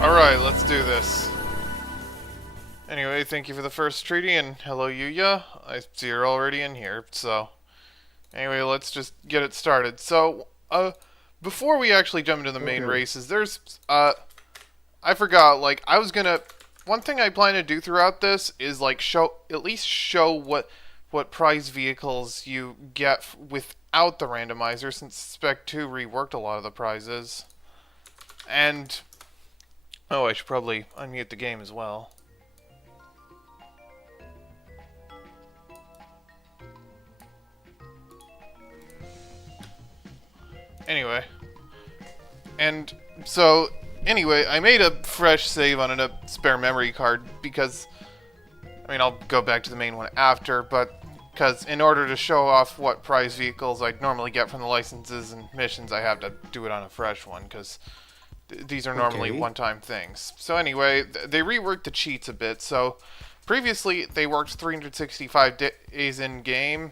Alright, let's do this. Anyway, thank you for the first treaty, and hello Yuya. I see you're already in here, so... Anyway, let's just get it started. So, before we actually jump into the main races, I forgot, like, I was gonna... One thing I plan to do throughout this is, like, at least show what prize vehicles you get without the randomizer, since Spec 2 reworked a lot of the prizes. And... Oh, I should probably unmute the game as well. Anyway. And so, anyway, I made a fresh save on a spare memory card because, I mean, I'll go back to the main one after, but because in order to show off what prize vehicles I'd normally get from the licenses and missions, I have to do it on a fresh one, because these are normally one-time things. So anyway, they reworked the cheats a bit. So previously, they worked 365 days in-game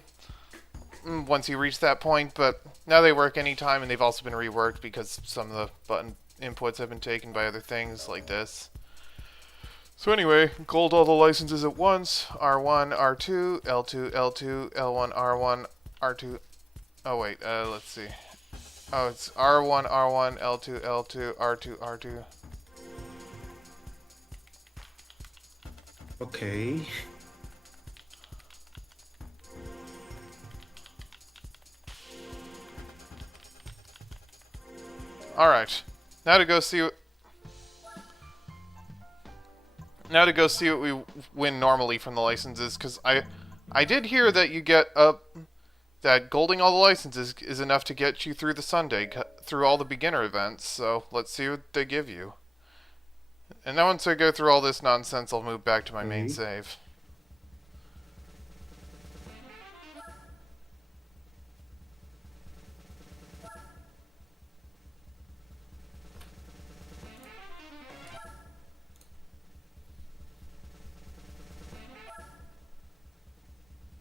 once you reach that point, but now they work anytime, and they've also been reworked because some of the button inputs have been taken by other things like this. So anyway, gold all the licenses at once. R1, R2, L2, L2, L1, R1, R2. Oh wait, let's see. Oh, it's R1, R1, L2, L2, R2, R2. Okay. Alright. Now to go see what we win normally from the licenses, because I did hear that you get that golding all the licenses is enough to get you through the Sunday, through all the beginner events, so let's see what they give you. And now once I go through all this nonsense, I'll move back to my main save.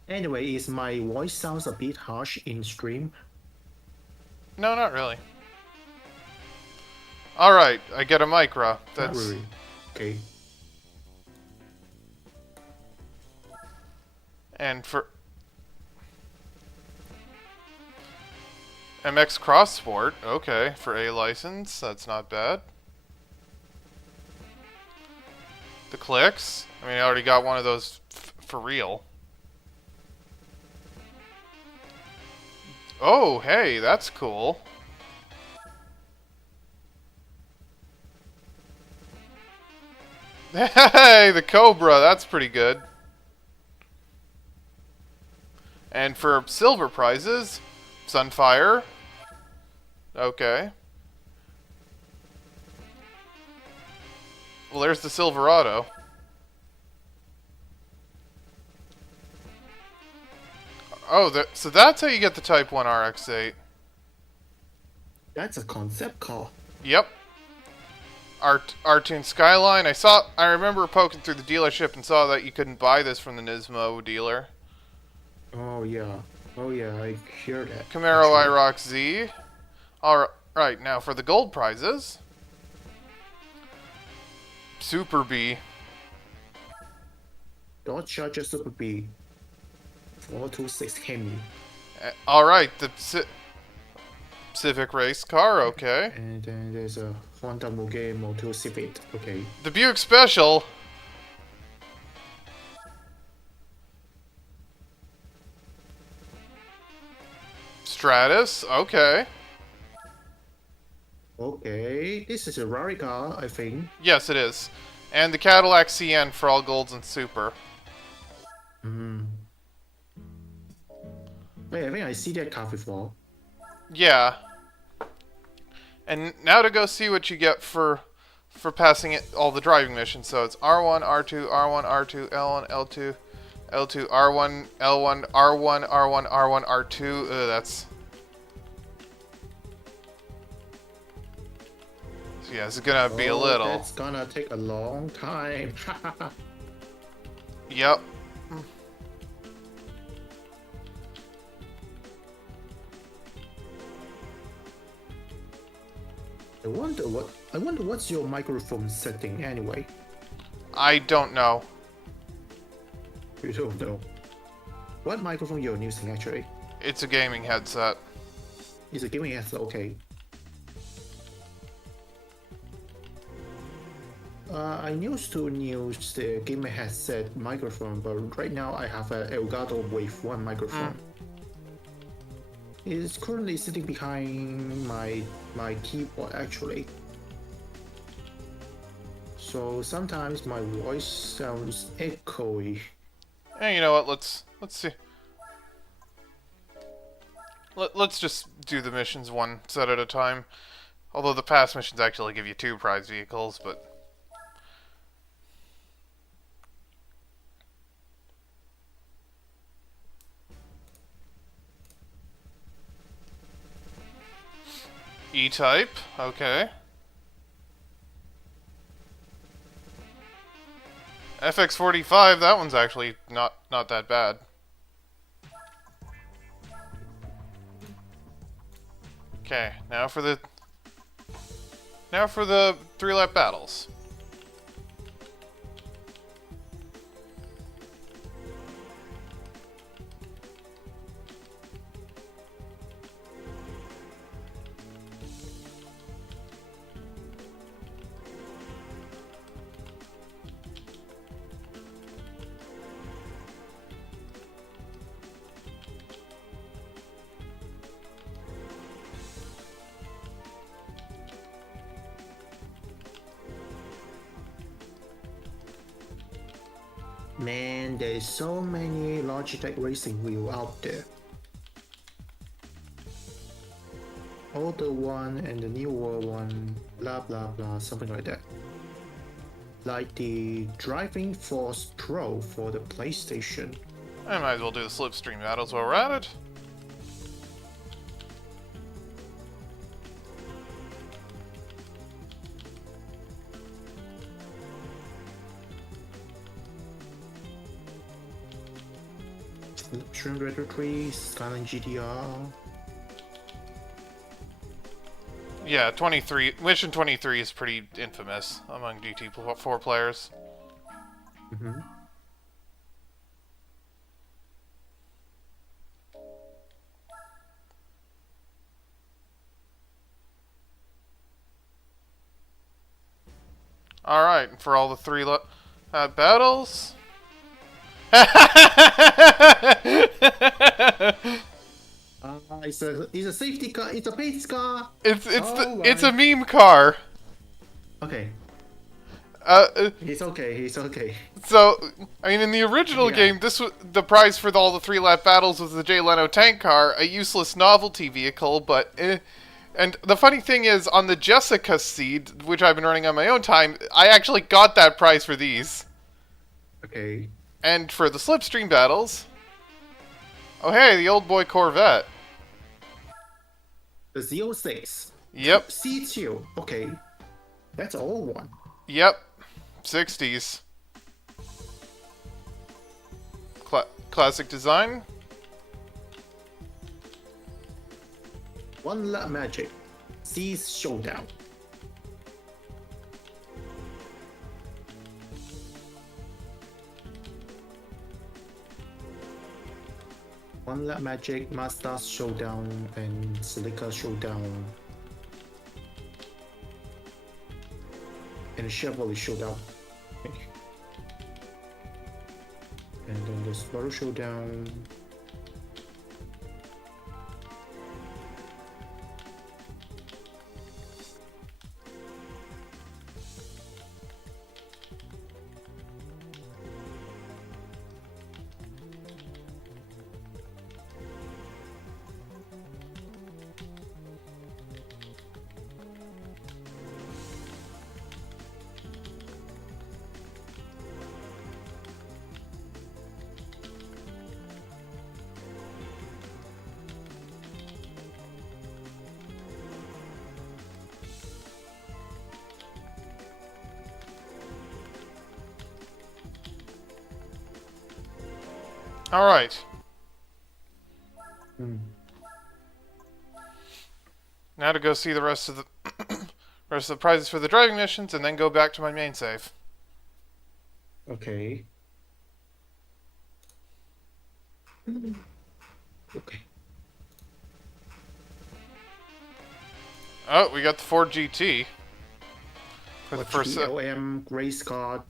Anyway, is my voice sounds a bit harsh in stream? No, not really. Alright, I get a micro. Not really. Okay. And for MX Cross Sport, okay, for A license, that's not bad. The clicks, I mean, I already got one of those for real. Oh, hey, that's cool. Hey, the Cobra, that's pretty good. And for silver prizes, Sunfire. Okay. Well, there's the Silverado. Oh, so that's how you get the Type 1 RX-8. That's a concept car. Yep. Artoon Skyline. I remember poking through the dealership and saw that you couldn't buy this from the Nismo dealer. Oh yeah. Oh yeah, I hear that. Camaro IROC Z. Alright, now for the gold prizes. Super B. Dodge Charger Super B. 426 Hemi. Alright, the Civic race car, okay. And then there's a Honda Muge Moto Civic, okay. The Buick Special. Stratus, okay. Okay, this is a rally car, I think. Yes, it is. And the Cadillac CN for all golds and super. Wait, I think I see that car before. Yeah. And now to go see what you get for passing all the driving missions. So it's R1, R2, R1, R2, L1, L2, L2, R1, L1, R1, R1, R1, R2. That's... So yeah, this is gonna be a little... That's gonna take a long time. Yep. I wonder what's your microphone setting anyway. I don't know. You don't know. What microphone you're using actually? It's a gaming headset. It's a gaming headset, okay. I used to use the gaming headset microphone, but right now I have an Elgato Wave 1 microphone. It's currently sitting behind my keyboard actually. So sometimes my voice sounds echoey. Hey, you know what? Let's see. Let's just do the missions one set at a time. Although the past missions actually give you 2 prize vehicles, but... E-Type, okay. FX45, that one's actually not that bad. Okay, now for the 3-lap battles. Man, there's so many Logitech racing wheel out there. Older one and the newer one, blah blah blah, something like that. Like the Driving Force Pro for the PlayStation. I might as well do the slipstream battles while we're at it. Slipstream Retro 3, Skyline GTR. Yeah, 23. Mission 23 is pretty infamous among GT4 players. Mm-hmm. Alright, for all the 3 battles... It's a safety car. It's a pace car. It's a meme car. Okay. He's okay. He's okay. So, I mean, in the original game, this was the prize for all the 3-lap battles was the Jay Leno tank car, a useless novelty vehicle. But and the funny thing is, on the Jessica seed, which I've been running on my own time, I actually got that prize for these. Okay. And for the slipstream battles, oh hey, the old boy Corvette. The Z06. Yep. C2. Okay. That's an old one. Yep. 60s. Classic design. One Lap Magic. C's Showdown. One Lap Magic, Mazda Showdown, and Celica Showdown. And Chevrolet Showdown. Okay. And then the Subaru Showdown. Alright. Now to go see the rest of the Press the prizes for the driving missions, and then go back to my main save. Okay. Okay. Oh, we got the Ford GT. For the What first... GLM race car?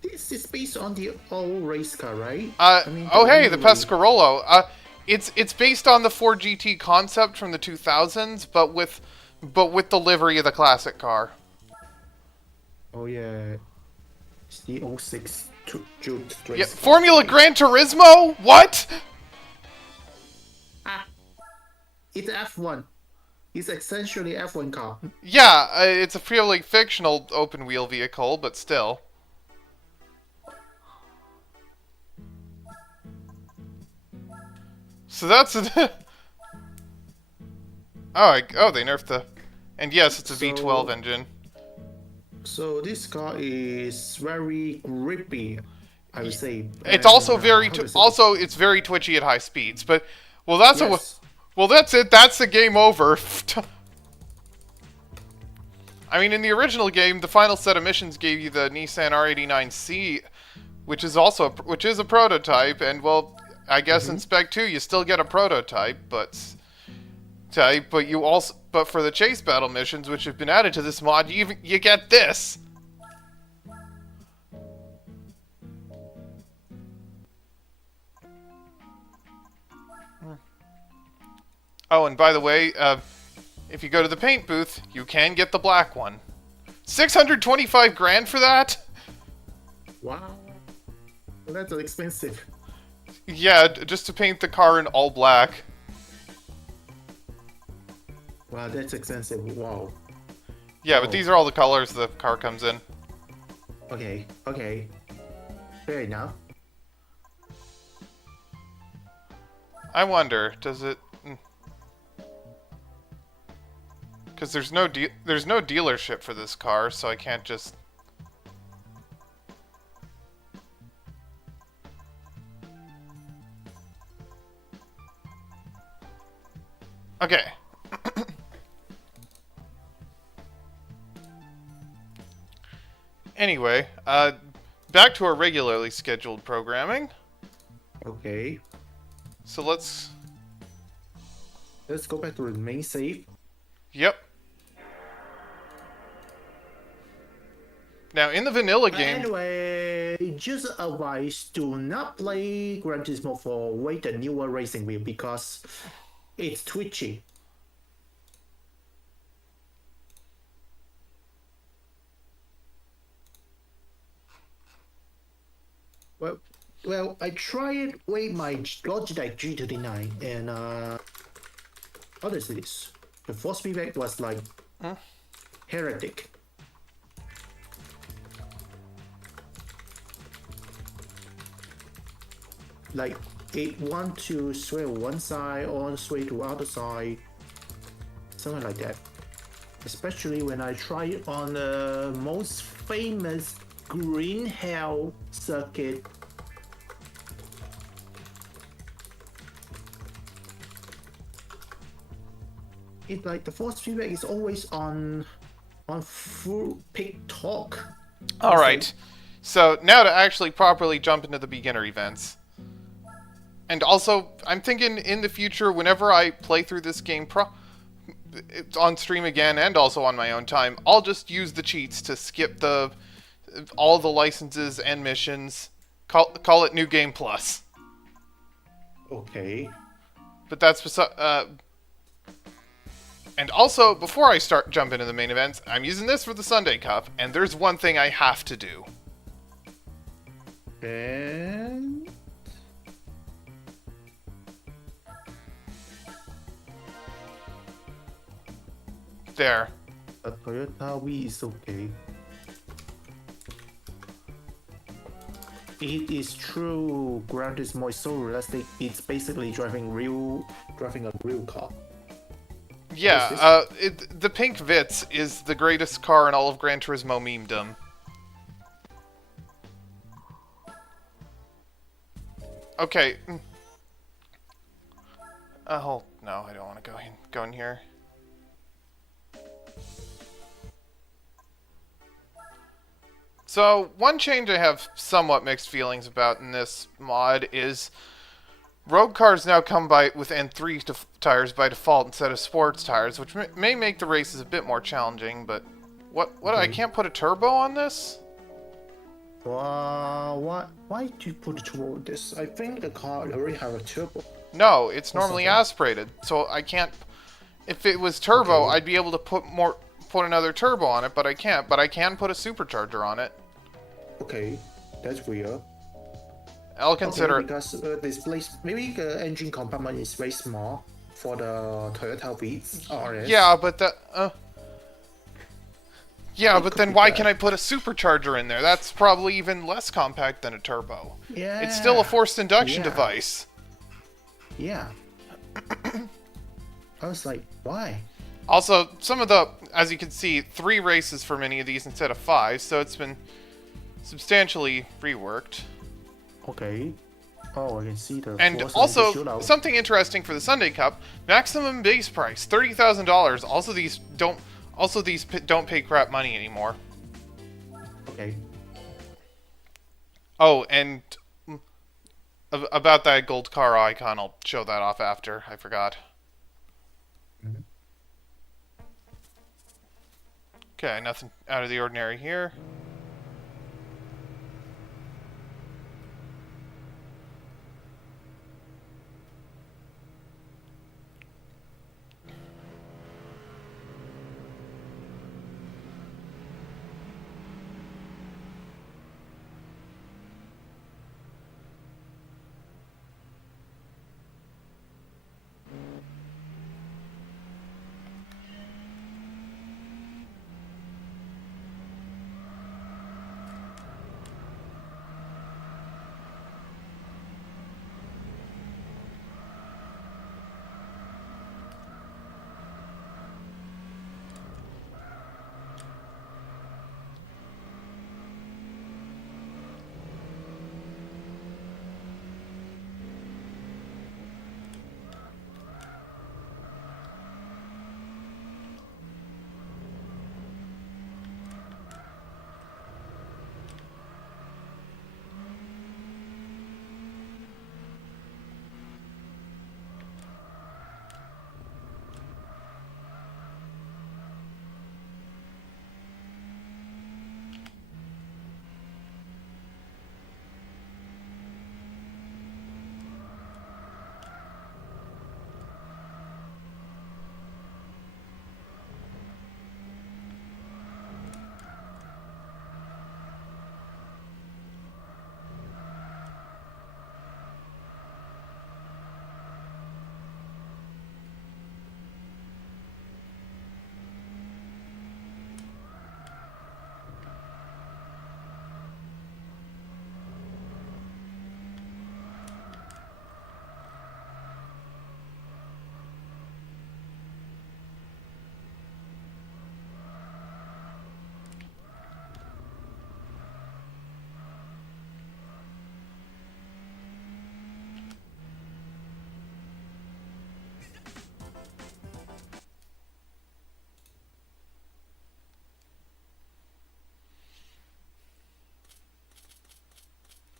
This is based on the old race car, right? oh hey, the new Pescarolo. It's based on the Ford GT concept from the 2000s, but with the livery of the classic car. Oh yeah, it's the '06 Jute Yeah, race car. Formula Okay. Gran Turismo? What? Ah, it's F1. It's essentially F1 car. Yeah, it's a purely fictional open wheel vehicle, but still. So that's oh, they nerfed the. And yes, it's a V12 engine. So this car is very grippy, I would say. It's And also very how to say this? also it's very twitchy at high speeds. But well, that's Yes. well, that's it. That's the game over. I mean, in the original game, the final set of missions gave you the Nissan R89C, which is a prototype, and well, I guess in Spec 2 you still get a prototype, but but for the chase battle missions, which have been added to this mod, you get this. Oh, and by the way, if you go to the paint booth, you can get the black one. 625 grand for that? Wow. That's expensive. Yeah, just to paint the car in all black. Wow, that's expensive. Wow. Yeah, but these are all the colors the car comes in. Okay, okay. Fair enough. I wonder, does it... Because there's no dealership for this car, so I can't just... Okay. Anyway, back to our regularly scheduled programming. Okay. So let's go back to the main save. Yep. Now, in the vanilla game... Anyway, just advice, do not play Gran Turismo for with the newer racing wheel because it's twitchy. Well, I tried it with my Logitech G39 and what is this? The force feedback was like heretic. Like it want to sway one side or sway to other side, something like that. Especially when I try it on the most famous Green Hell circuit. It like the force feedback is always on full peak torque. All right. So now to actually properly jump into the beginner events. And also, I'm thinking in the future, whenever I play through this game on stream again and also on my own time, I'll just use the cheats to skip all the licenses and missions. Call it New Game Plus. Okay. But that's and also, before I jump into the main events, I'm using this for the Sunday Cup, and there's one thing I have to do. And There. a Toyota Wii is okay. It is true, Gran Turismo is so realistic. It's basically driving a real car. Yeah, the pink Vitz is the greatest car in all of Gran Turismo memedom. Okay. Oh, no, I don't want to go in here. So, one change I have somewhat mixed feelings about in this mod is road cars now come by with N3 tires by default instead of sports tires, which may make the races a bit more challenging, but what I Okay. can't put a turbo on this? Why do you put a turbo on this? I think the car already have a turbo No, it's or normally something. aspirated, so I can't. If it was turbo, Okay. I'd be able to put another turbo on it, but I can't. But I can put a supercharger on it. Okay. That's weird. I'll Okay, consider it. because this place maybe the engine compartment is very small for the Toyota Vitz RS. Yeah, but yeah, It but could then be why can that. I put a supercharger in there? That's probably even less compact than a turbo. It's still a Yeah. forced induction Yeah. device. Yeah. I was like, why? Also, some of the, as you can see, 3 races for many of these instead of 5, so it's been substantially reworked. Okay. Oh, I can see the And force into also, shootout. something interesting for the Sunday Cup: maximum base price $30,000. Also, these don't pay crap money anymore. Okay. Oh, and about that gold car icon, I'll show that off after. I forgot. Mhm. Okay, nothing out of the ordinary here.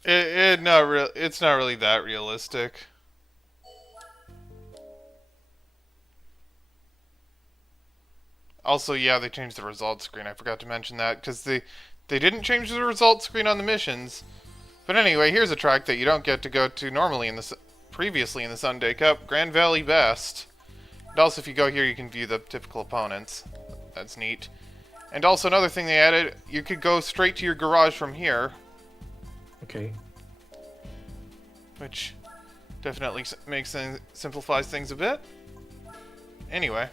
It's not really that realistic. Also, yeah, they changed the results screen. I forgot to mention that because they didn't change the results screen on the missions. But anyway, here's a track that you don't get to go to normally previously in the Sunday Cup, Grand Valley Best. And also, if you go here, you can view the typical opponents. That's neat. And also, another thing they added, you could go straight to your garage from here, Okay. which definitely simplifies things a bit. Anyway.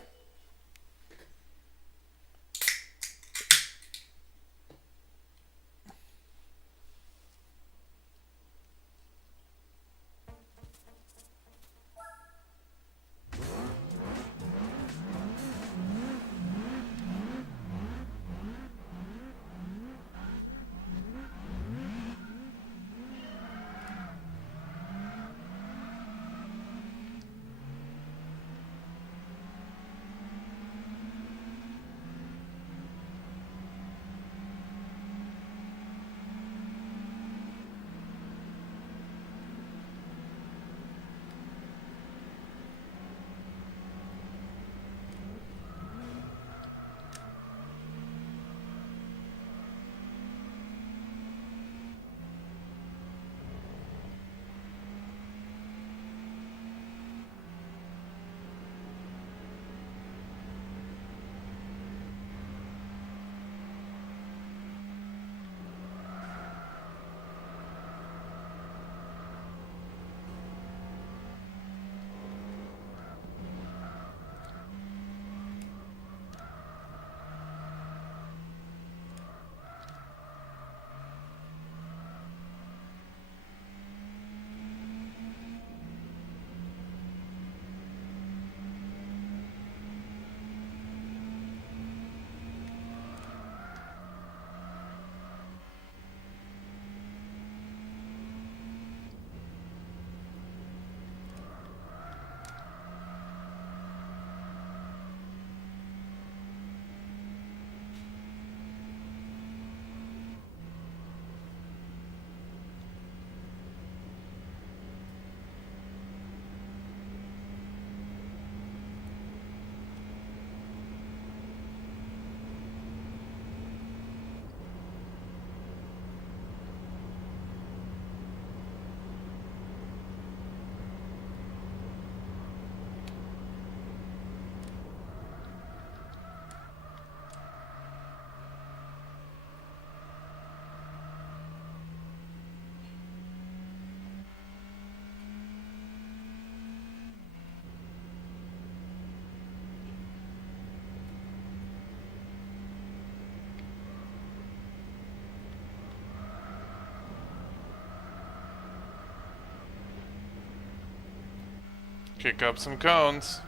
Pick up some cones.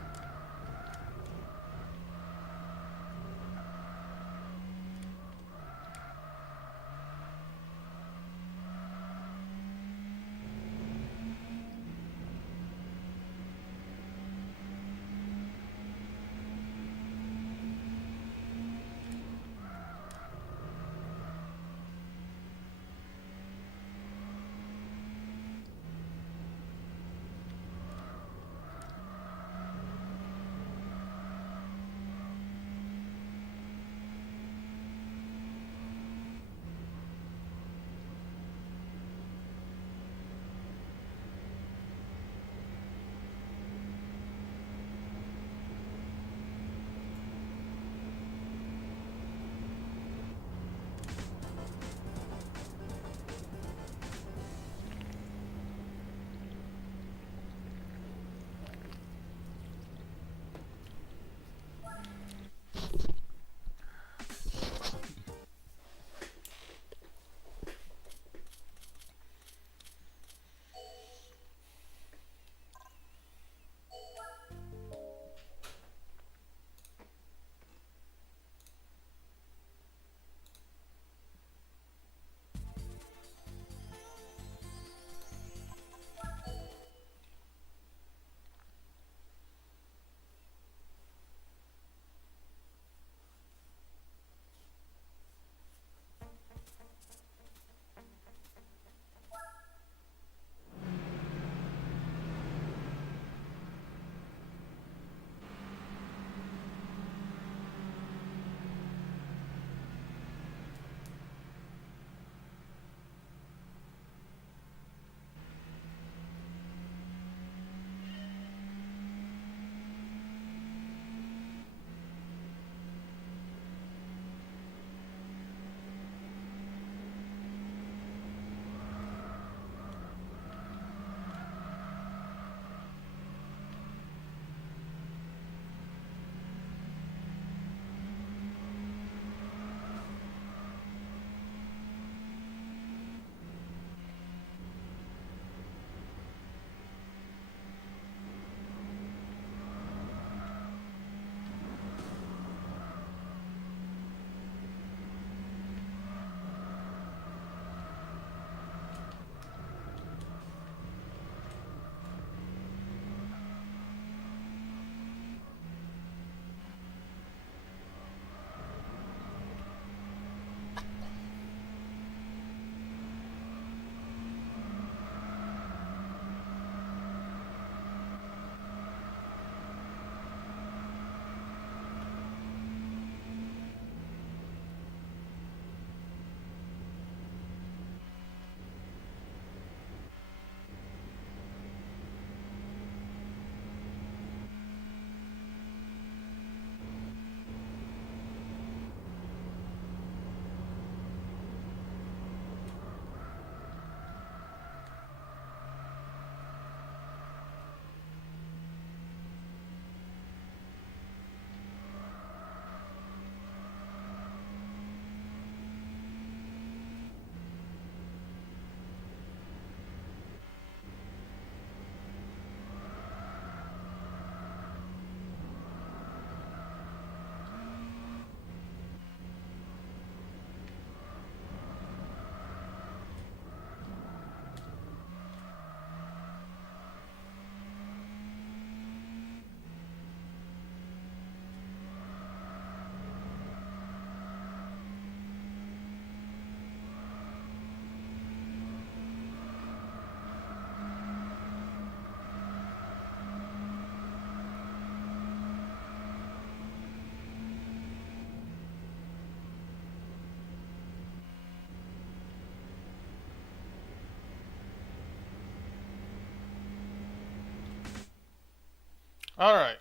All right.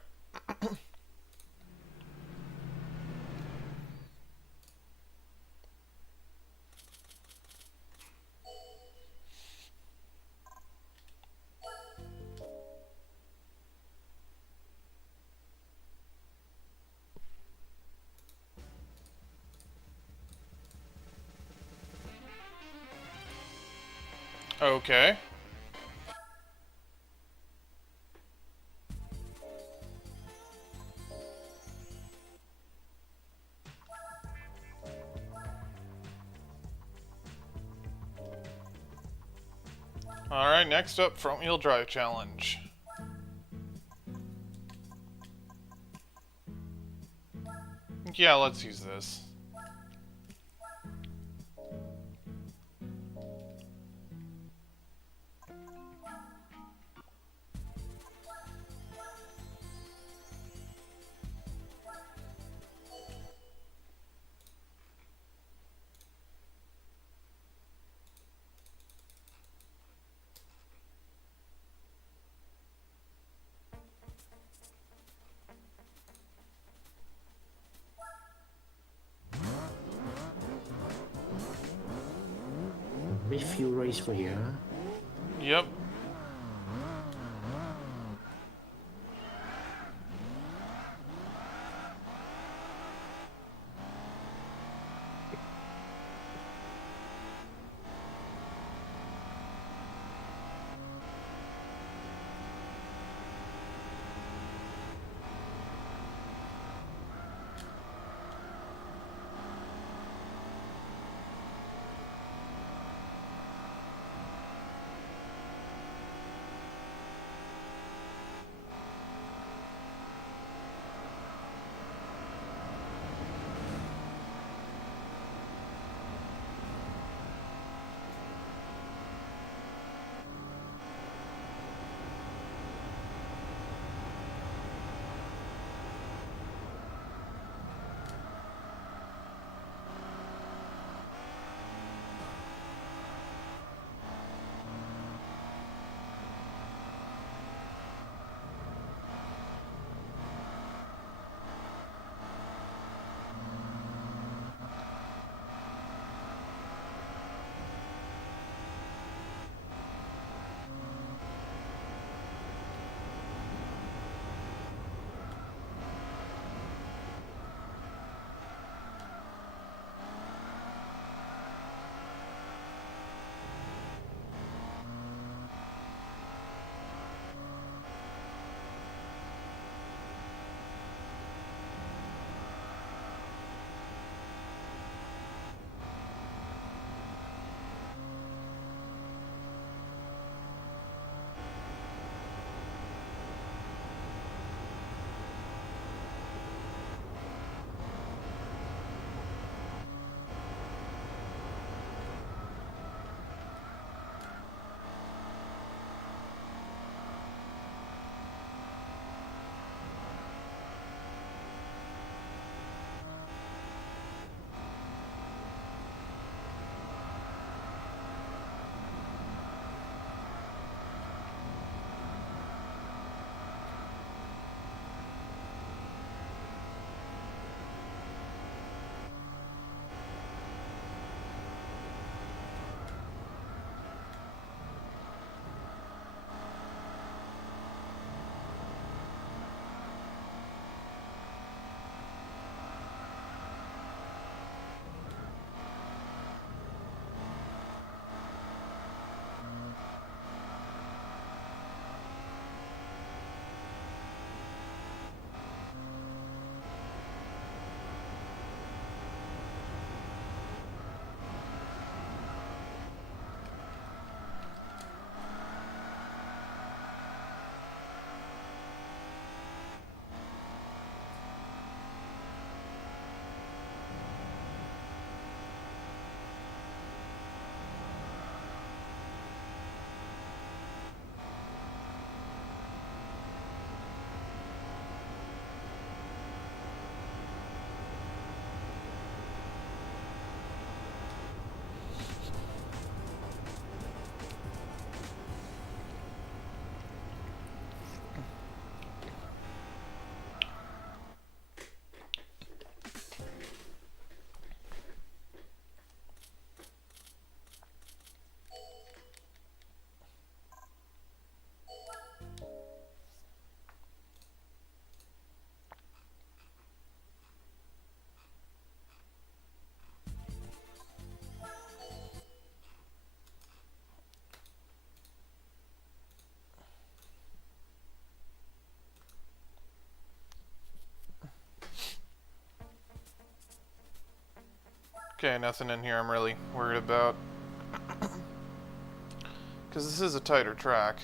Okay. Alright, next up, front wheel drive challenge. Yeah, let's use this. Midfield race for here. Yep. Okay, nothing in here I'm really worried about. Because this is a tighter track.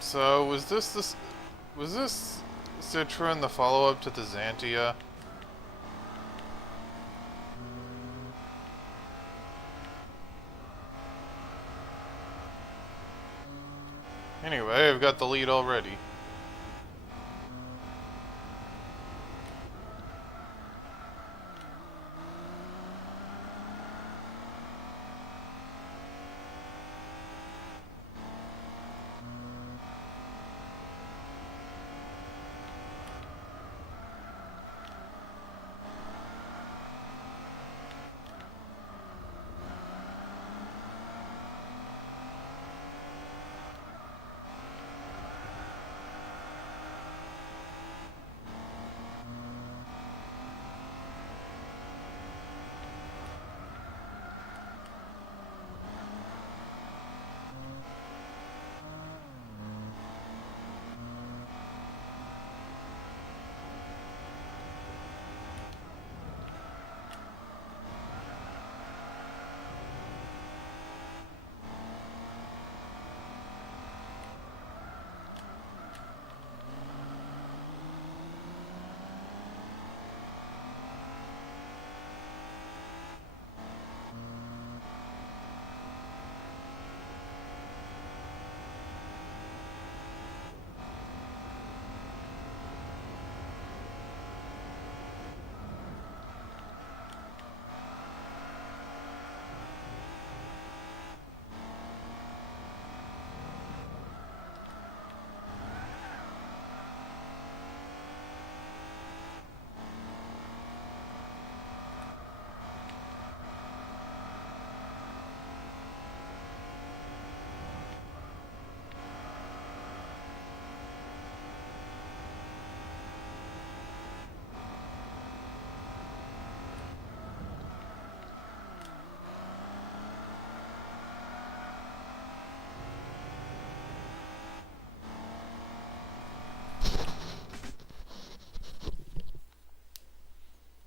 So, was this Citroen the follow-up to the Xantia? Anyway, I've got the lead already.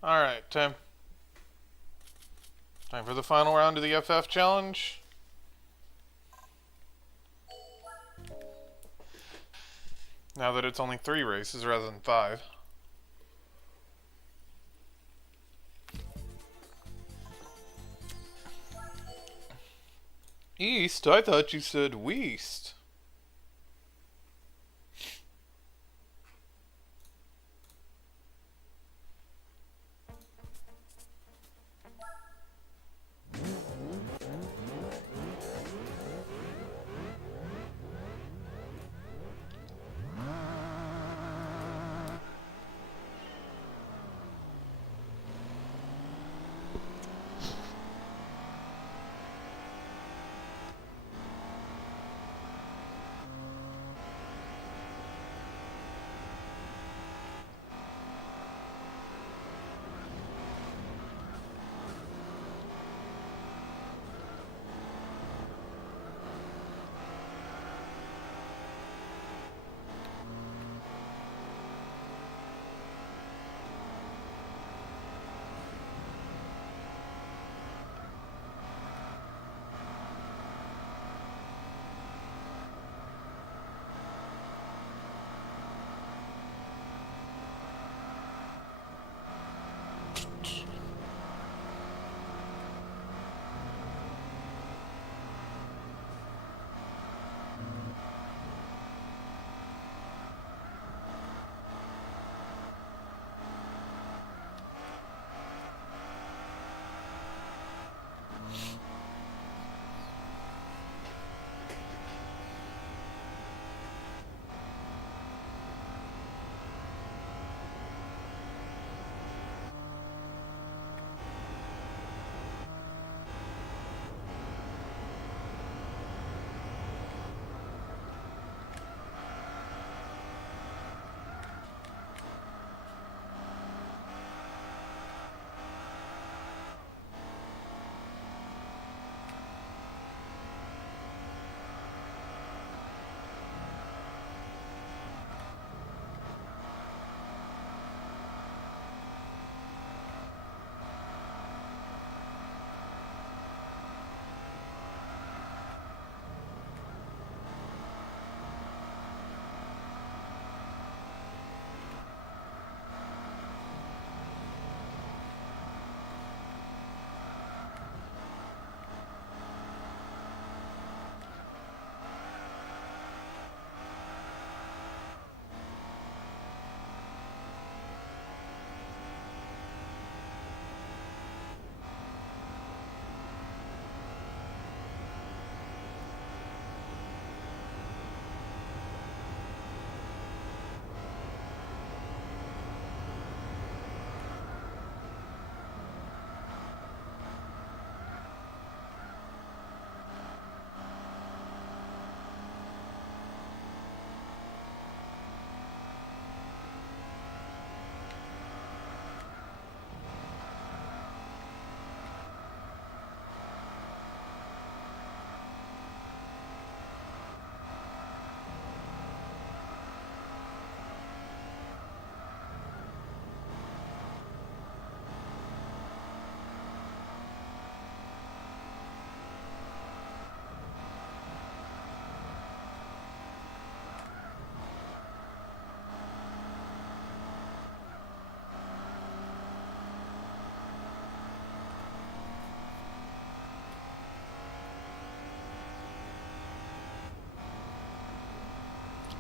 Alright, time for the final round of the FF challenge. Now that it's only 3 races rather than 5. East? I thought you said West.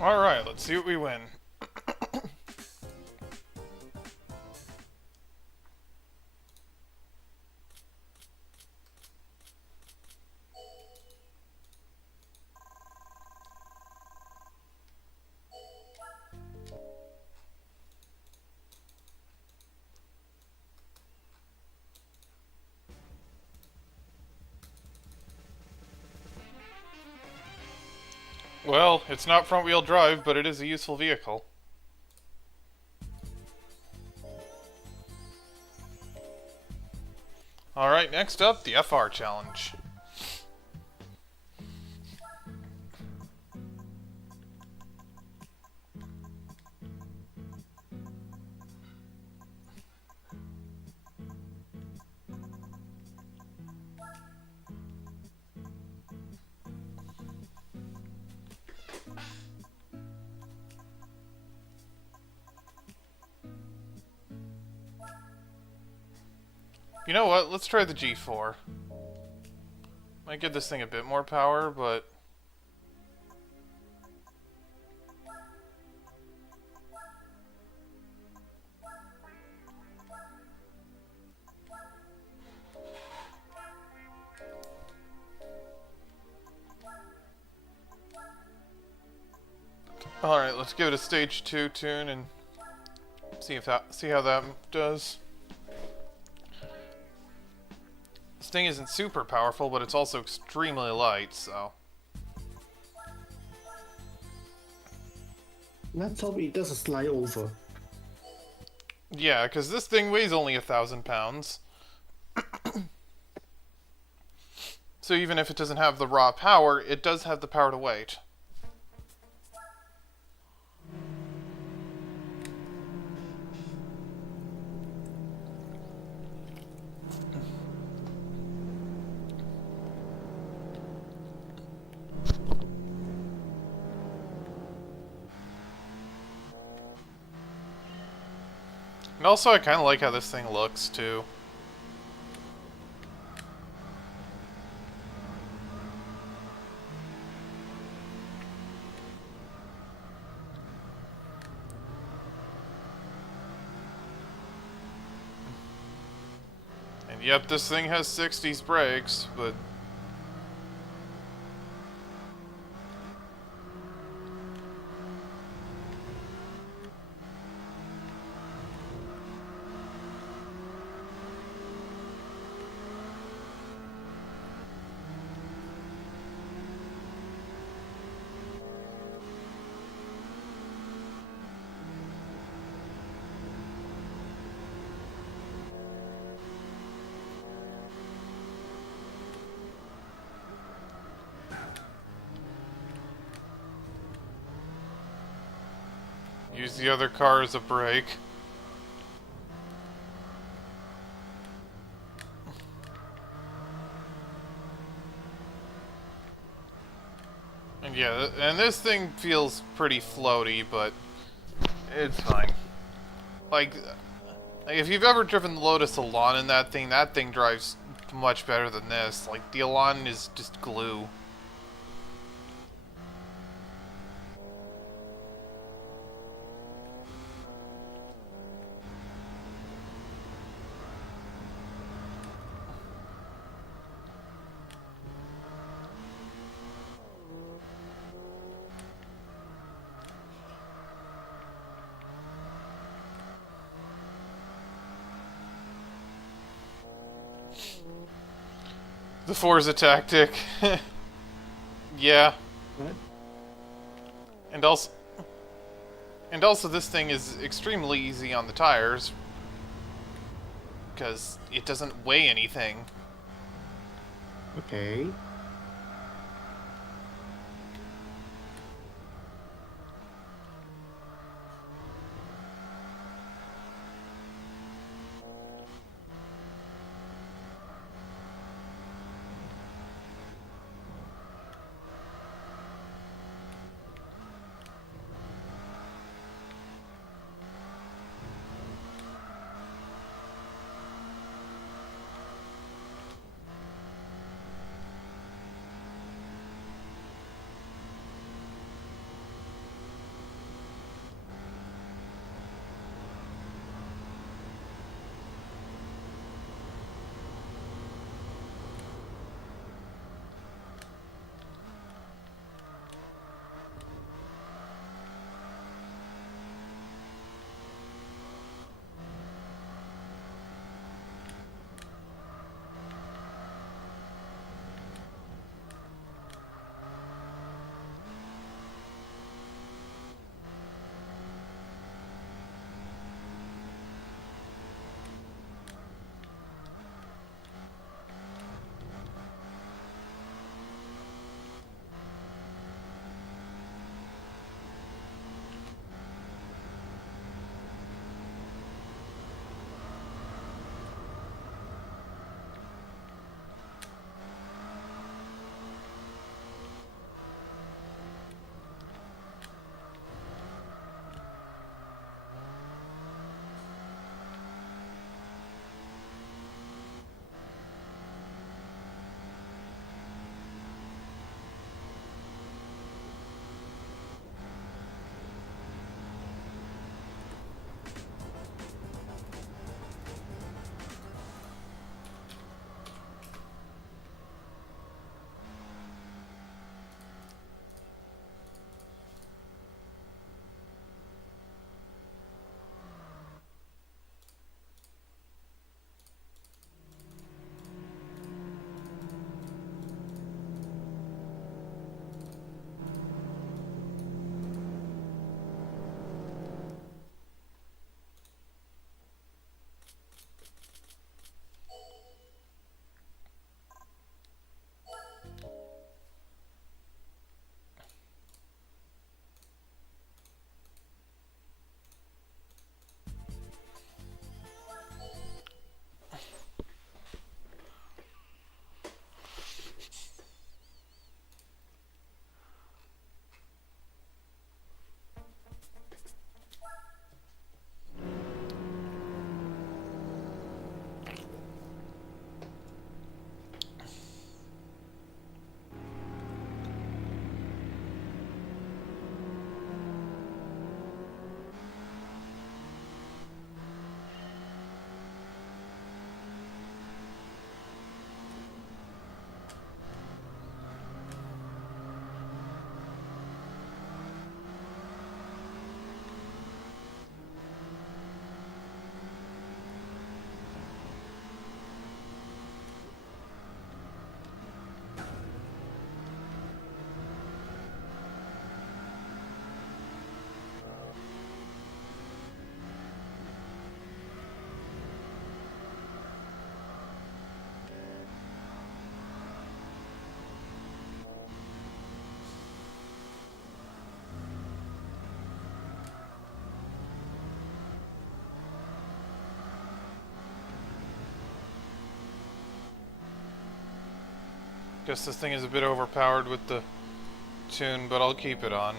Alright, let's see what we win. Well, it's not front-wheel drive, but it is a useful vehicle. Alright, next up, the FR challenge. You know what? Let's try the G4. Might give this thing a bit more power, but... Alright, let's give it a stage 2 tune and see how that does. This thing isn't super powerful, but it's also extremely light, so... Let's hope it doesn't slide over. Yeah, because this thing weighs only 1,000 pounds. So even if it doesn't have the raw power, it does have the power to weight. And also, I kind of like how this thing looks, too. And yep, this thing has 60s brakes, but... Use the other car as a brake. And yeah, and this thing feels pretty floaty, but it's fine. Like if you've ever driven the Lotus Elan in that thing drives much better than this. Like, the Elan is just glue. The Forza tactic. Yeah. What? And also this thing is extremely easy on the tires because it doesn't weigh anything. Okay. Guess this thing is a bit overpowered with the tune, but I'll keep it on.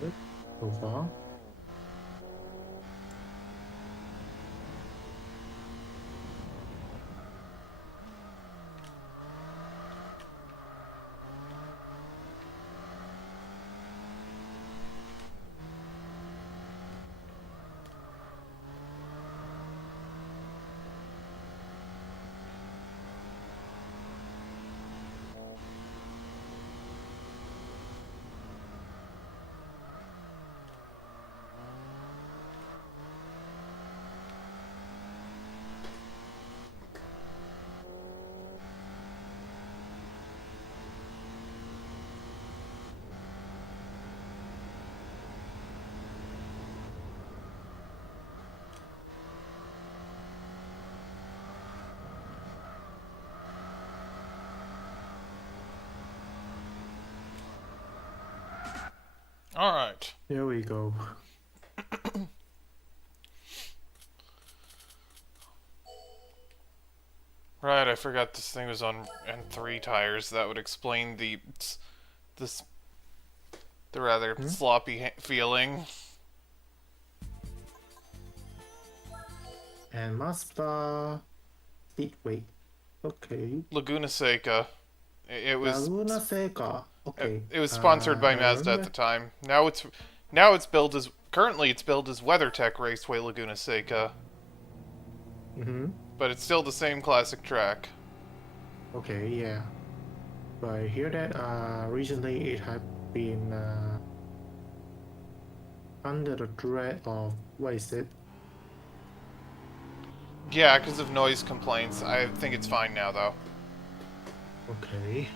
Good so far. Alright. There we go. Right, I forgot this thing was on N3 tires. That would explain this the rather sloppy feeling. And Mazda Speedway. Okay. Laguna Seca. It was Laguna Seca. Okay. it was sponsored by I Mazda at remember. the time. Now it's billed as currently it's billed as WeatherTech Raceway Laguna Seca, Mm-hmm. but it's still the same classic track. Okay, yeah. But I hear that recently it had been under the threat of what is it? Yeah, because of noise complaints. I think it's fine now though. Okay.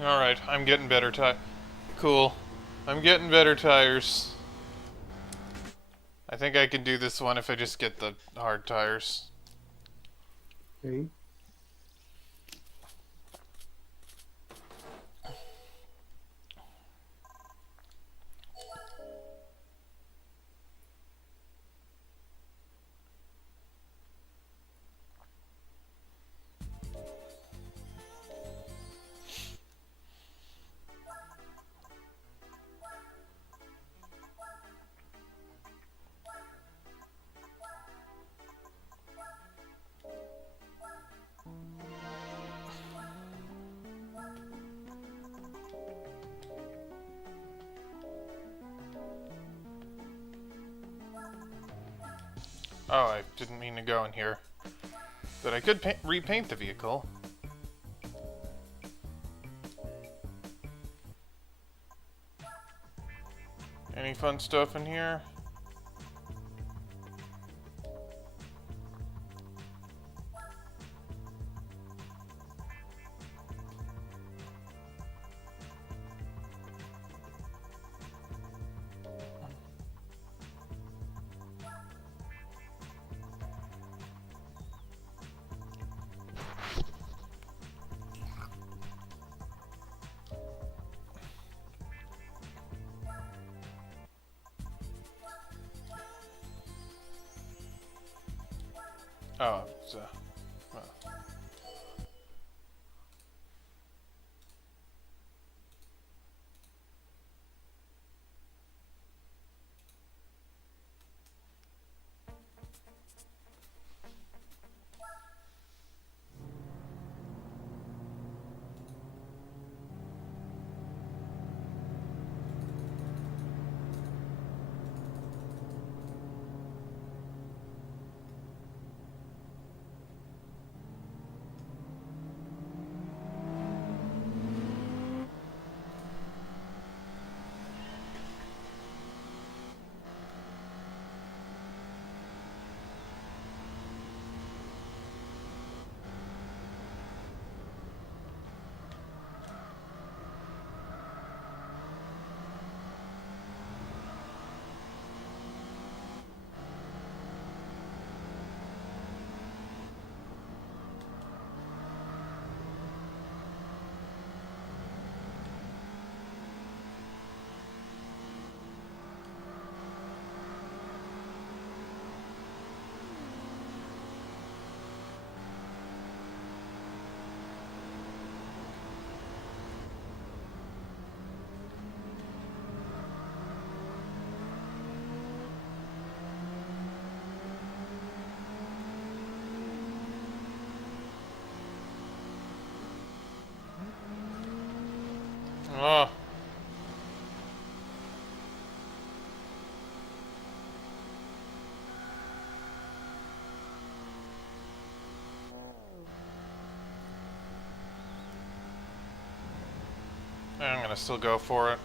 Alright, I'm getting better Cool. I'm getting better tires. I think I can do this one if I just get the hard tires. Okay. Oh, I didn't mean to go in here. But I could repaint the vehicle. Any fun stuff in here? Oh, it's well. Oh. I'm gonna still go for it.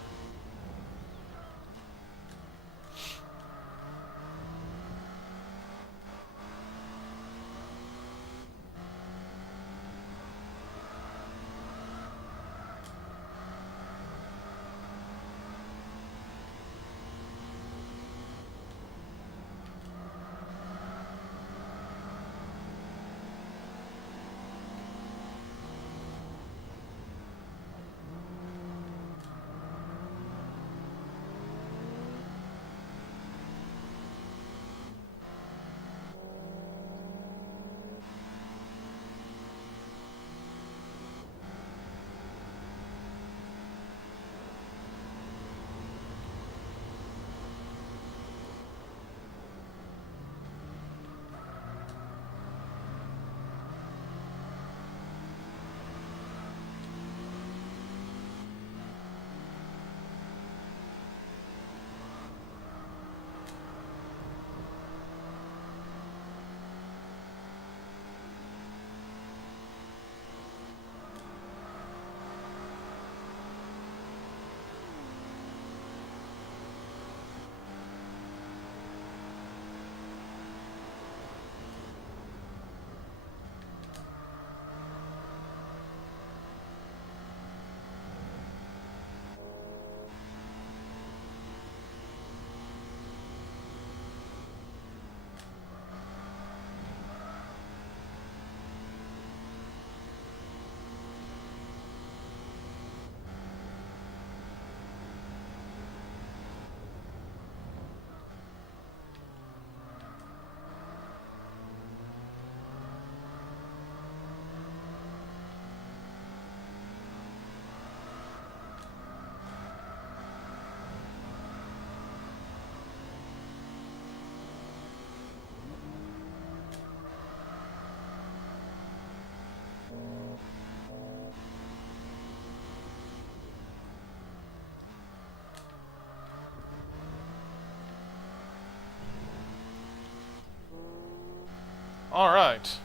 Alright.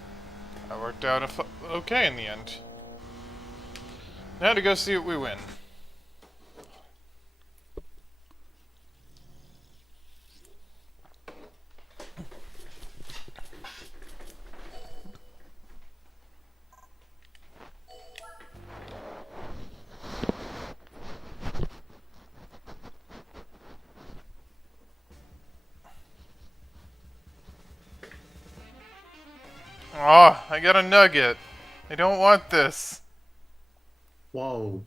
That worked out okay in the end. Now to go see what we win. Oh, I got a nugget. I don't want this. Whoa.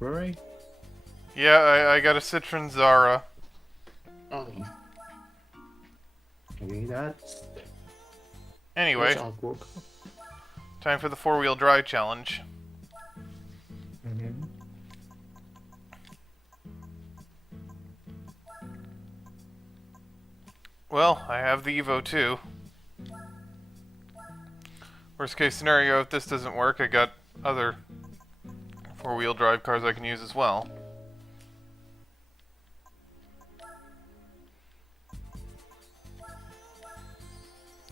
Really? Yeah, I got a Citron Zara. Oh. Okay, that's Anyway, artwork. time for the four-wheel drive challenge. Mm-hmm. Well, I have the Evo 2. Worst case scenario, if this doesn't work, I got other four-wheel drive cars I can use as well.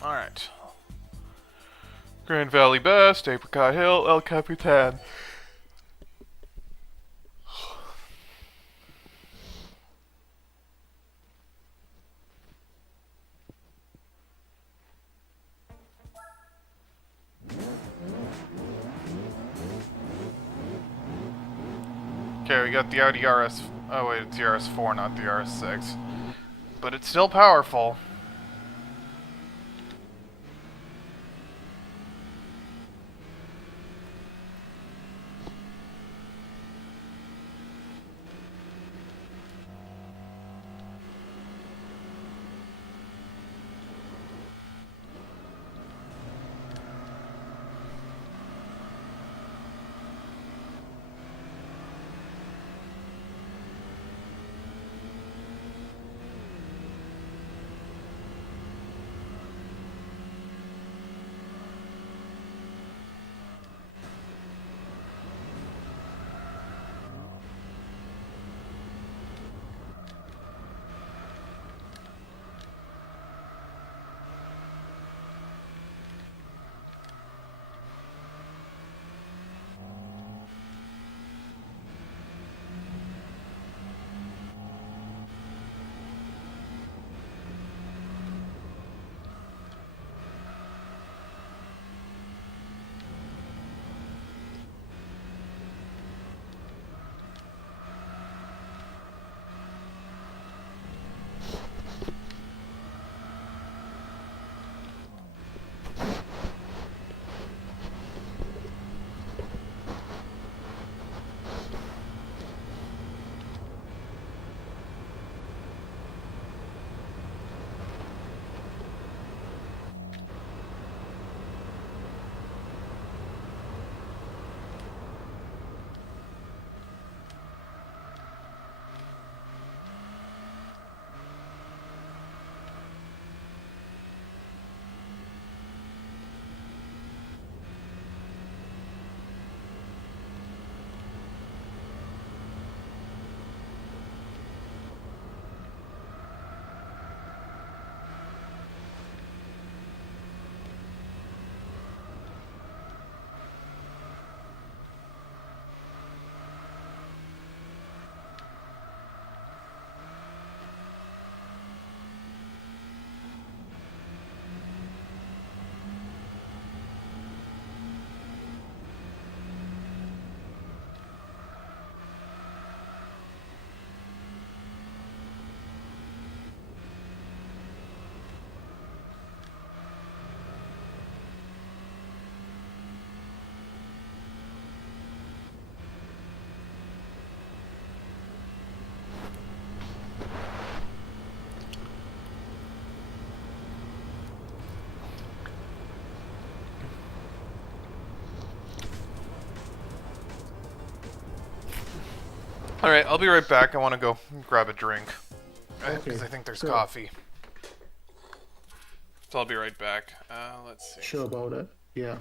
Alright. Grand Valley Best, Apricot Hill, El Capitan. Okay, we got the Audi RS... Oh wait, it's the RS4, not the RS6. But it's still powerful. Alright, I'll be right back. I want to go grab a drink. Because I think there's coffee. So I'll be right back. Let's see. Sure about it. Yeah.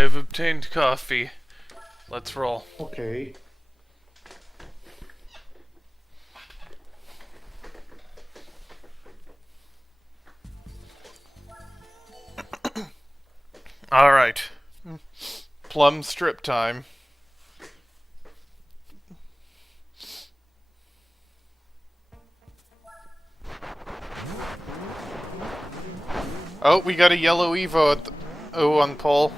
I've obtained coffee. Let's roll. Okay. Alright. Plum strip time. Oh, we got a yellow Evo at the, on pole.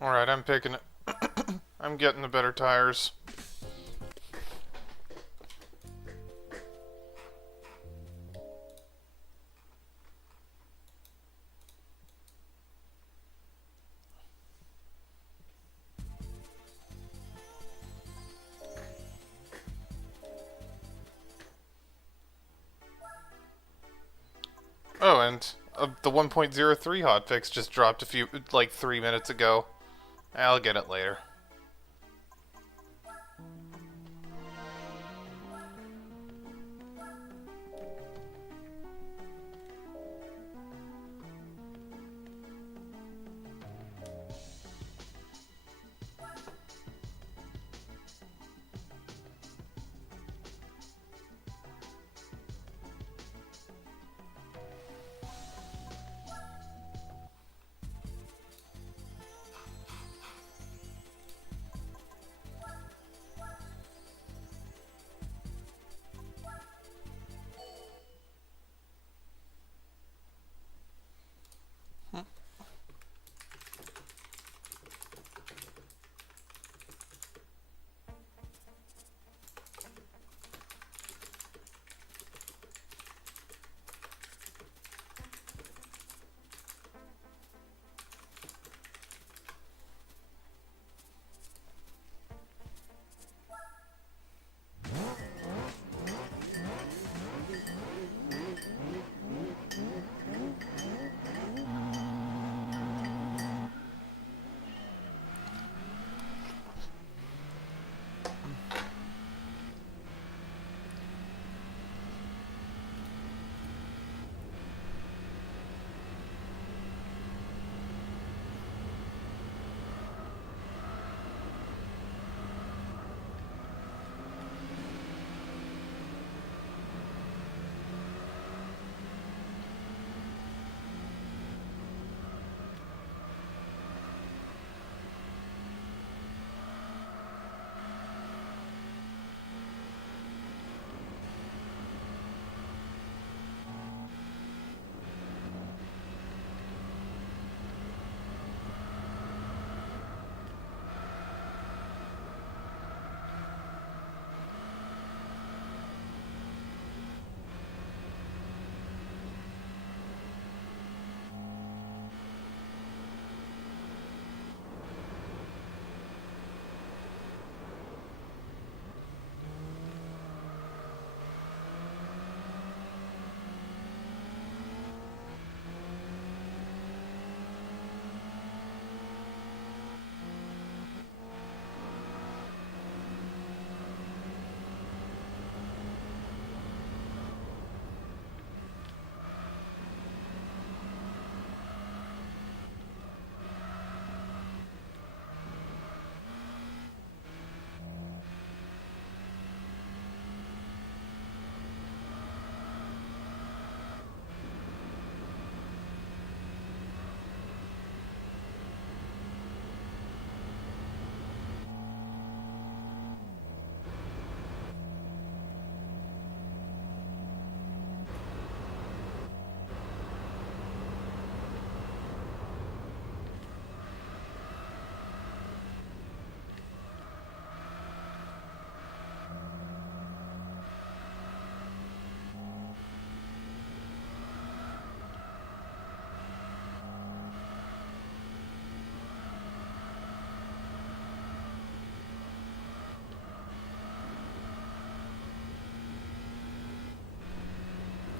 Alright, I'm picking it. I'm getting the better tires. Oh, and the 1.03 hotfix just dropped like 3 minutes ago. I'll get it later.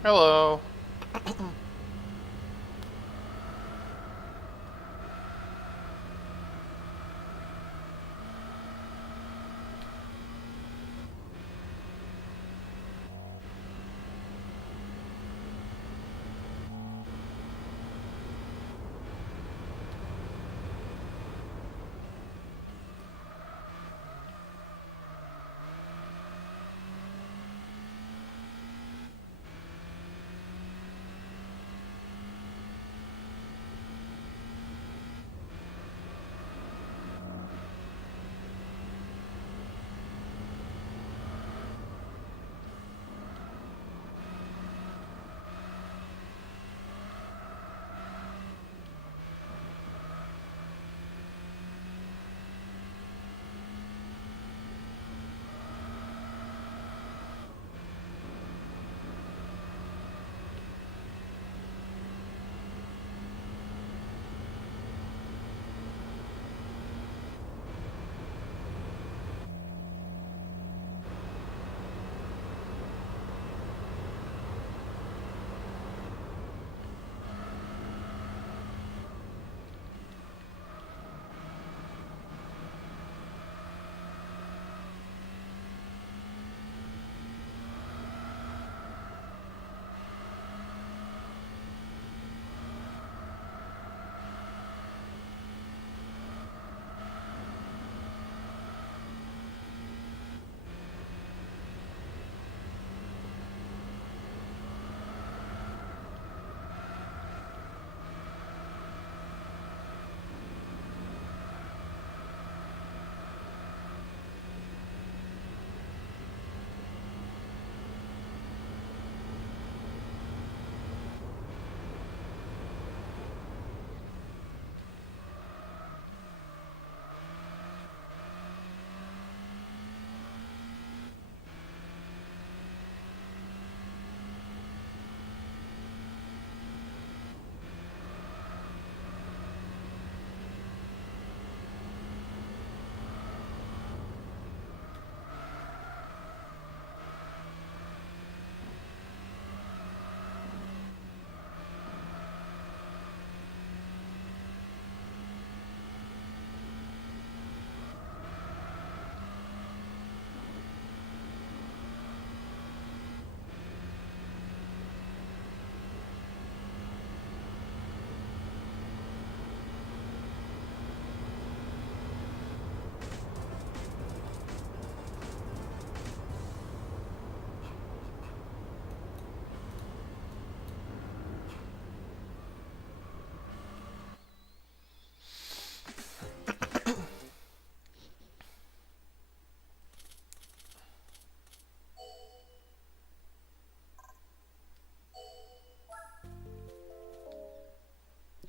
Hello.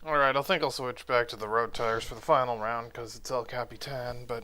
Alright, I think I'll switch back to the road tires for the final round because it's El Capitan, but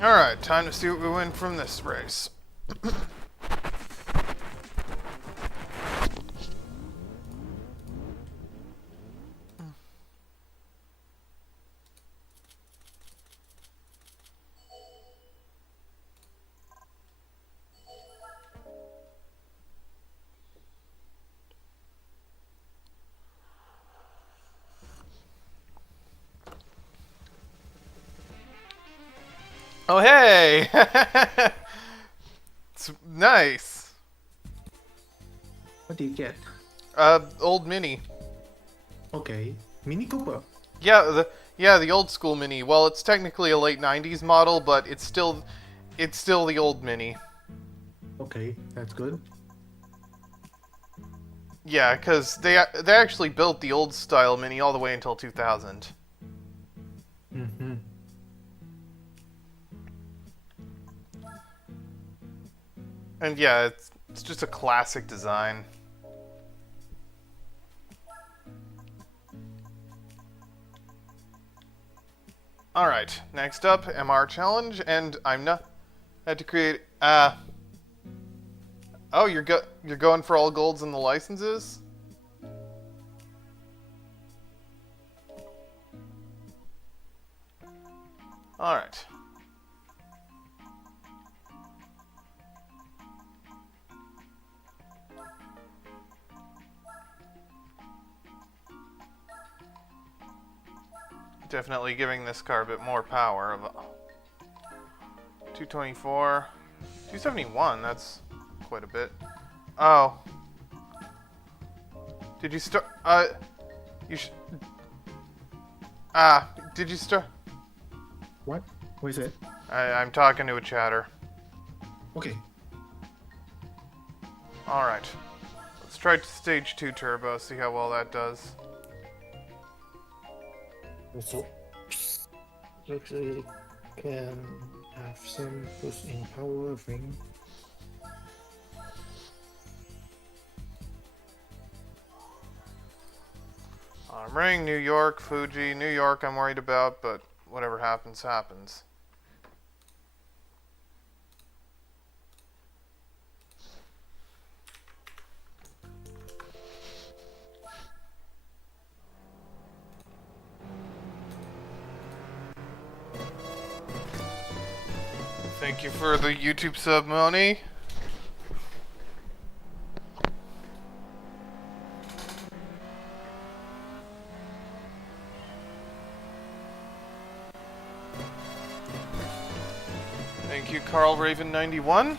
Alright, time to see what we win from this race. Oh, hey! It's nice. What do you get? Old Mini. Okay. Mini Cooper. Yeah, the old school Mini. Well, it's technically a late '90s model, but it's still the old Mini. Okay, that's good. Yeah, because they actually built the old style Mini all the way until 2000. Mm-hmm. And yeah, it's just a classic design. Alright, next up, MR challenge, and I'm not had to create oh, you're going for all golds in the licenses? Alright. Definitely giving this car a bit more power. Of 224, 271. That's quite a bit. Oh, did you start? You should. Did you start? What? What is it? I'm talking to a chatter. Okay. All right. Let's try stage 2 turbo. See how well that does. Also, actually can have some boost in power ring. I'm running New York, Fuji. New York I'm worried about, but whatever happens, happens. Thank you for the YouTube sub money. Thank you, Carl Raven 91.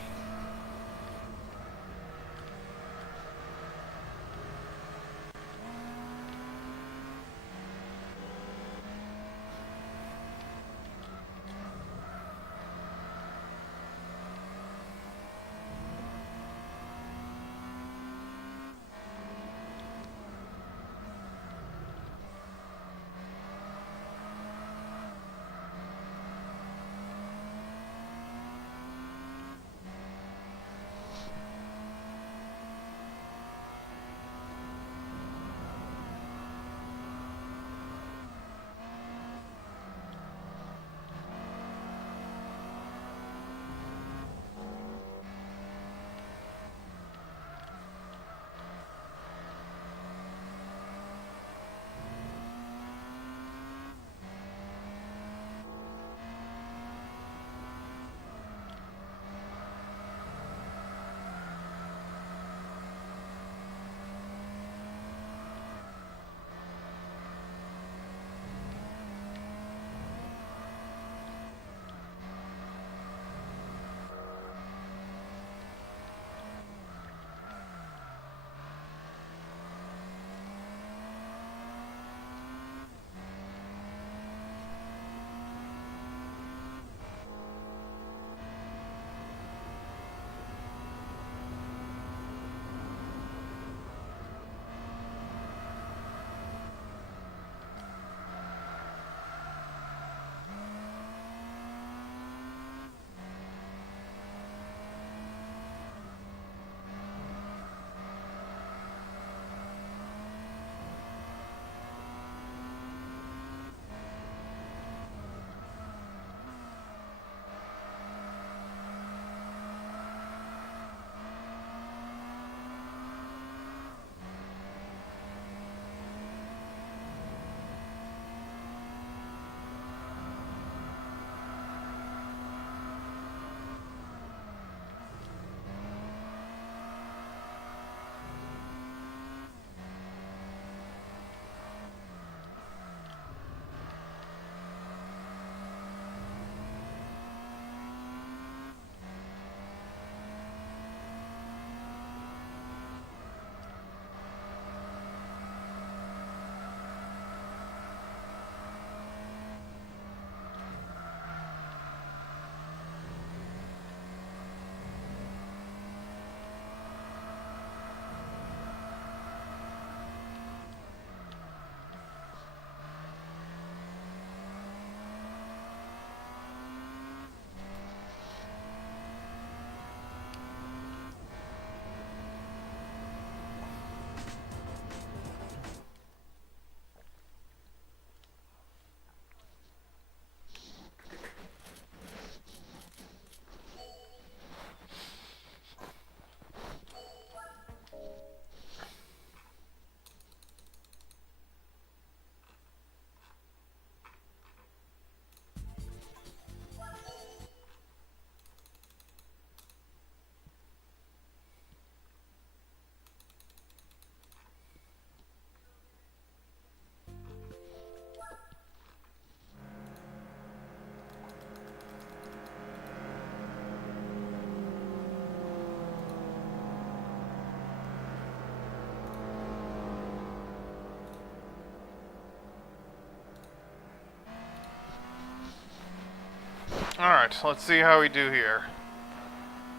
Alright, let's see how we do here.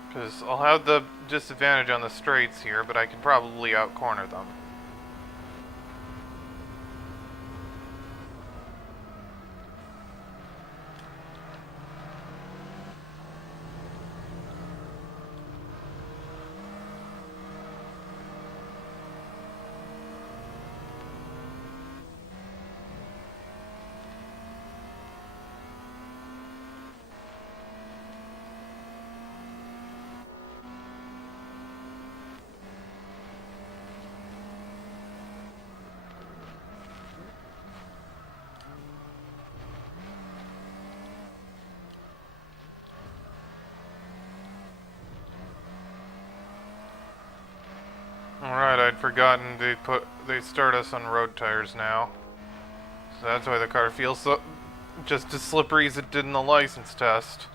Because I'll have the disadvantage on the straights here, but I can probably out-corner them. Alright, I'd forgotten they start us on road tires now. So that's why the car feels so just as slippery as it did in the license test.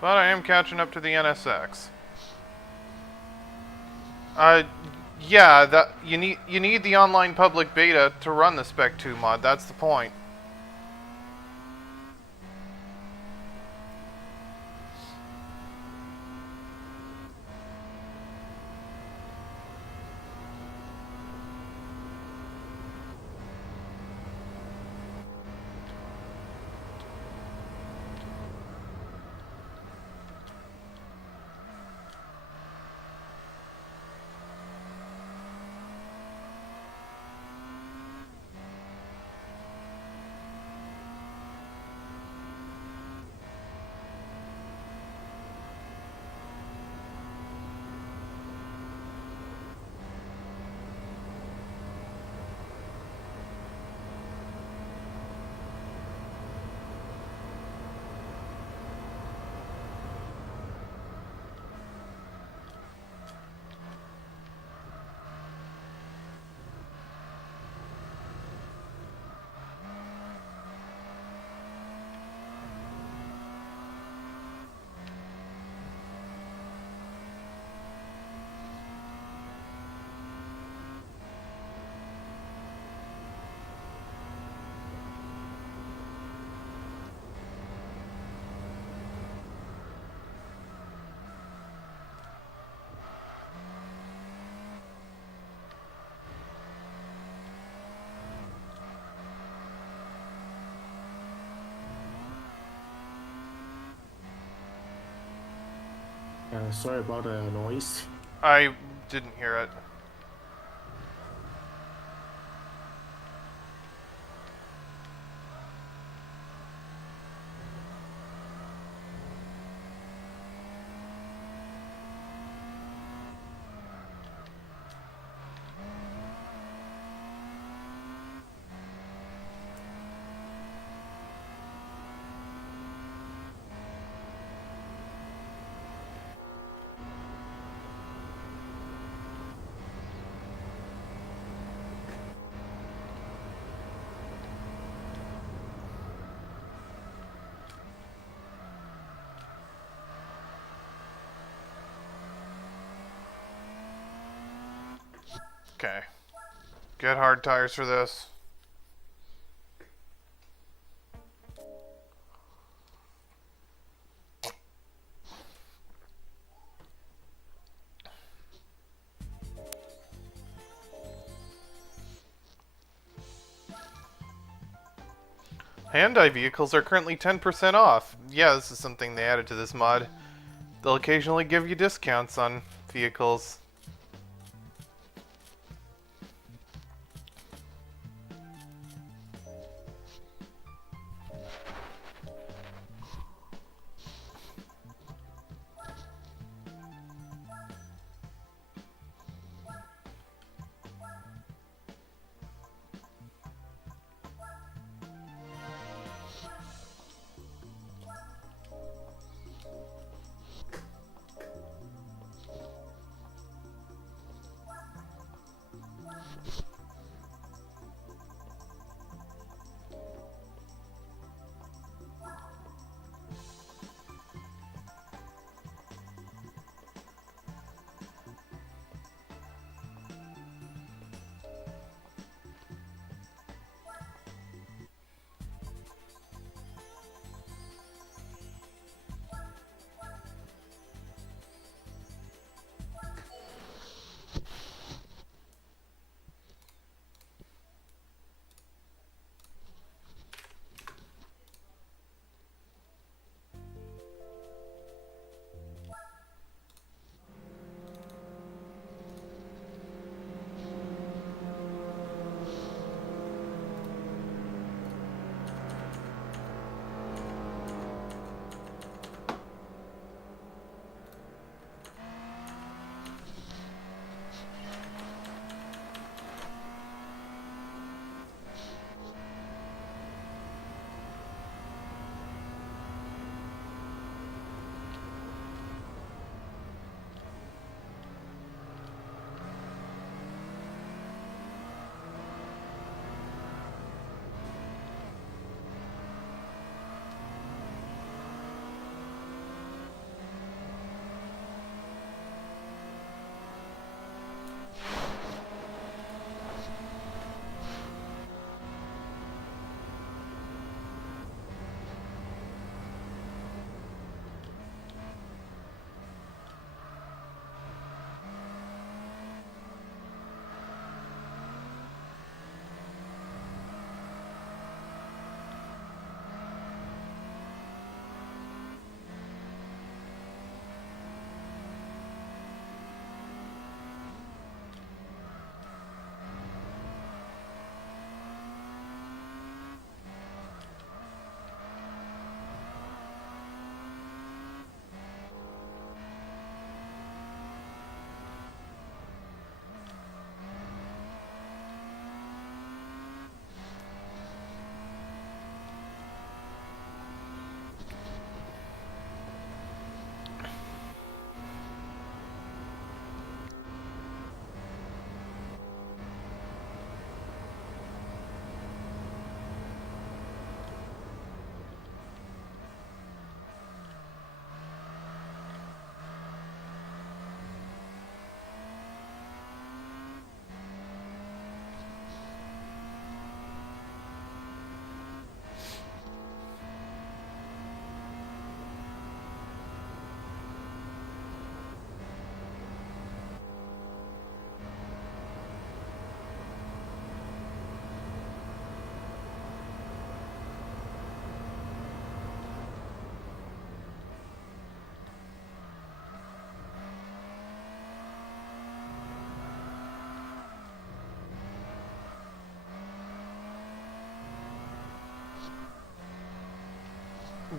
But I am catching up to the NSX. Yeah, that you need the online public beta to run the Spec 2 mod. That's the point. Sorry about the noise. I didn't hear it. Okay. Get hard tires for this. Hyundai vehicles are currently 10% off. Yeah, this is something they added to this mod. They'll occasionally give you discounts on vehicles.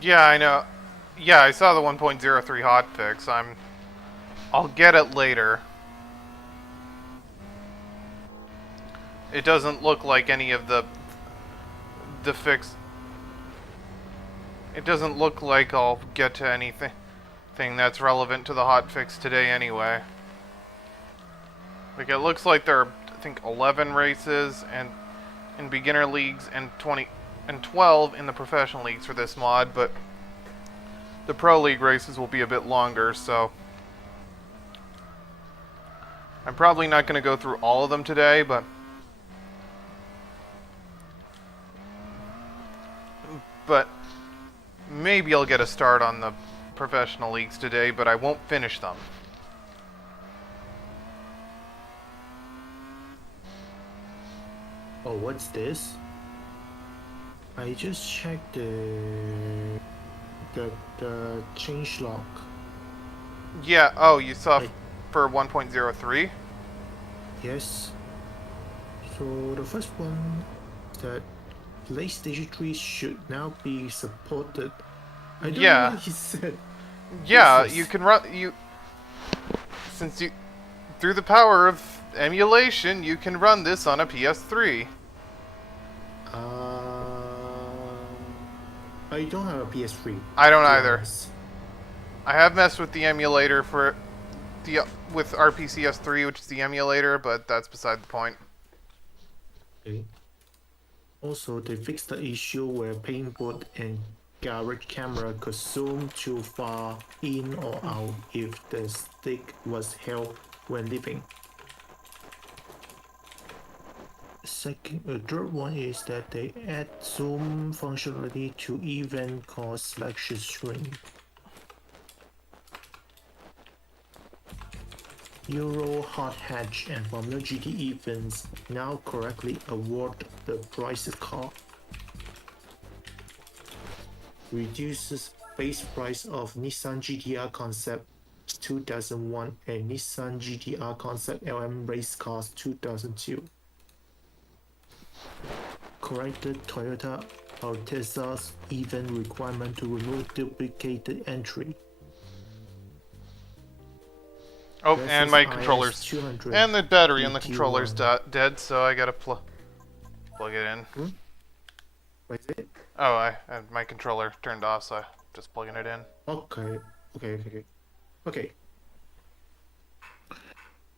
Yeah, I know. Yeah, I saw the 1.03 hotfix. I'll get it later. It doesn't look like any of the fix. It doesn't look like I'll get to anything that's relevant to the hotfix today anyway. Like it looks like there are, I think, 11 races and in beginner leagues and 12 in the professional leagues for this mod, but the pro league races will be a bit longer, so I'm probably not going to go through all of them today, but maybe I'll get a start on the professional leagues today, but I won't finish them. Oh, what's this? I just checked the change log. Yeah, oh, you saw I, for 1.03? yes. So the first one that PlayStation 3 should now be supported. I don't know what he said. Yeah, you can run since you through the power of emulation, you can run this on a PS3. I don't have a PS3. I don't either. I have messed with the emulator for with RPCS3, which is the emulator, but that's beside the point. Okay. Also, they fixed the issue where paintboard and garage camera could zoom too far in or out if the stick was held when leaving. Third one is that they add zoom functionality to event called selection string. Euro Hot Hatch and Formula GT events now correctly award the prize car. Reduces base price of Nissan GTR Concept 2001 and Nissan GTR Concept LM Race Cars 2002. Corrected Toyota Altezza's event requirement to remove duplicated entry. Oh, and my controller's and the battery on the controller's dead, so I gotta plug it in. What is it? Oh, my controller turned off, so I'm just plugging it in. Okay.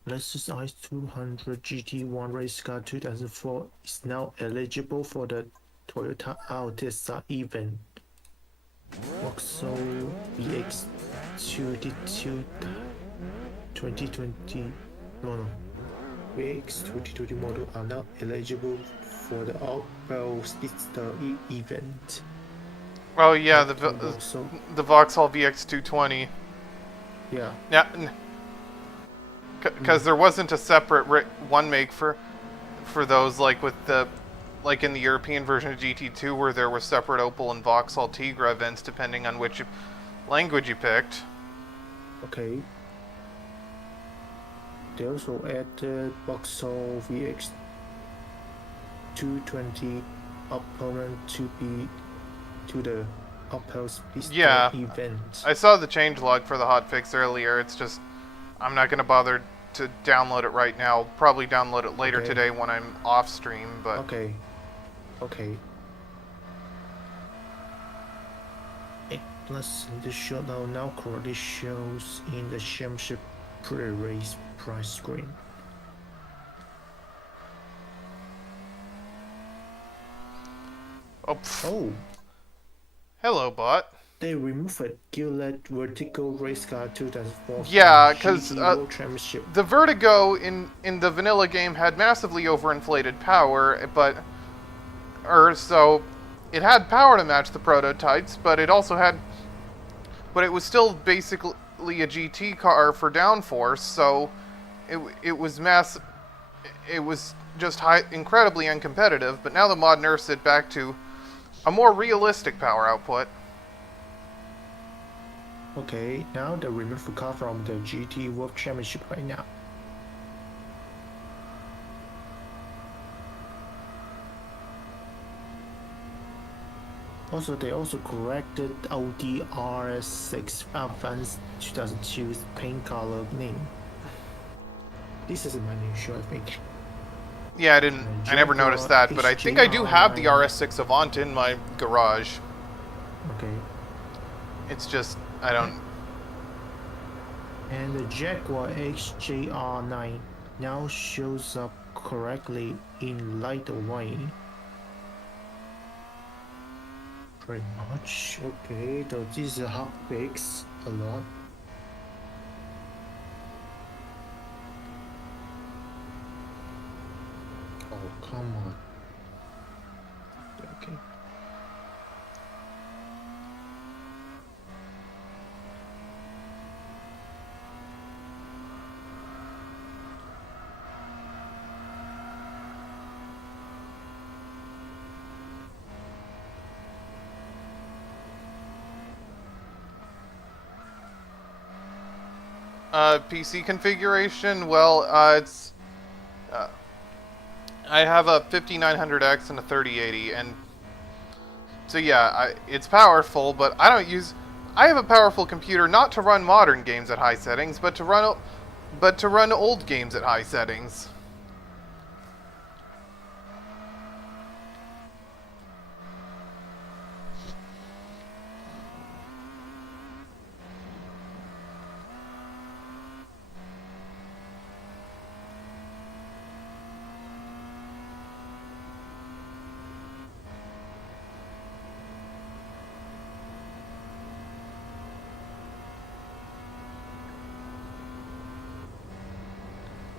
Lexus IS200 GT1 race car 2004 is now eligible for the Toyota Altezza event. Vauxhall VX2 2020 VX 2020 model are now eligible for the Opel Speedster event. Oh yeah, the Vauxhall VX220. Yeah. Yeah. Because there wasn't a separate one make for those, like with like in the European version of GT2, where there were separate Opel and Vauxhall Tigra events depending on which language you picked. Okay. They also added Vauxhall VX 220 opponent to the Opel Speedster event. I saw the changelog for the hotfix earlier. It's just I'm not gonna bother to download it right now. I'll probably download it later today when I'm off stream. But okay. Plus, the showdown now correctly shows in the championship pre-race price screen. Oh. Hello, bot. They removed a Gillette Vertigo race car 2004. Yeah, because the Vertigo in the vanilla game had massively overinflated power, but so it had power to match the prototypes, but it also had, but it was still basically a GT car for downforce, so it was it was just incredibly uncompetitive. But now the mod nerfs it back to a more realistic power output. Okay, now they remove the car from the GT World Championship right now. Also, they also corrected ODR6 Advanced 2002's paint color name. This is a minor issue, I think. Yeah, I never noticed that, but I think I do have the RS6 Avant in my garage. Okay. It's just, I don't... And the Jaguar XJR9 now shows up correctly in light white. Pretty much. Okay, so this is a hot fix a lot. Oh, come on. Okay. PC configuration, well, it's... I have a 5900X and a 3080, and... So yeah, it's powerful, but I don't use... I have a powerful computer not to run modern games at high settings, but to run old games at high settings.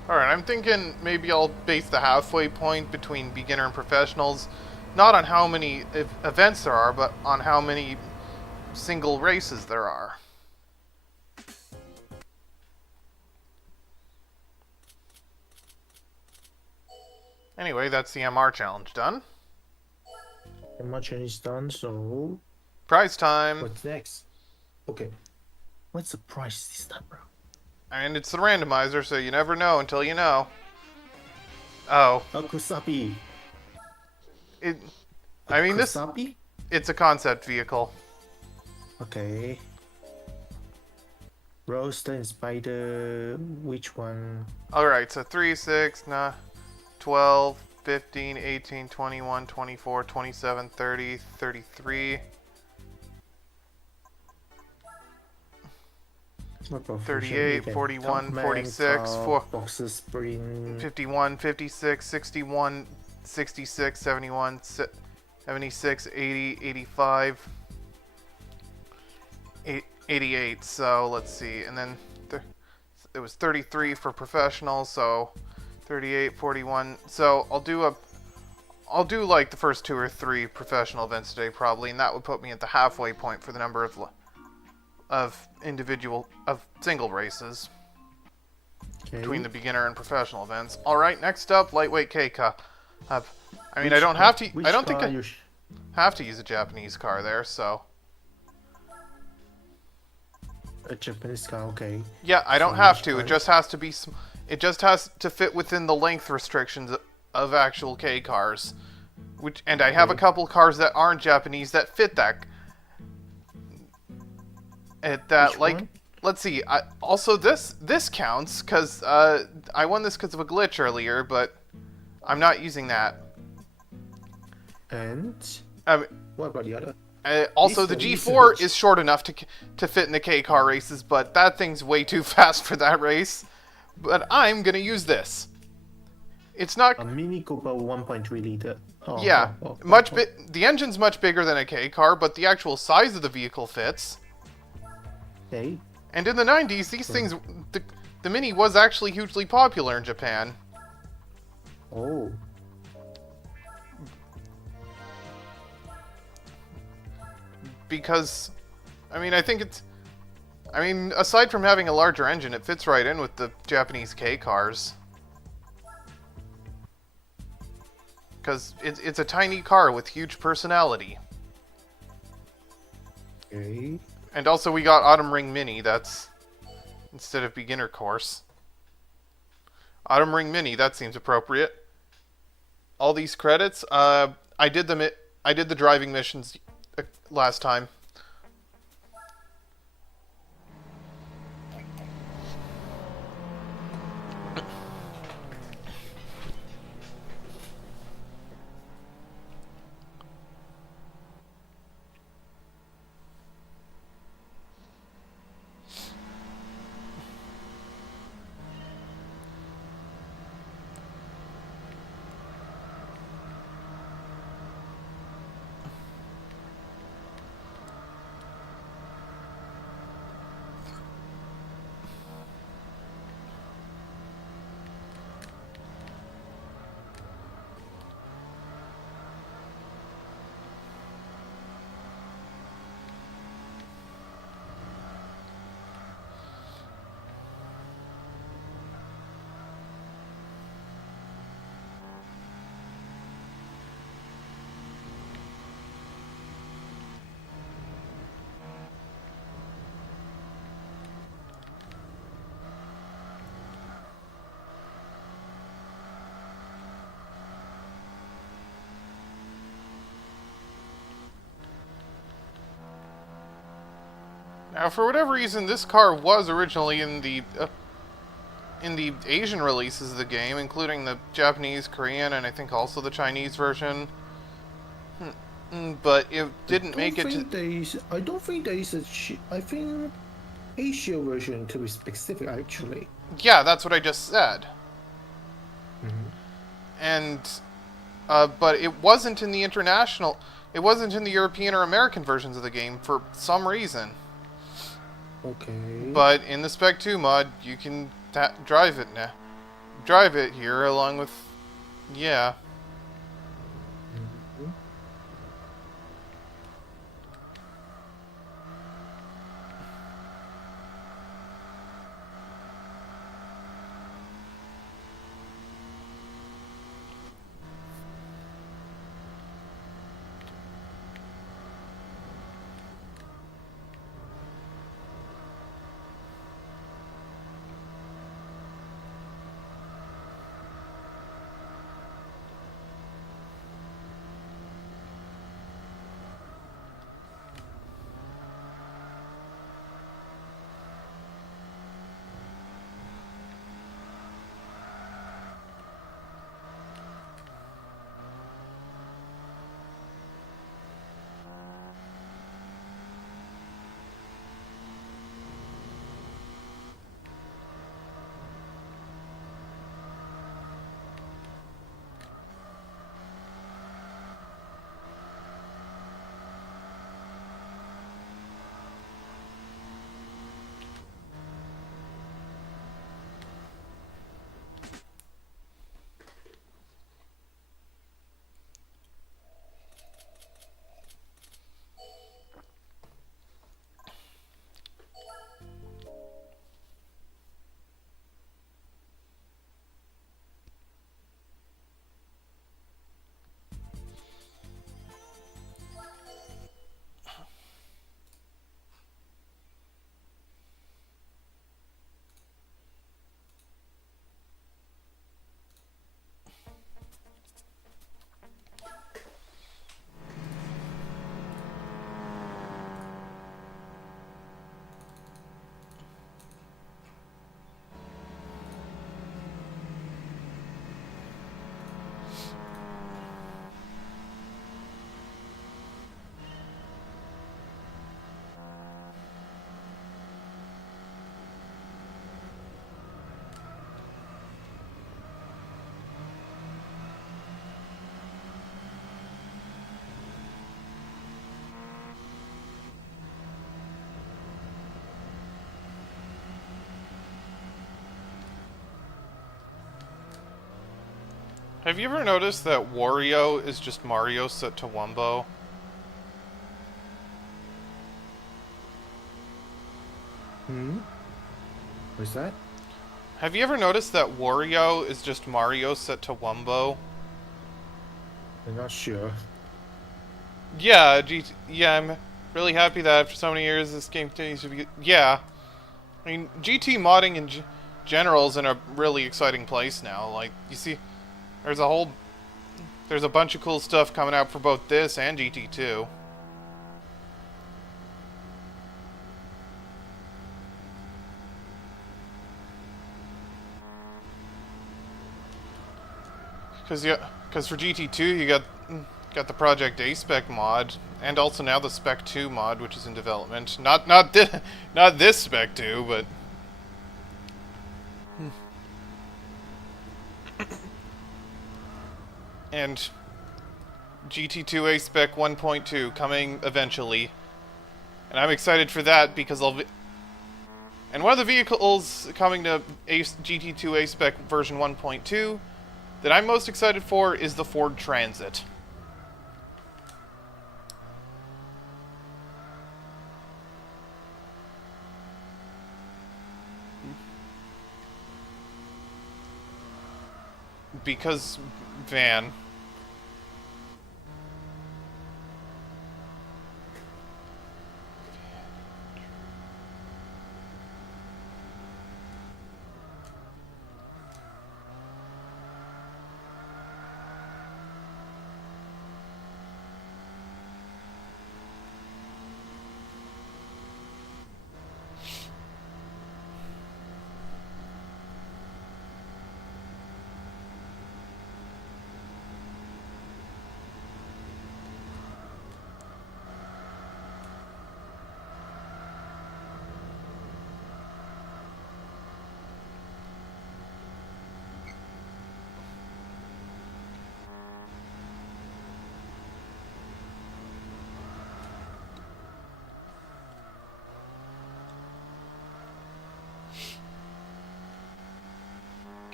Alright, I'm thinking maybe I'll base the halfway point between beginner and professionals, not on how many events there are, but on how many single races there are. Anyway, that's the MR challenge done. MR challenge is done, so... Prize time! What's next? Okay. What's the price this time, bro? And it's the randomizer, so you never know until you know. Oh. A Kusapi. I mean, Kusapi? it's a concept vehicle. Okay. Roadster and Spider, which one? Alright, so 3, 6, 12, 15, 18, 21, 24, 27, 30, 33... 38, 41, 46, 51, 56, 61, 66, 71, 76, 80, 85, 88. So let's see, and then it was 33 for professionals, so 38, 41. So I'll do like the first 2 or 3 professional events today probably, and that would put me at the halfway point for the number of single races between the beginner and professional events. All right, next up, lightweight K Cup. I mean, I don't have to. I don't think I have to use a Japanese car there. So a Japanese car, okay. Yeah, I don't have to. It just has to be. It just has to fit within the length restrictions of actual K cars. And I have a couple cars that aren't Japanese that fit that. Let's see. Also, this counts because I won this because of a glitch earlier, but I'm not using that. And what about the other? Also, the G4 is short enough to fit in the K car races, but that thing's way too fast for that race. But I'm gonna use this. It's not a Mini Cooper 1.3 liter. Oh, yeah, the engine's much bigger than a K car, but the actual size of the vehicle fits. Okay. And in the 90s, these things, the Mini was actually hugely popular in Japan. Oh. Because, I mean, aside from having a larger engine, it fits right in with the Japanese K cars. Because it's a tiny car with huge personality. Okay. And also we got Autumn Ring Mini, that's instead of beginner course. Autumn Ring Mini, that seems appropriate. All these credits, I did the driving missions last time. Now, for whatever reason, this car was originally in the Asian releases of the game, including the Japanese, Korean, and I think also the Chinese version. But it didn't make it to... I don't think there is I think Asia version to be specific, actually. Yeah, that's what I just said. Mm-hmm. And, but it wasn't in the international... It wasn't in the European or American versions of the game for some reason. Okay. But in the Spec 2 mod, you can drive it now. Drive it here along with... Yeah. Mm-hmm. Have you ever noticed that Wario is just Mario set to Wumbo? Hmm? What's that? Have you ever noticed that Wario is just Mario set to Wumbo? I'm not sure. Yeah, yeah, I'm really happy that after so many years this game continues to be... Yeah. I mean, GT modding in general is in a really exciting place now. Like, you see, there's a bunch of cool stuff coming out for both this and GT2. Because for GT2 you got the Project A Spec mod, and also now the Spec 2 mod, which is in development. Not this Spec 2, but and GT2 A Spec 1.2 coming eventually, and I'm excited for that because and one of the vehicles coming to GT2 A Spec version 1.2 that I'm most excited for is the Ford Transit. Because van.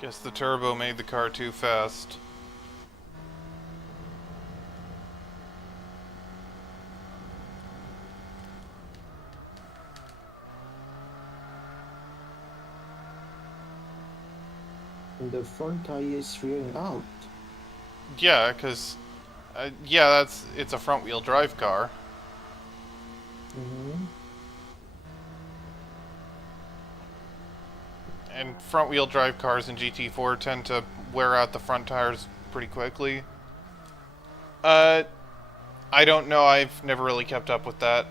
Guess the turbo made the car too fast. And the front tire is rearing out. Yeah, because yeah, it's a front-wheel drive car. Mm-hmm. And front-wheel drive cars in GT4 tend to wear out the front tires pretty quickly. I don't know. I've never really kept up with that.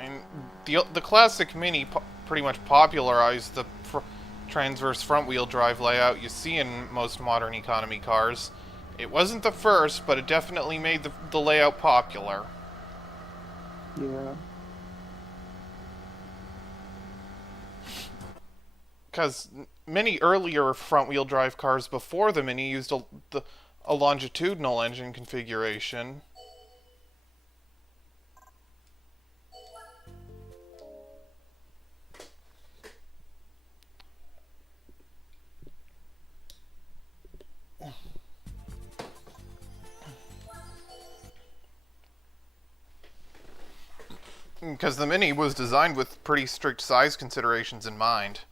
And the classic Mini pretty much popularized the transverse front-wheel drive layout you see in most modern economy cars. It wasn't the first, but it definitely made the layout popular. Yeah. Because many earlier front-wheel drive cars before the Mini used a longitudinal engine configuration. Because the Mini was designed with pretty strict size considerations in mind.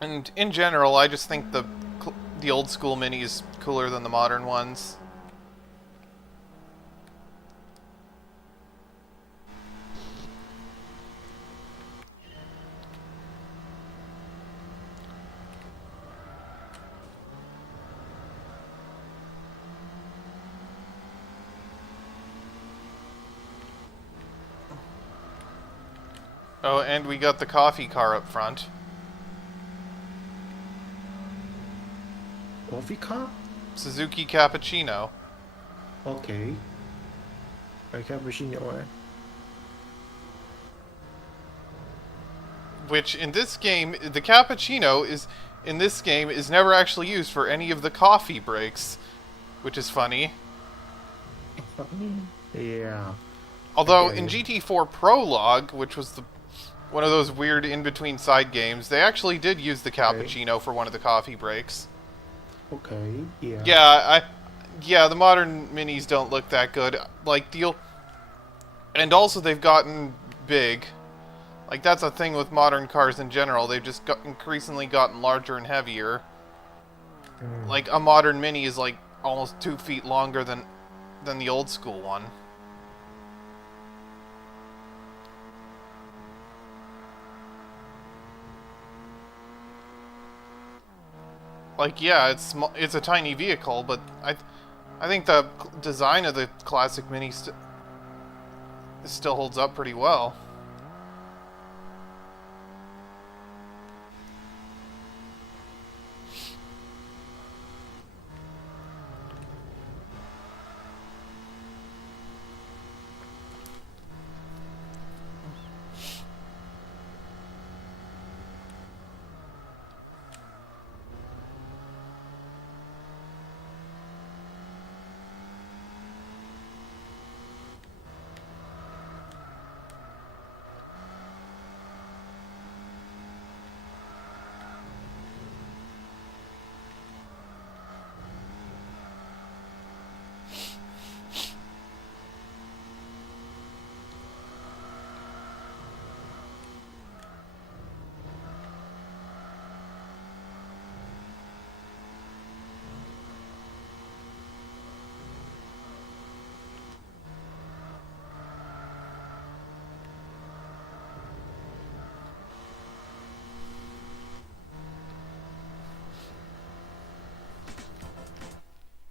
And in general, I just think the old school Mini is cooler than the modern ones. Oh, and we got the coffee car up front. Coffee car? Suzuki Cappuccino. Okay. A cappuccino. Which in this game, the cappuccino in this game is never actually used for any of the coffee breaks, which is funny. Yeah. Although Okay. in GT4 Prologue, which was one of those weird in-between side games, they actually did use the cappuccino for one of the coffee breaks. Okay. Yeah. Yeah, the modern minis don't look that good. Like and also they've gotten big. Like that's a thing with modern cars in general. They've just increasingly gotten larger and heavier. Like a modern mini is like almost 2 feet longer than the old school one. Like, yeah, it's a tiny vehicle, but I think the design of the classic Mini still holds up pretty well.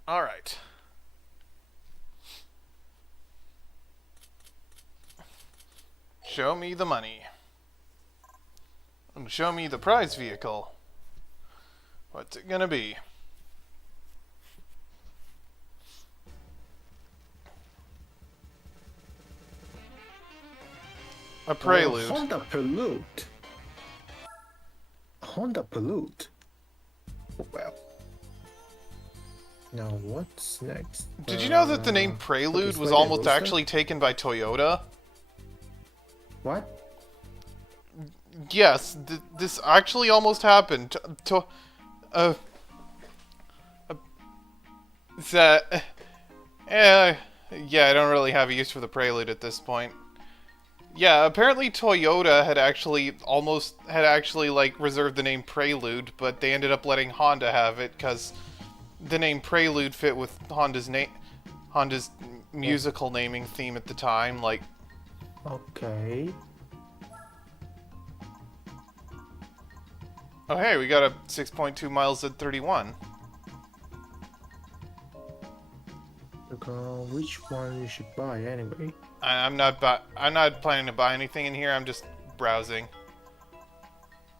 All right. Show me the money. And show me the prize vehicle. What's it gonna be? A Prelude. Honda Prelude. Honda Prelude. Oh, well. Now what's next? Did you know that the name Prelude was almost actually taken by Toyota? What? Yes, this actually almost happened. That, yeah, I don't really have a use for the Prelude at this point. Yeah, apparently Toyota had actually like reserved the name Prelude, but they ended up letting Honda have it because the name Prelude fit with Honda's musical naming theme at the time. Like, okay. oh hey, we got a 6.2 miles at 31. Look, which one you should buy anyway? I'm not planning to buy anything in here. I'm just browsing.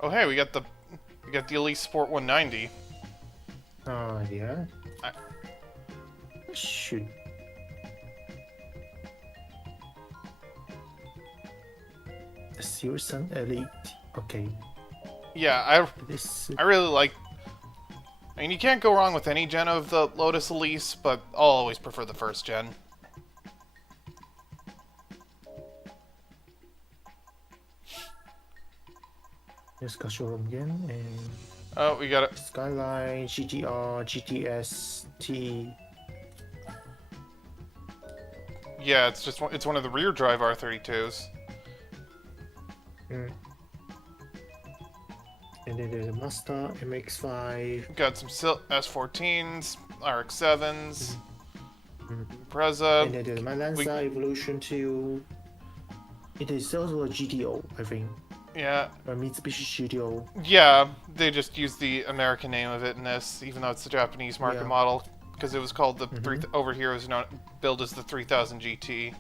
Oh hey, we got the Elite Sport 190. Yeah. Shoot. The Searson Elite. Okay. Yeah, This. I really like. I mean, you can't go wrong with any gen of the Lotus Elise, but I'll always prefer the first gen. Just got showroom again and. Oh, we got it. Skyline, GTR, GTS, T. Yeah, it's one of the rear drive R32s. Mm. And then there's a Mazda MX-5. Got some S14s, RX-7s, Mm. Impreza. And then there's my Lanza Evolution 2. It is also a GTO, I think. Yeah. A Mitsubishi GTO. Yeah, they just used the American name of it in this, even though it's the Japanese market model, because it was called the over here it was billed as the 3000 GT.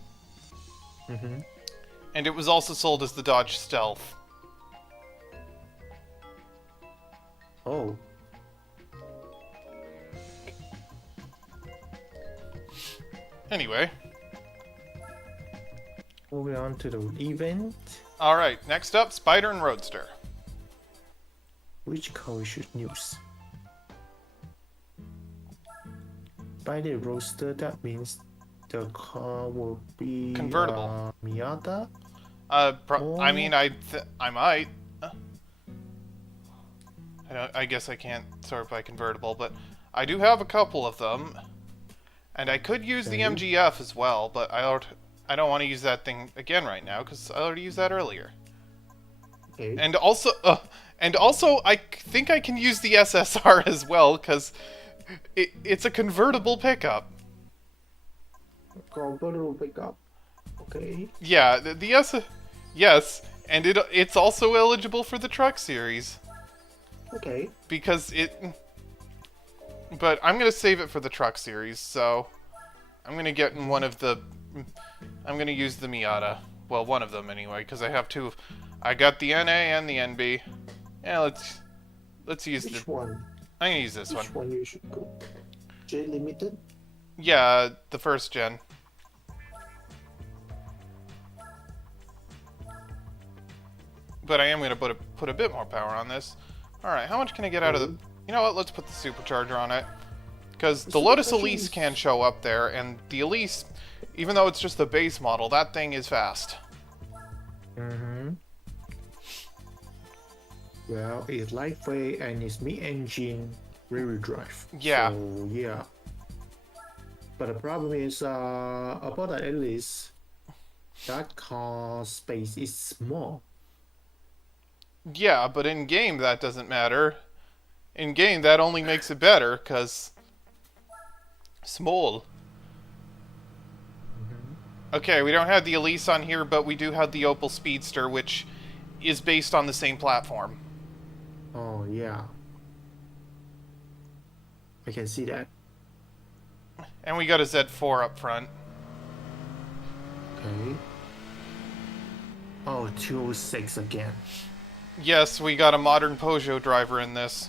And it was also sold as the Dodge Stealth. Oh. Anyway. Moving on to the event. Alright, next up, Spider and Roadster. Which car we should use? By the Roadster, that means the car will be convertible. Miata. I mean, I might. I guess I can't sort by convertible, but I do have a couple of them, and I could use the MGF as well, but I don't want to use that thing again right now because I already used that earlier. Okay. And also, I think I can use the SSR as well because it's a convertible pickup. Convertible pickup. Okay. Yeah, yes, and it's also eligible for the truck series. Okay. Because But I'm gonna save it for the truck series, so I'm gonna get in one of the. I'm gonna use the Miata. Well, one of them anyway, because I have two. I got the NA and the NB. Yeah, let's use Which the. one? I'm gonna use this one. Which one you should go? J Limited? Yeah, the first gen. But I am gonna put a bit more power on this. All right, how much can I get out of the? You know what? Let's put the supercharger on it, because the Lotus Elise can show up there, and the Elise, even though it's just the base model, that thing is fast. Mm-hmm. Well, it's lightweight and it's mid-engine rear-wheel drive. Yeah. So yeah. But the problem is, about the Elise, that car space is small. Yeah, but in game that doesn't matter. In game that only makes it better, cause small. Okay, we don't have the Elise on here, but we do have the Opel Speedster, which is based on the same platform. Oh yeah. I can see that. And we got a Z4 up front. Okay. Oh, 206 again. Yes, we got a modern Peugeot driver in this.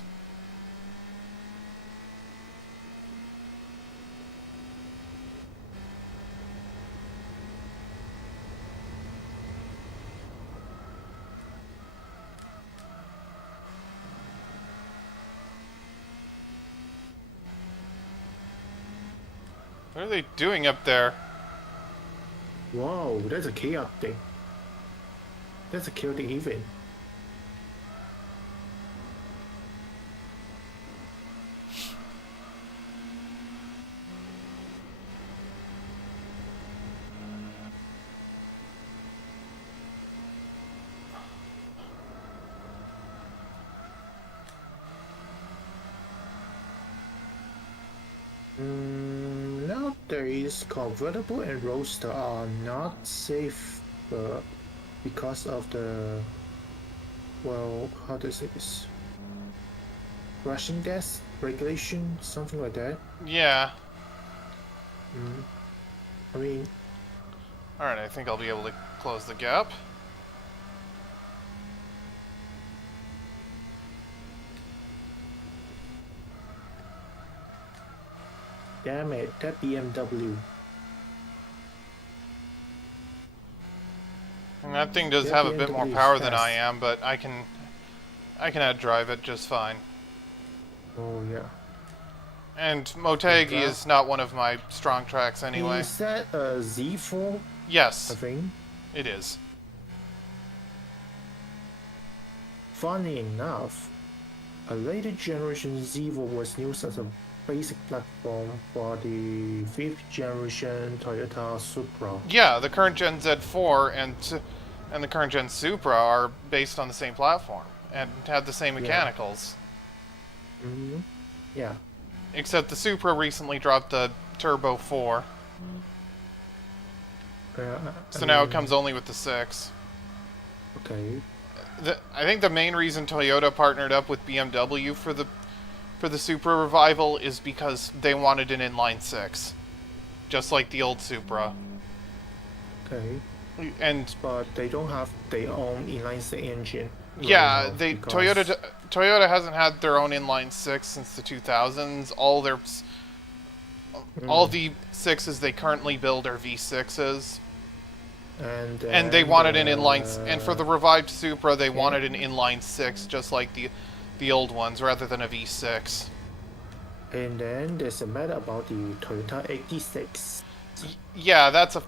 What are they doing up there? Whoa, that's a chaotic. That's a chaotic event. Nowadays, convertible and roadster are not safe because of the, well, how to say this? Russian gas regulation, something like that. Yeah. I mean, Alright, I think I'll be able to close the gap. damn it, that BMW. And that thing does have a bit more power than I am, but I can outdrive it just fine. Oh yeah. And Motegi is not one of my strong tracks anyway. Is that a Z4? I Yes, think. it is. Funny enough, a later generation Z4 was used as a basic platform for the 5th generation Toyota Supra. Yeah, the current Gen Z4 and the current Gen Supra are based on the same platform and have the same mechanicals. Mm-hmm. Yeah. Except the Supra recently dropped the Turbo 4. So now it comes only with the 6. Okay. I think the main reason Toyota partnered up with BMW for the Supra revival is because they wanted an inline 6. Just like the old Supra. Okay. And but they don't have their own inline-six engine. yeah, right now they because- Toyota hasn't had their own inline 6 since the 2000s. All the 6s they currently build are V6s. And they wanted an inline, and for the revived Supra, they wanted an inline 6, just like the old ones, rather than a V6. And then there's a matter about the Toyota 86. Yeah, that's a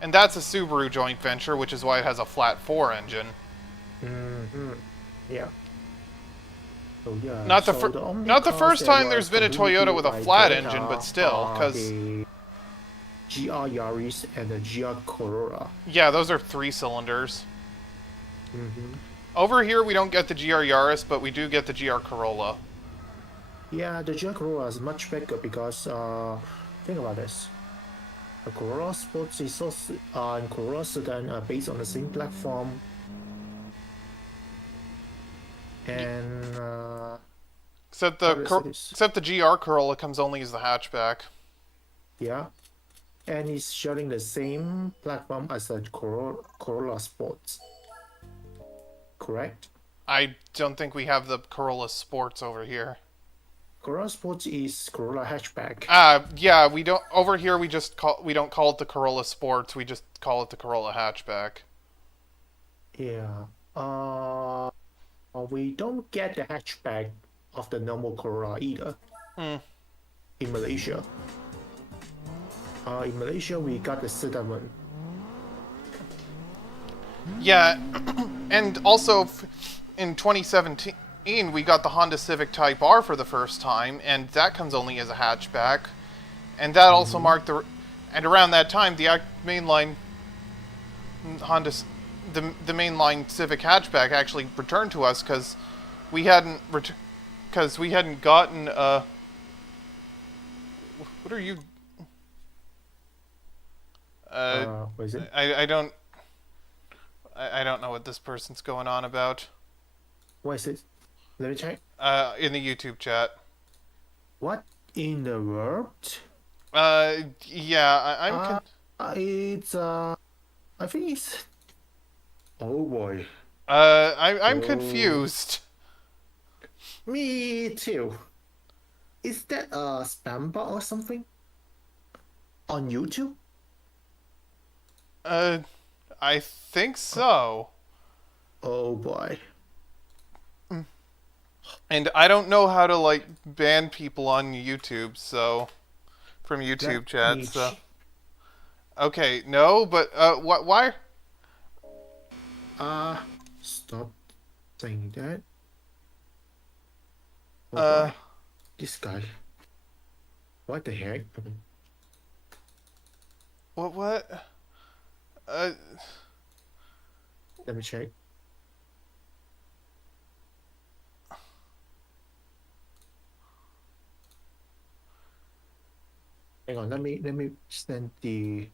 Subaru joint venture, which is why it has a flat 4 engine. Mm-hmm. Yeah. So yeah. Not the only not the cars first that time were there's been a completely Toyota with a by flat Toyota engine, but still, are because the GR Yaris and the GR Corolla. yeah, those are 3 cylinders. Mm-hmm. Over here, we don't get the GR Yaris, but we do get the GR Corolla. Yeah, the GR Corolla is much better because think about this. The Corolla Sports is also, and Corolla Sedan are based on the same platform. And Except What is it? except the GR Corolla comes only as the hatchback. Yeah, and it's sharing the same platform as the Corolla Sports, correct? I don't think we have the Corolla Sports over here. Corolla Sports is Corolla hatchback. Yeah, we don't over here. We don't call it the Corolla Sports. We just call it the Corolla hatchback. Yeah. We don't get the hatchback of the normal Corolla either Hmm. in Malaysia. In Malaysia, we got the sedan one. Yeah, and also in 2017 we got the Honda Civic Type R for the first time, and that comes only as a hatchback. And that also marked the and around that time the mainline Honda the mainline Civic hatchback actually returned to us because we hadn't gotten what are you What is it? I don't know what this person's going on about What is it? Let me check. in the YouTube chat. What in the world? Yeah, It's I think it's. Oh boy. I'm confused. Me too. Is that a spam bot or something on YouTube? I think so. Oh boy. And I don't know how to like ban people on YouTube, so from YouTube chat. So okay, no, but what? Why? Stop saying that. Oh boy. This guy. What the heck? What? What? Let me check. Hang on, let me send the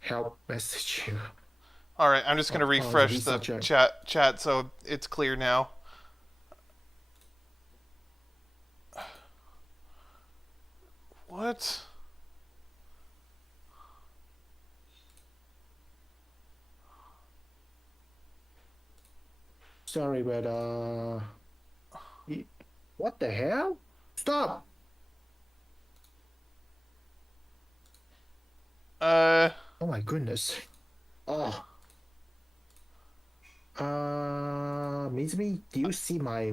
help message here. All right, I'm just gonna refresh the subject. chat so it's clear now. What? Sorry, but what the hell? Stop! Oh my goodness. Oh. Mizumi, do you see my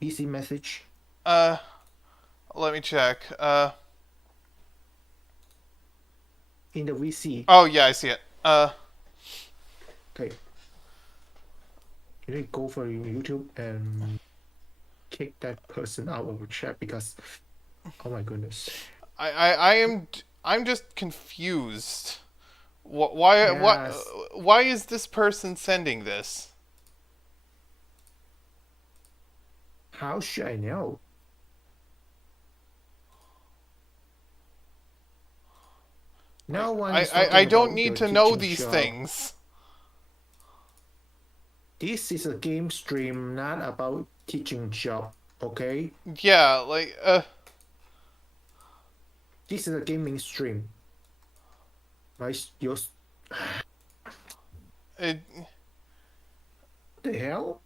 VC message? Let me check. In the VC. Oh yeah, I see it. Okay. You need to go for YouTube and kick that person out of the chat because, oh my goodness. I'm just confused. Why Yes. why is this person sending this? How should I know? No one is talking I don't about need your to know teaching these job. things. This is a game stream, not about teaching job, okay? Yeah, like This is a gaming stream. Right? What it, the hell?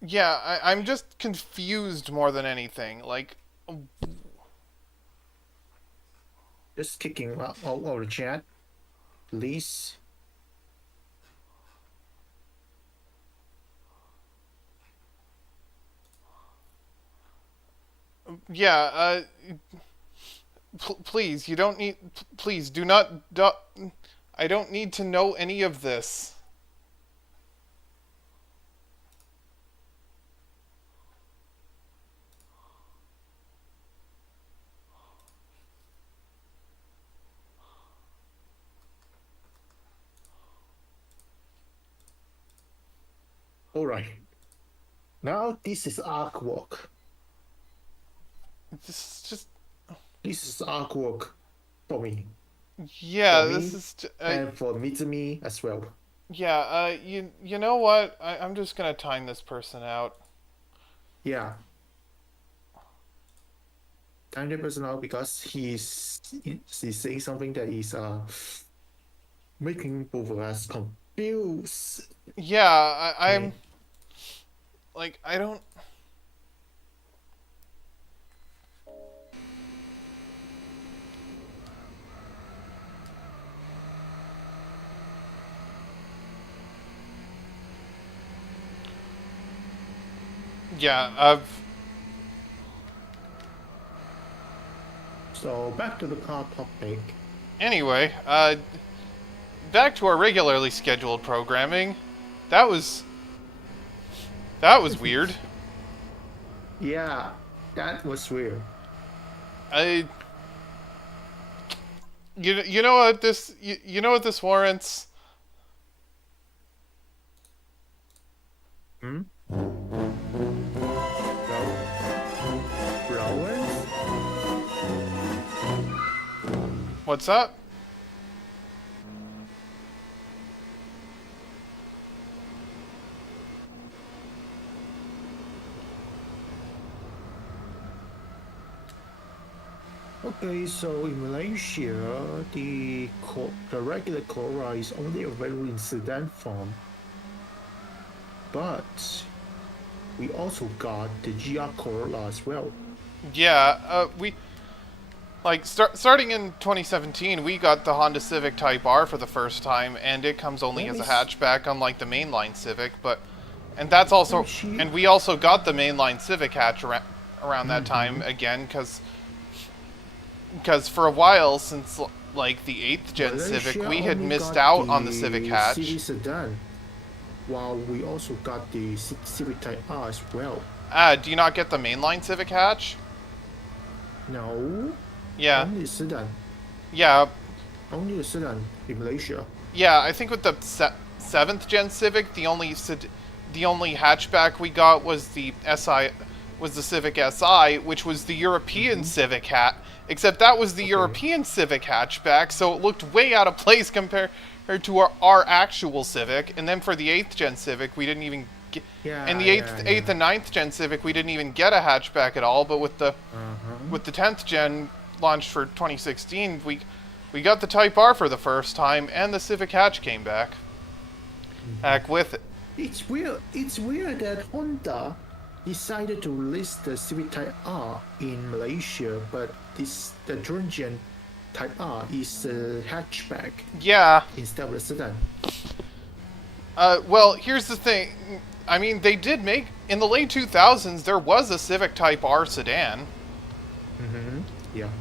yeah, I'm just confused more than anything. Like Just kicking out of the chat, please. yeah, please, you don't need please do not I don't need to know any of this. All right. Now this is artwork. This is just This is artwork for me. yeah, For this me is and for Mizumi as well. yeah, you know what? I'm just gonna time this person out. Yeah. 90% out because he's saying something that is making both of us confused. Yeah, I'm Okay. like I don't. Yeah. So back to the car topic. Anyway, back to our regularly scheduled programming. That was that was weird. Yeah, that was weird. I you know what this you know what this warrants? Hmm? Flowers? What's up? Okay, so in Malaysia, the regular Corolla is only available in sedan form, but we also got the GR Corolla as well. Yeah, we like starting in 2017, we got the Honda Civic Type R for the first time, and it comes only Let as me a s- hatchback, unlike the mainline Civic. But and that's also actually. and we also got the mainline Civic hatch around that time Mm-hmm. again, because for a while since like the 8th gen Civic, Malaysia we had only missed got out on the Civic the hatch. city sedan, while we also got the Civic Type R as well. Do you not get the mainline Civic hatch? No, Yeah, only sedan, yeah, only the sedan in Malaysia. yeah. I think with the 7th gen Civic, the only hatchback we got was the Civic Si, which was the European Mm-hmm. Civic hat. Except that was the Okay. European Civic hatchback, so it looked way out of place compared to our actual Civic. And then for the 8th gen Civic, we didn't even get, and Yeah, the yeah, 8th yeah. and 9th gen Civic, we didn't even get a hatchback at all. But Uh-huh. with the 10th gen launched for 2016, we got the Type R for the first time, and the Civic hatch came back. Mm-hmm. Heck with it. It's weird. It's weird that Honda decided to list the Civic Type R in Malaysia, but the Georgian Type R is a hatchback Yeah. instead of a sedan. Well, here's the thing. I mean, they did make in the late 2000s. There was a Civic Type R sedan, Mm-hmm. Yeah.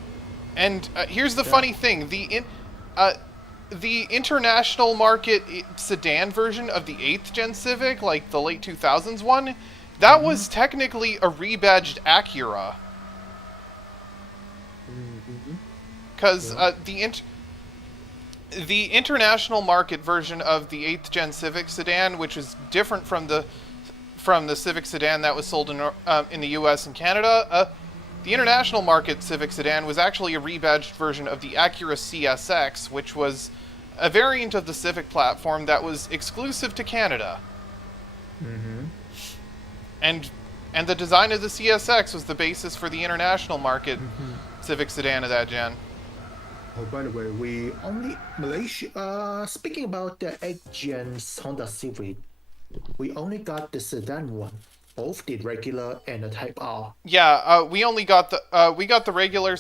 and here's the Yeah. funny thing: the international market sedan version of the 8th gen Civic, like the late 2000s one, that Mm-hmm. was technically a rebadged Acura, Mm-hmm. because Yeah. the international market version of the 8th gen Civic sedan, which was different from the Civic sedan that was sold in the U.S. and Canada. The international market Civic sedan was actually a rebadged version of the Acura CSX, which was a variant of the Civic platform that was exclusive to Canada. Mm-hmm. And and the design of the CSX was the basis for the international market Mm-hmm. Civic sedan of that gen. Oh, by the way, we only Malaysia. Speaking about the 8th gen Honda Civic, we only got the sedan one, both the regular and the Type R. Yeah, we got the regular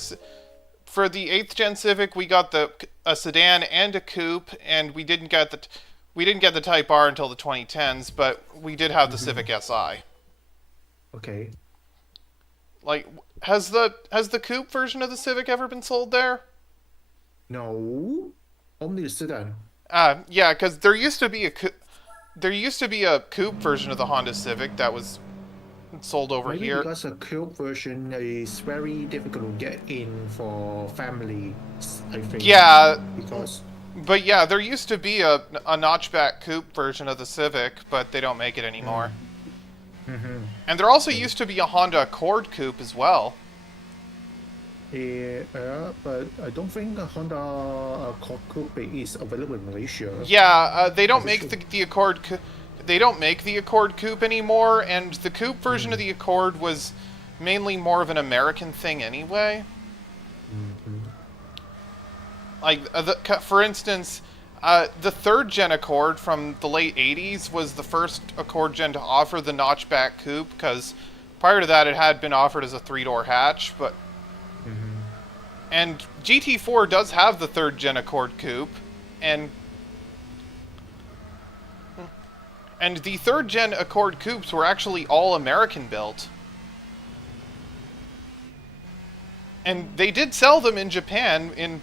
for the 8th gen Civic. We got the a sedan and a coupe, and we didn't get the Type R until the 2010s, but we did have the Mm-hmm. Civic Si. Okay. Like, has the coupe version of the Civic ever been sold there? No, only the sedan. Yeah, because there used to be a coupe version of the Honda Civic that was sold over Maybe here. because a coupe version is very difficult to get in for families, I think. Yeah, Because but yeah, there used to be a notchback coupe version of the Civic, but they don't make it anymore. mm, mm-hmm. And there also Okay. used to be a Honda Accord coupe as well. Yeah, but I don't think a Honda Accord Coupe is available in Malaysia. Yeah, they don't make Officially. the Accord. They don't make the Accord coupe anymore, and the coupe version of Mm, the Accord was mainly more of an American thing anyway. Like, for instance, the third gen Accord from the late 80s was the first Accord gen to offer the notchback coupe, because prior to that it had been offered as a three-door hatch, but... And GT4 does have the third gen Accord coupe, and the third gen Accord coupes were actually all American built. And they did sell them in Japan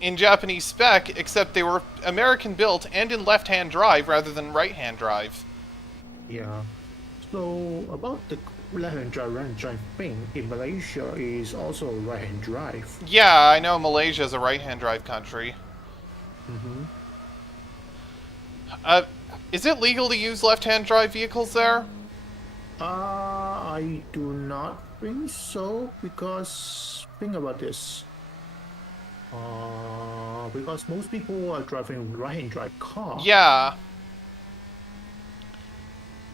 in Japanese spec, except they were American built and in left-hand drive rather than right-hand drive. Yeah. So about the left-hand drive thing in Malaysia is also right-hand drive. Yeah, I know Malaysia is a right-hand drive country. Is it legal to use left-hand drive vehicles there? I do not think so, because think about this. Because most people are driving right-hand drive car. Yeah.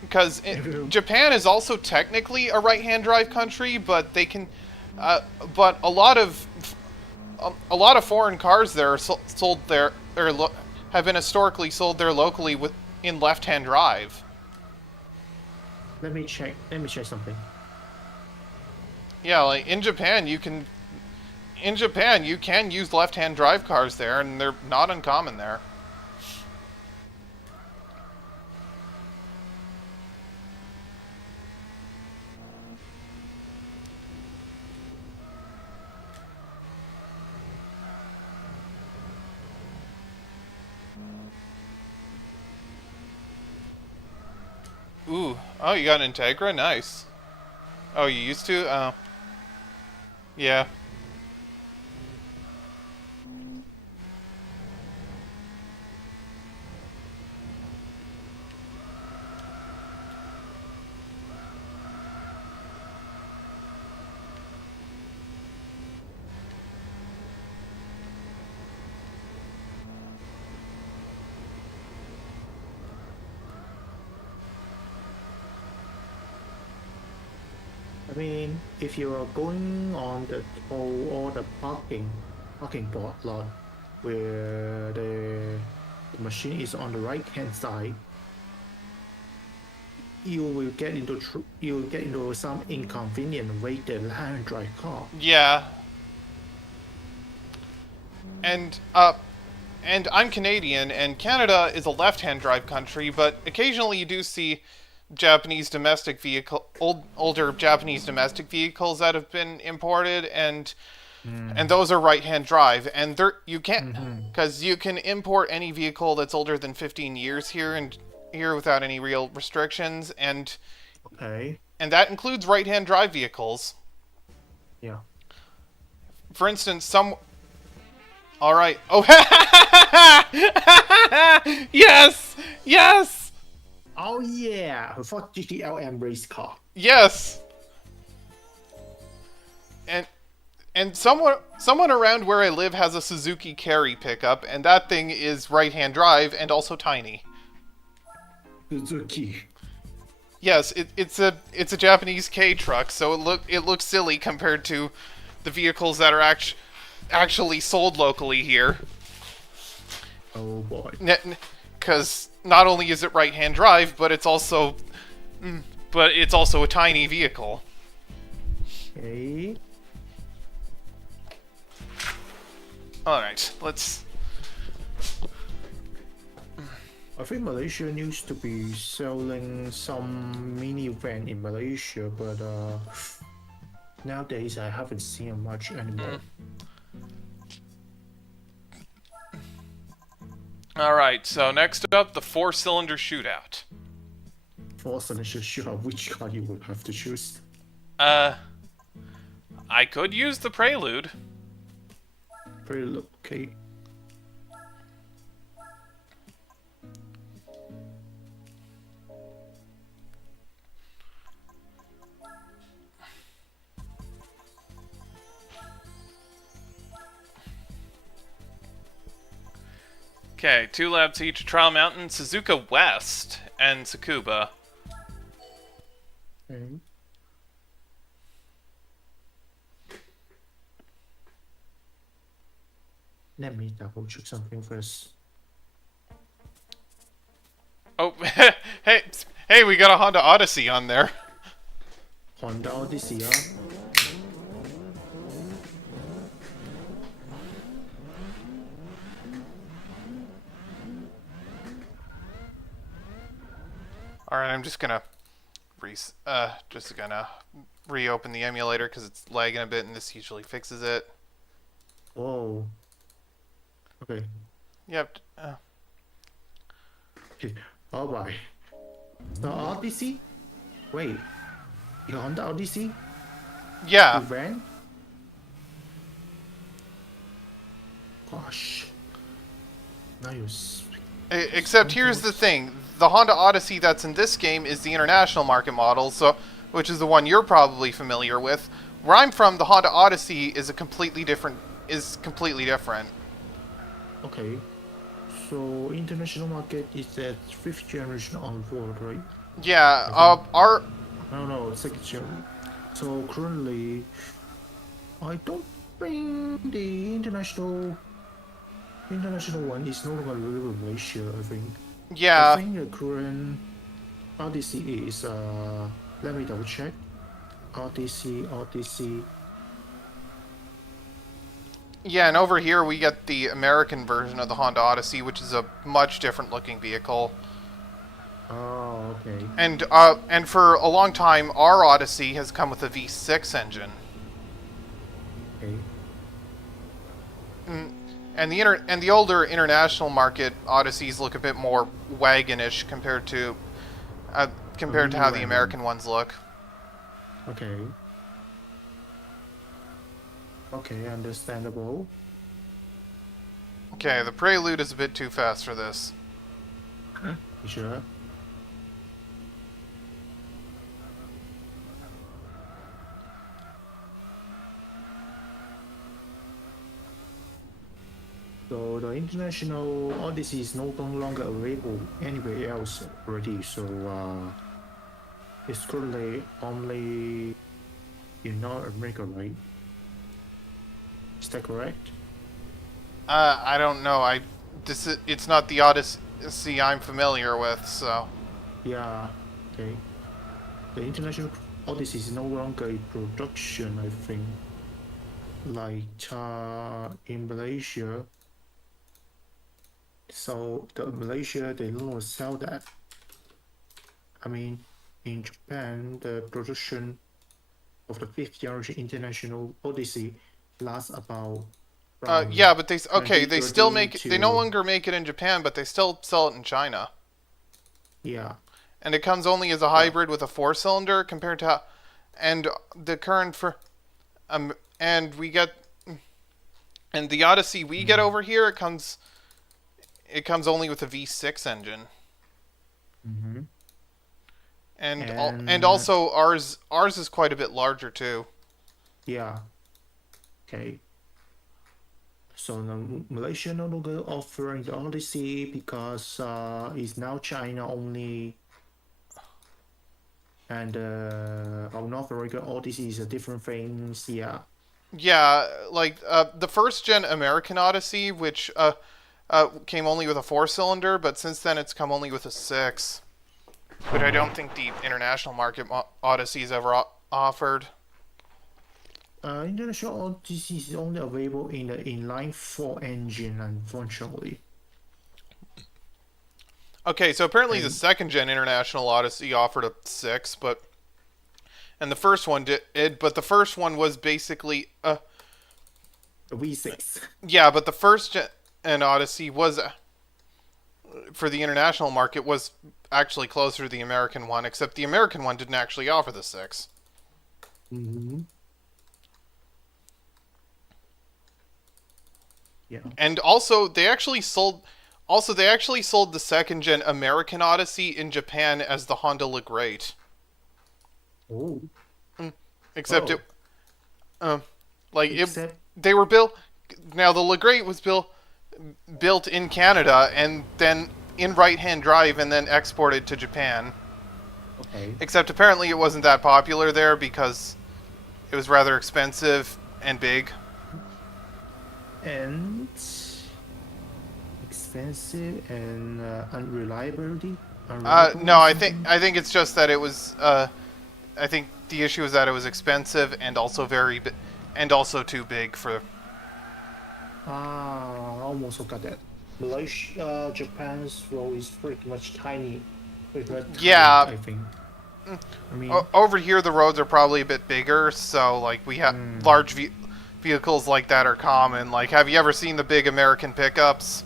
Because Japan is also technically a right-hand drive country, but they can, but a lot of foreign cars there are sold there, or have been historically sold there locally in left-hand drive. Let me check something. Yeah, like in Japan you can use left-hand drive cars there, and they're not uncommon there. Ooh, oh, you got an Integra? Nice. Oh, you used to? Oh. Yeah. I mean, if you are going on the all the parking lot where the machine is on the right hand side, you will get into some inconvenient with the left-hand drive car. Yeah. And I'm Canadian, and Canada is a left-hand drive country, but occasionally you do see Japanese domestic older Japanese domestic vehicles that have been imported, and those are right-hand drive, and you can't, because you can import any vehicle that's older than 15 years here without any real restrictions, and that includes right-hand drive vehicles. Yeah. For instance, all right. Oh, yes, yes. Oh yeah, a Ford GTLM race car. Yes. And someone around where I live has a Suzuki Carry pickup, and that thing is right-hand drive and also tiny. Suzuki. Yes, it's a Japanese K truck, so it looks silly compared to the vehicles that are actually sold locally here. Oh boy. Because not only is it right-hand drive, but it's also a tiny vehicle. Okay. All right, let's. I think Malaysia used to be selling some minivan in Malaysia, but nowadays I haven't seen much anymore. All right, so next up, the 4-cylinder shootout. 4-cylinder shootout, which car you would have to choose? I could use the Prelude. Prelude, okay. Okay, 2 laps each. Trial Mountain, Suzuka West, and Tsukuba. Okay. Let me double check something first. Oh, hey, hey, we got a Honda Odyssey on there. Honda Odyssey, All right, I'm just gonna reopen the emulator because it's lagging a bit, and this usually fixes it. Whoa. Okay. Yep. Alright. The Odyssey? Wait. The Honda Odyssey? Yeah. You ran? Gosh. Now you Except here's the thing: the Honda Odyssey that's in this game is the international market model, so which is the one you're probably familiar with. Where I'm from, the Honda Odyssey is completely different. Okay. So international market is that fifth generation on board, right? Yeah. Our No, second gen. So currently, I don't think the international one is no longer available in Malaysia. I think. I yeah. think the current Odyssey is Let me double check. Odyssey. Yeah, and over here we get the American version of the Honda Odyssey, which is a much different looking vehicle. Oh, okay. And for a long time, our Odyssey has come with a V6 engine. Okay. And the older international market Odysseys look a bit more wagonish compared to how the American ones look. Okay. Okay, understandable. Okay, the Prelude is a bit too fast for this. You sure? So the international Odyssey is no longer available anywhere else already. So it's currently only in North America, right? Is that correct? I don't know. It's not the Odyssey I'm familiar with, so. Yeah. Okay. The international Odyssey is no longer in production, I think. Like in Malaysia. So the Malaysia they don't sell that. I mean, in Japan, the production of the fifth generation International Odyssey lasts about Yeah, but they still 2013 make it. They no to longer make it in Japan, but they still sell it in China. yeah. And it comes only as a hybrid with a 4-cylinder compared to and the current for and we get and the Odyssey we get over here it comes only with a V6 engine. Mm-hmm. And also ours is quite a bit larger too. Yeah. Okay. So Malaysia no longer offering the Odyssey because it's now China only, and our North America Odyssey is a different thing. Yeah. Yeah, like the first gen American Odyssey, which came only with a 4-cylinder, but since then it's come only with a 6. But I don't think the international market Odyssey's ever offered. International Odyssey is only available in the inline 4 engine, unfortunately. Okay, so apparently the second gen International Odyssey offered a 6, and the first one did, but the first one was basically The V6. yeah, but the first gen Odyssey was for the international market was actually closer to the American one, except the American one didn't actually offer the 6. Mm-hmm. Yeah. And also they actually sold the second gen American Odyssey in Japan as the Honda Le Great. Oh. Except Except they were built. Now the Le Great was built in Canada and then in right-hand drive and then exported to Japan. okay. Except apparently it wasn't that popular there because it was rather expensive and big. And expensive and unreliability? Unreliable No, or I think something? it's just that it was. I think the issue is that it was expensive and also and also too big for. Ah, I almost forgot that. Malaysia, Japan's road is pretty much tiny, pretty much tight, Yeah, I think. I mean, over here the roads are probably a bit bigger, so like we have hmm, large vehicles like that are common. Like, have you ever seen the big American pickups?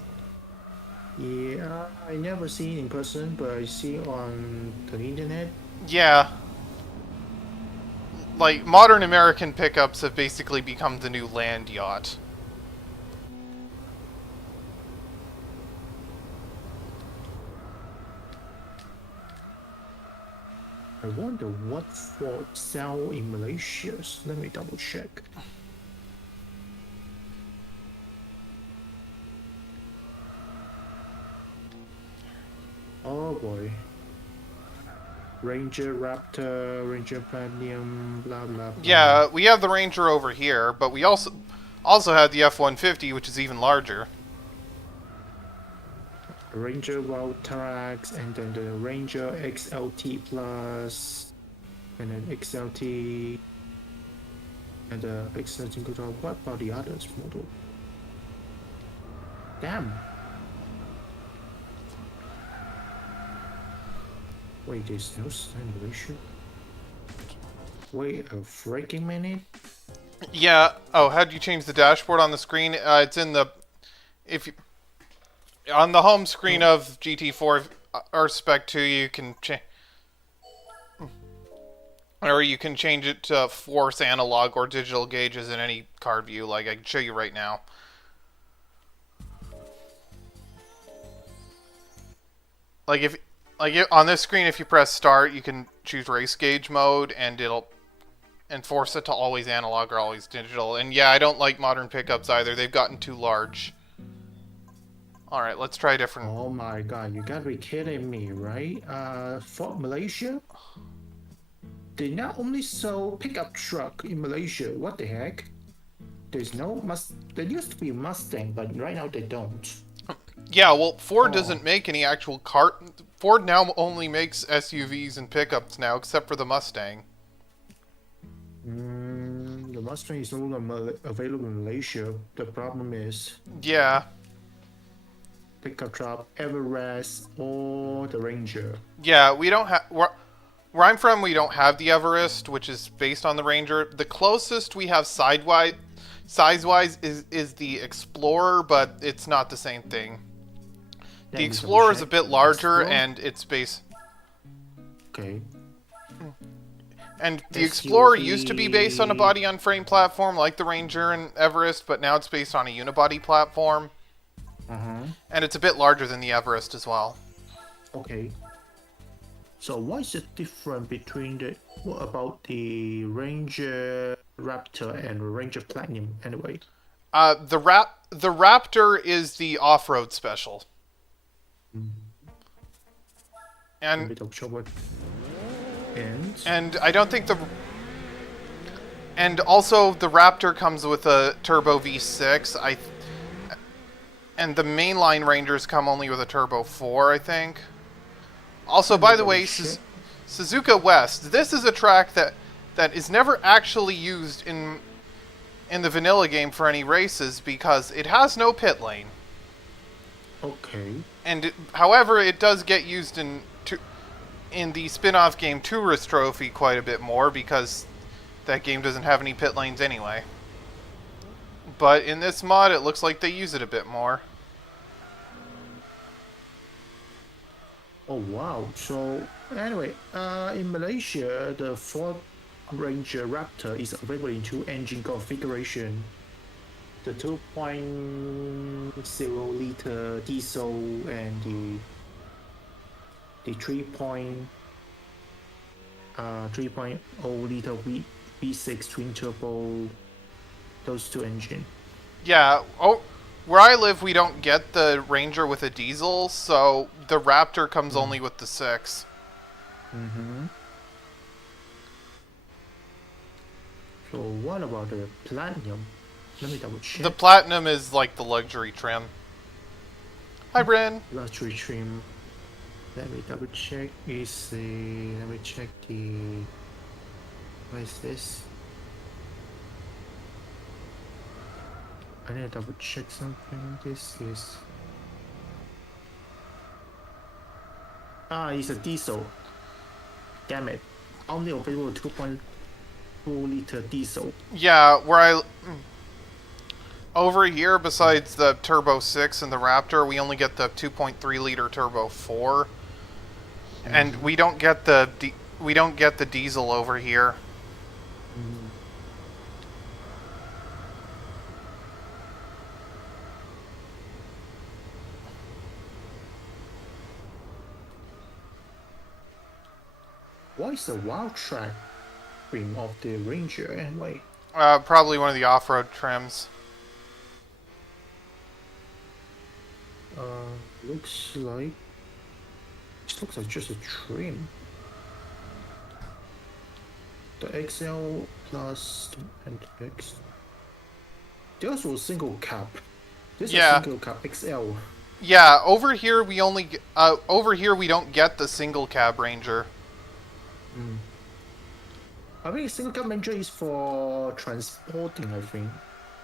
yeah, I never seen in person, but I see on the internet. Yeah, like modern American pickups have basically become the new land yacht. I wonder what Ford sell in Malaysia. Let me double check. Oh boy. Ranger Raptor, Ranger Platinum, blah blah blah. Yeah, we have the Ranger over here, but we also have the F-150, which is even larger. Ranger Wild Trax, and then the Ranger XLT Plus, and then XLT, and the XLT Control. What about the others model? Damn. Wait, there's no simulation. Wait a freaking minute. Yeah. Oh, how do you change the dashboard on the screen? It's in the if you on the home screen No. of GT4 or Spec 2, you can or you can change it to force analog or digital gauges in any card view. Like I can show you right now. Like if on this screen, if you press start, you can choose race gauge mode, and it'll and force it to always analog or always digital. And yeah, I don't like modern pickups either. They've gotten too large. All right, let's try different. Oh my god, you gotta be kidding me, right? For Malaysia, they not only sell pickup truck in Malaysia. What the heck? There's no There used to be Mustang, but right now they don't. Yeah, well, Ford Oh, doesn't make any actual car. Ford now only makes SUVs and pickups now, except for the Mustang. the Mustang is no longer available in Malaysia. The problem is Yeah, pickup truck, Everest, or the Ranger. yeah, we don't have. Where I'm from, we don't have the Everest, which is based on the Ranger. The closest we have size-wise, is the Explorer, but it's not the same thing. The Let me double Explorer is a check. bit larger, Explore. and it's based. Okay. And the Explorer used to be based on a SUV. body-on-frame platform like the Ranger and Everest, but now it's based on a unibody platform. Uh-huh. And it's a bit larger than the Everest as well. Okay. So what is the difference between what about the Ranger Raptor and Ranger Platinum anyway? The Raptor is the off-road special. A And bit of trouble. And and I don't think the and also the Raptor comes with a turbo V6. And the mainline Rangers come only with a turbo 4, I think. Also, let me by the double way, check. Suzuka West. This is a track that is never actually used in the vanilla game for any races because it has no pit lane. Okay. And however, it does get used in the spin-off game Tourist Trophy quite a bit more because that game doesn't have any pit lanes anyway. But in this mod, it looks like they use it a bit more. Oh wow. So anyway, in Malaysia, the Ford Ranger Raptor is available in two engine configuration. The 2.0 liter diesel and the 3.0 liter V6 twin turbo, those two engine. Yeah, oh, where I live, we don't get the Ranger with a diesel, so the Raptor comes only with the 6. Mm-hmm. So what about the Platinum? Let me double The check. Platinum is like the luxury trim. Hi, Bren. luxury trim. Let me double check. Let me check the. What is this? I need to double check something. This is. It's a diesel. Damn it. Only available 2.2-liter diesel. Yeah, over here, besides the Turbo 6 and the Raptor, we only get the 2.3 liter Turbo 4, and we don't get the diesel over here. Mm. What is the wild track trim of the Ranger anyway? Probably one of the off-road trims. Looks like it looks like just a trim. The XL plus and X. There's also a single cap. This is a Yeah. single cap XL. Yeah, over here we we don't get the single cab Ranger. I think single cab Ranger is for transporting. I think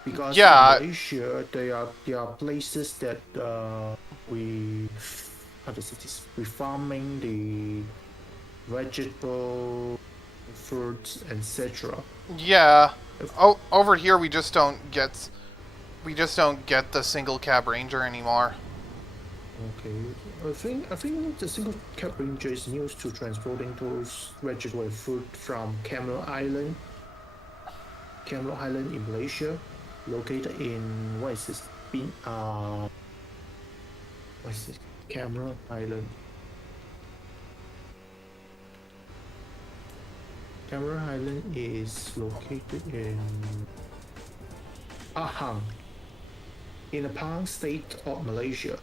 because in Yeah, Malaysia there are places that we how to say this, we farming the vegetable, fruits, etc. yeah. Oh, over here we just don't get the single cab Ranger anymore. Okay, I think the single cab Ranger is used to transporting those vegetable fruit from Cameron Island in Malaysia, located in what is this? What is this? Cameron Island. Cameron Island is located in Ahang, in the Pahang state of Malaysia.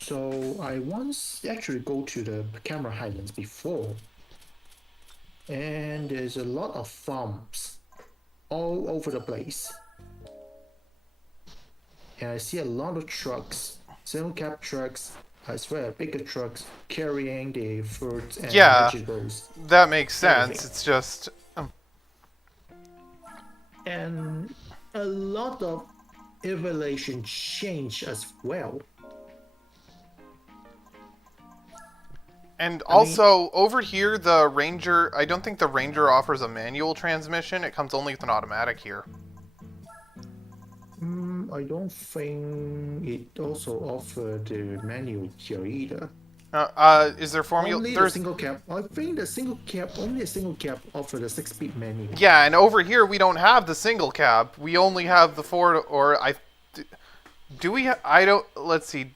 So I once actually go to the Cameron Highlands before, and there's a lot of farms all over the place. And I see a lot of trucks, single cab trucks, as well as bigger trucks carrying the fruits and Yeah, vegetables. that makes sense. Everything. It's just And a lot of elevation change as well. and I mean, also over here the Ranger. I don't think the Ranger offers a manual transmission. It comes only with an automatic here. I don't think it also offers the manual here either. Is there formula? Only the single cab. I think the single cab, only a single cab offers the 6-speed manual. Yeah, and over here we don't have the single cab. We only have the Ford, or do we? I don't. Let's see.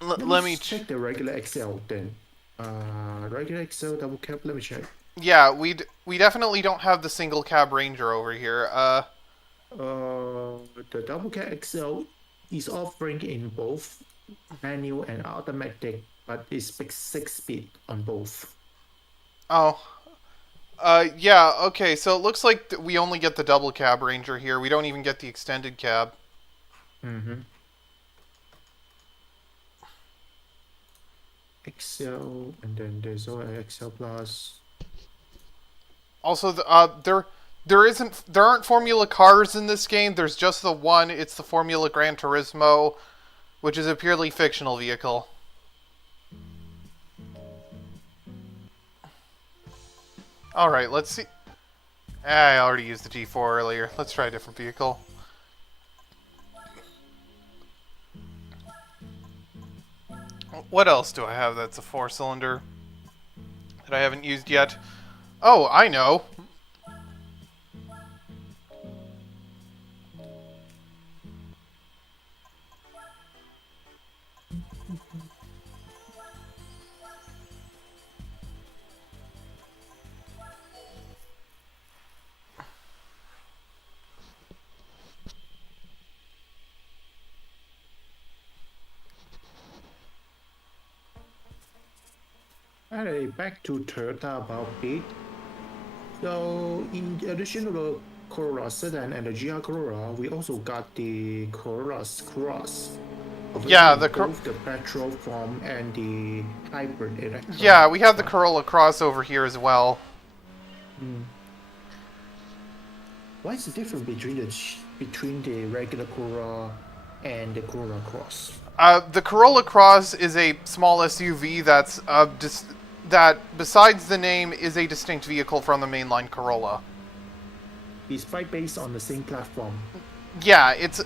Let me check the regular XL then. Regular XL double cab. Let me check. Yeah, we definitely don't have the single cab Ranger over here. The double cab XL is offering in both manual and automatic, but it's 6-speed on both. Oh. Yeah, okay, so it looks like we only get the double cab Ranger here. We don't even get the extended cab. XL, and then there's also XL Plus. Also, there aren't Formula cars in this game. There's just the one. It's the Formula Gran Turismo, which is a purely fictional vehicle. Alright, let's see. I already used the G4 earlier. Let's try a different vehicle. What else do I have that's a 4-cylinder that I haven't used yet? Oh, I know. Alright, back to Toyota about it. So, in addition to the Corolla Sedan and the GR Corolla, we also got the Corolla Cross. Yeah, Both the petrol form and the hybrid electric. yeah, we have the Corolla Cross over here as well. What's the difference between the regular Corolla and the Corolla Cross? The Corolla Cross is a small SUV that, besides the name, is a distinct vehicle from the mainline Corolla. Despite based on the same platform. Yeah, it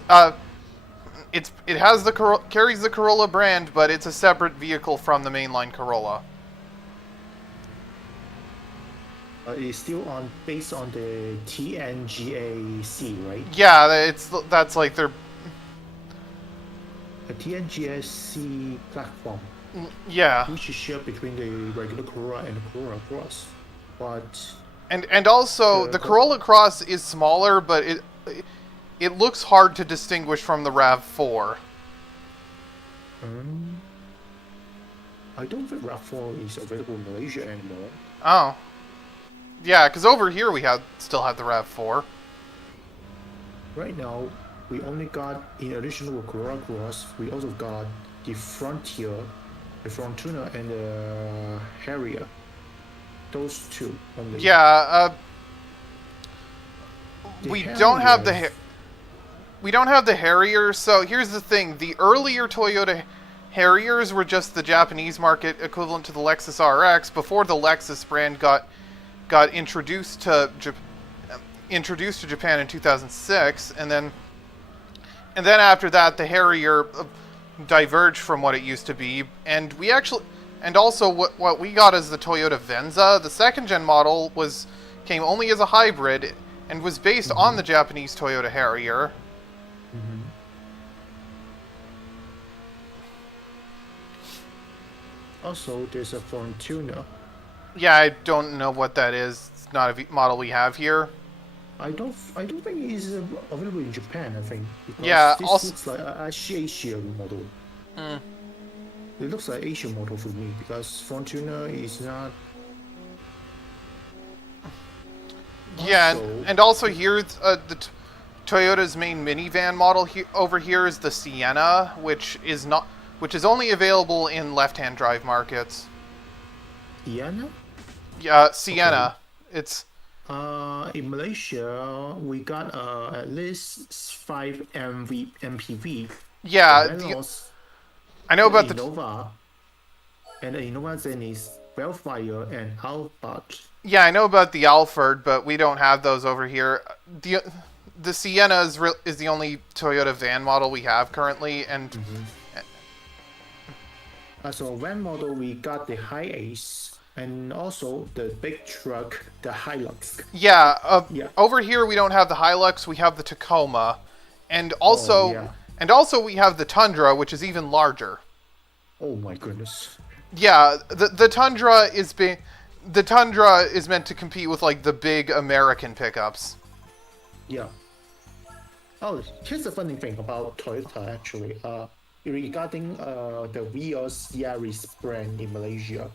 has carries the Corolla brand, but it's a separate vehicle from the mainline Corolla. It's still based on the TNGA-C, right? Yeah, that's like their A TNGA-C platform. Yeah. Which is shared between the regular Corolla and the Corolla Cross. But And also the Corolla Cross is smaller, but it looks hard to distinguish from the RAV4. I don't think RAV4 is available in Malaysia anymore. Oh. Yeah, because over here we still have the RAV4. Right now, we only got, in addition to the Corolla Cross, we also got the Frontier, the Frontuner, and the Harrier. Those two only. Yeah, we don't have the Harrier. So here's the thing: the earlier Toyota Harriers were just the Japanese market equivalent to the Lexus RX before the Lexus brand got introduced to Japan in 2006, and then after that the Harrier diverged from what it used to be, and also what we got as the Toyota Venza. The second gen model came only as a hybrid and was based on the Japanese Toyota Harrier. Also, there's a Frontuner. Yeah, I don't know what that is. It's not a model we have here. I don't think it's available in Japan. I think. Yeah. This Also, looks like a Asian model. It looks like Asian model for me because Frontuner is not. Yeah, and also here Toyota's main minivan model over here is the Sienna, which is only available in left-hand drive markets. Sienna? Yeah, Sienna. Okay. It's in Malaysia we got at least 5 MPV. Yeah, I know about the Innova. And the Innova then is Bellfire and Alphard. Yeah, I know about the Alphard, but we don't have those over here. The Sienna is the only Toyota van model we have currently, and so van model we got the Hi-Ace and also the big truck, the Hilux. Yeah, over here we don't have the Hilux, we have the Tacoma, and also we have the Tundra, which is even larger. Oh my goodness. Yeah, the Tundra is meant to compete with like the big American pickups. Yeah. Oh, here's the funny thing about Toyota actually. Regarding the Vios Yaris brand in Malaysia.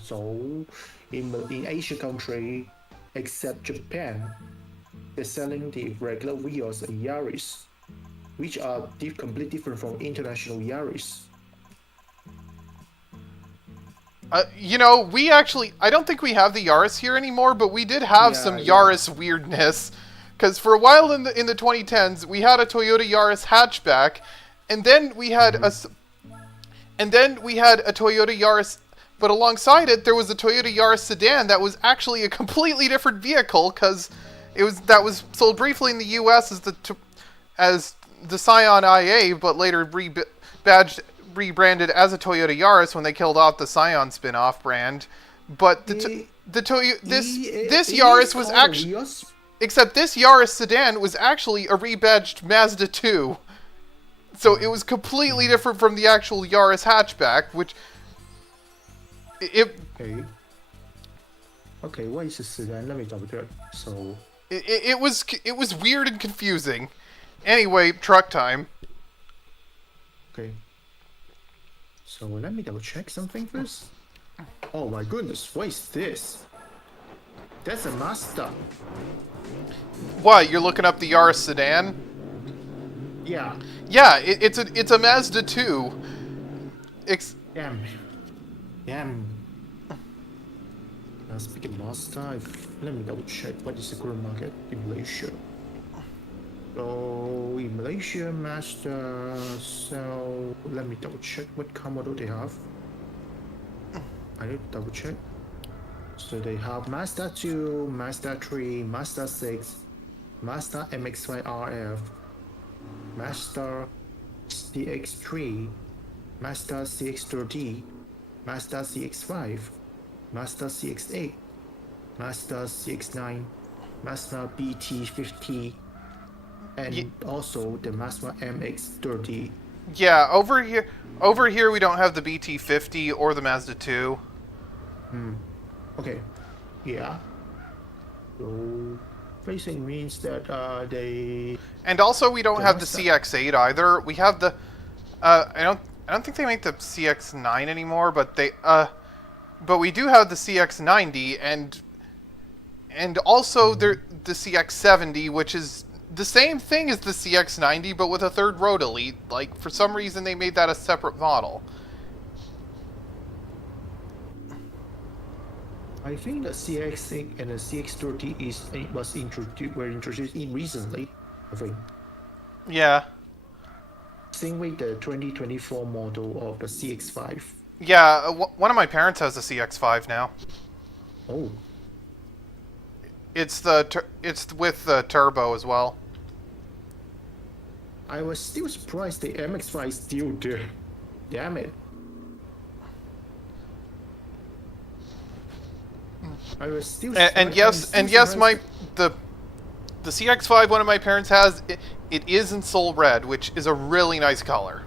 So in Asia country, except Japan, they're selling the regular Vios and Yaris, which are completely different from international Yaris. I don't think we have the Yaris here anymore, but we did have some Yaris weirdness. Because for a while in the 2010s, we had a Toyota Yaris hatchback, and then we had a Toyota Yaris, but alongside it there was a Toyota Yaris sedan that was actually a completely different vehicle, because that was sold briefly in the U.S. as the Scion IA, but later rebranded as a Toyota Yaris when they killed off the Scion spin-off brand. But this Yaris was actually, except this Yaris sedan was actually a rebadged Mazda 2. So it was completely different from the actual Yaris hatchback, which Okay, what is a sedan? Let me double check. So it was weird and confusing. Anyway, truck time. Okay. So let me double check something first. Oh my goodness, what is this? That's a Mazda. What? You're looking up the Yaris sedan? Yeah. Yeah, it's a Mazda 2. Damn. Damn. Speaking of Mazda, let me double check what is the current market in Malaysia. So in Malaysia, Mazda. So let me double check what car model they have. I need to double check. So they have Mazda 2, Mazda 3, Mazda 6, Mazda MX-5 RF, Mazda CX-3, Mazda CX-30, Mazda CX-5, Mazda CX-8, Mazda CX-9, Mazda BT50, and also the Mazda MX-30. Yeah, over here we don't have the BT50 or the Mazda 2. Okay, yeah. So basically means that they. And also we don't The have the Mazda. CX-8 either. We have the I don't think they make the CX-9 anymore, but but we do have the CX-90 and also the CX-70, which is the same thing as the CX-90 but with a third road elite. Like for some reason they made that a separate model. I think the CX-8 and the CX-30 were introduced in recently. I think. Yeah. Same with the 2024 model of the CX-5. Yeah, one of my parents has a CX-5 now. Oh, It's it's with the turbo as well. I was still surprised the MX-5 is still there. Damn it. I was still And yes, surprised. the CX-5 one of my parents has it is in Soul Red, which is a really nice color.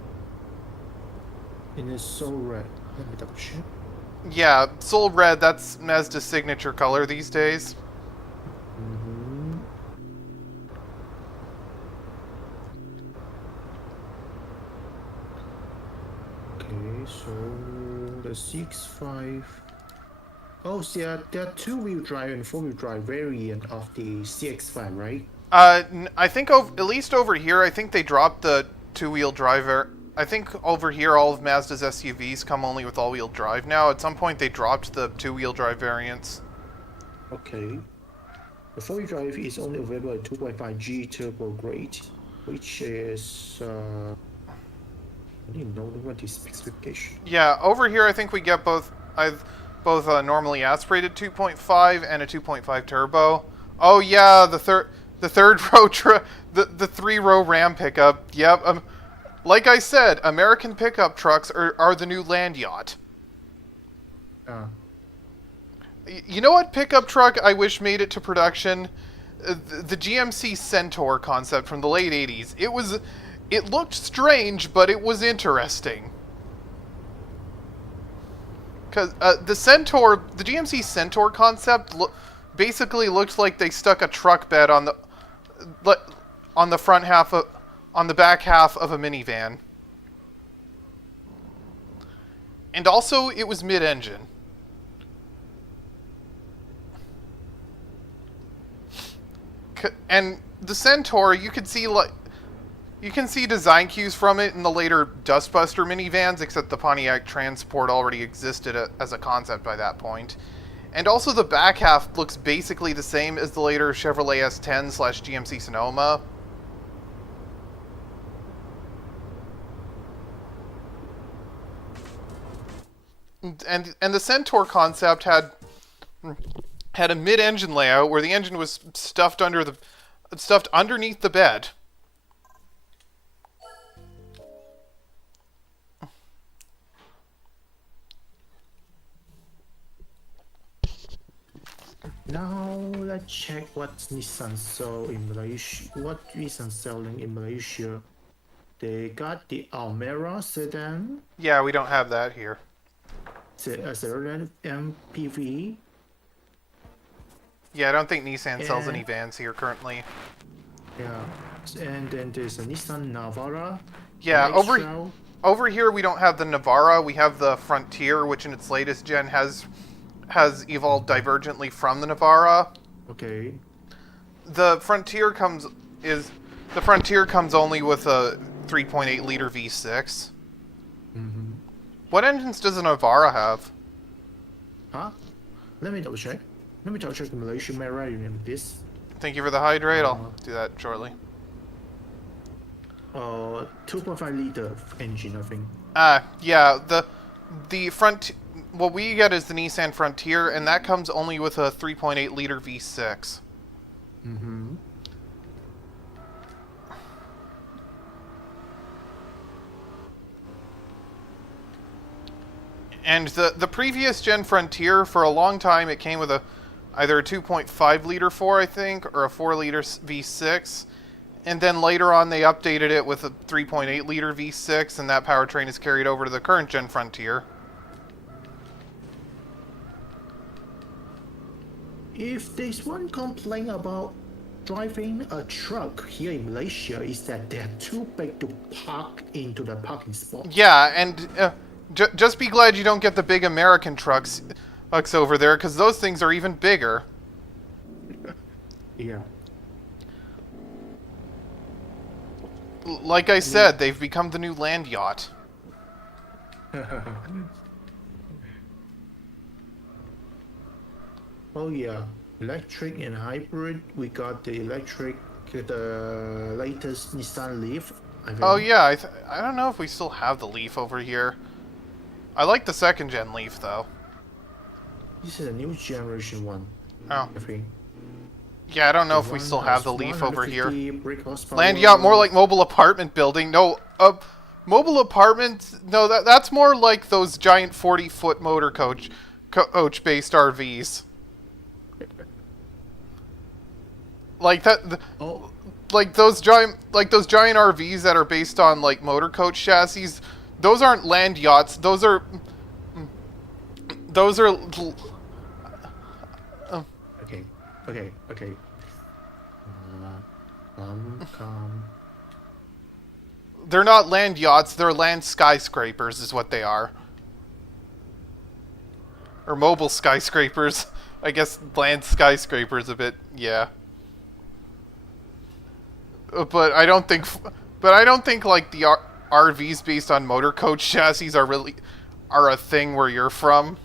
It is so red. Let me double check. Yeah, Soul Red, that's Mazda's signature color these days. Mm-hmm. Okay, so the CX-5. Oh, so there are two-wheel drive and four-wheel drive variant of the CX-5, right? I think at least over here, I think they dropped the two-wheel driver. I think over here, all of Mazda's SUVs come only with all-wheel drive now. At some point, they dropped the two-wheel drive variants. Okay. The four-wheel drive is only available at 2.5G turbo grade, which is I didn't know what is specification. Yeah, over here, I think we get both. Both normally aspirated 2.5 and a 2.5 turbo. Oh yeah, the third row the 3-row Ram pickup. Yep. Like I said, American pickup trucks are the new land yacht. Uh, You know what pickup truck I wish made it to production? The GMC Centaur concept from the late 80s. It looked strange, but it was interesting. Because the GMC Centaur concept basically looked like they stuck a truck bed on the front half on the back half of a minivan. And also, it was mid-engine. And the Centaur, you can see design cues from it in the later Dustbuster minivans, except the Pontiac Transport already existed as a concept by that point. And also the back half looks basically the same as the later Chevrolet S10/GMC Sonoma. And the Centaur concept had a mid-engine layout where the engine was stuffed underneath the bed. Now let's check what Nissan sell in Malaysia. What Nissan selling in Malaysia? They got the Almera sedan, Yeah, we don't have that here. a sedan MPV, Yeah, I don't think Nissan sells any and vans here currently. yeah, and then there's a Nissan Navara. Yeah, X-Trail. over here we don't have the Navara. We have the Frontier, which in its latest gen has has evolved divergently from the Navara. Okay. The Frontier comes only with a 3.8 liter V6. Mm-hmm. What engines does a Navara have? Huh? Let me double check. Let me double check the Malaysian Marine in this. Thank you for the hydrate. I'll do that shortly. 2.5 liter engine, I think. Yeah, the front. What we get is the Nissan Frontier, and that comes only with a 3.8 liter V6. Mm-hmm. And the previous gen Frontier, for a long time, it came with either a 2.5 liter 4, I think, or a 4 liter V6. And then later on, they updated it with a 3.8 liter V6, and that powertrain is carried over to the current gen Frontier. If there's one complaint about driving a truck here in Malaysia, is that they're too big to park into the parking spot. Yeah, and just be glad you don't get the big American trucks over there, because those things are even bigger. Yeah. Like I said, they've become the new land yacht. Oh yeah, electric and hybrid. We got the electric, the latest Nissan Leaf. I think. Oh yeah, I don't know if we still have the Leaf over here. I like the second gen Leaf though. This is a new generation one. Oh. I think. Yeah, I don't know The if we one still have has the Leaf over here. 150 brake horsepower. Land yacht, more like mobile apartment building. No, mobile apartment. No, that's more like those giant 40-foot motor coach-based RVs. Like that. Oh, Like those giant RVs that are based on like motor coach chassis. Those aren't land yachts. Those are. okay, okay. Come. They're not land yachts. They're land skyscrapers, is what they are. Or mobile skyscrapers. I guess land skyscrapers a bit. Yeah. But I don't think. But I don't think like the RVs based on motor coach chassis are a thing where you're from.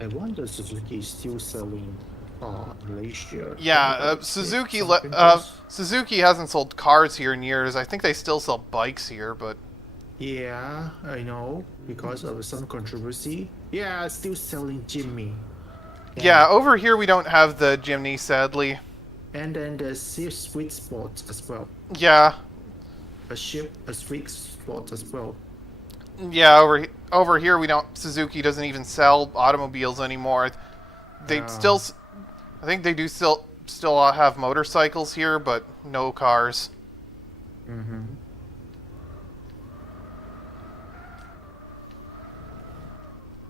I wonder Suzuki is still selling Malaysia. Yeah, Suzuki hasn't sold cars here in years. I think they still sell bikes here, but Yeah, I know because of some controversy. Yeah, still selling Jimmy. yeah, over here we don't have the Jimny, sadly. And then the sweet spot as well. Yeah, A sweet spot as well. yeah, over here we don't. Suzuki doesn't even sell automobiles anymore. They Yeah. I think they do still have motorcycles here, but no cars. Mm-hmm.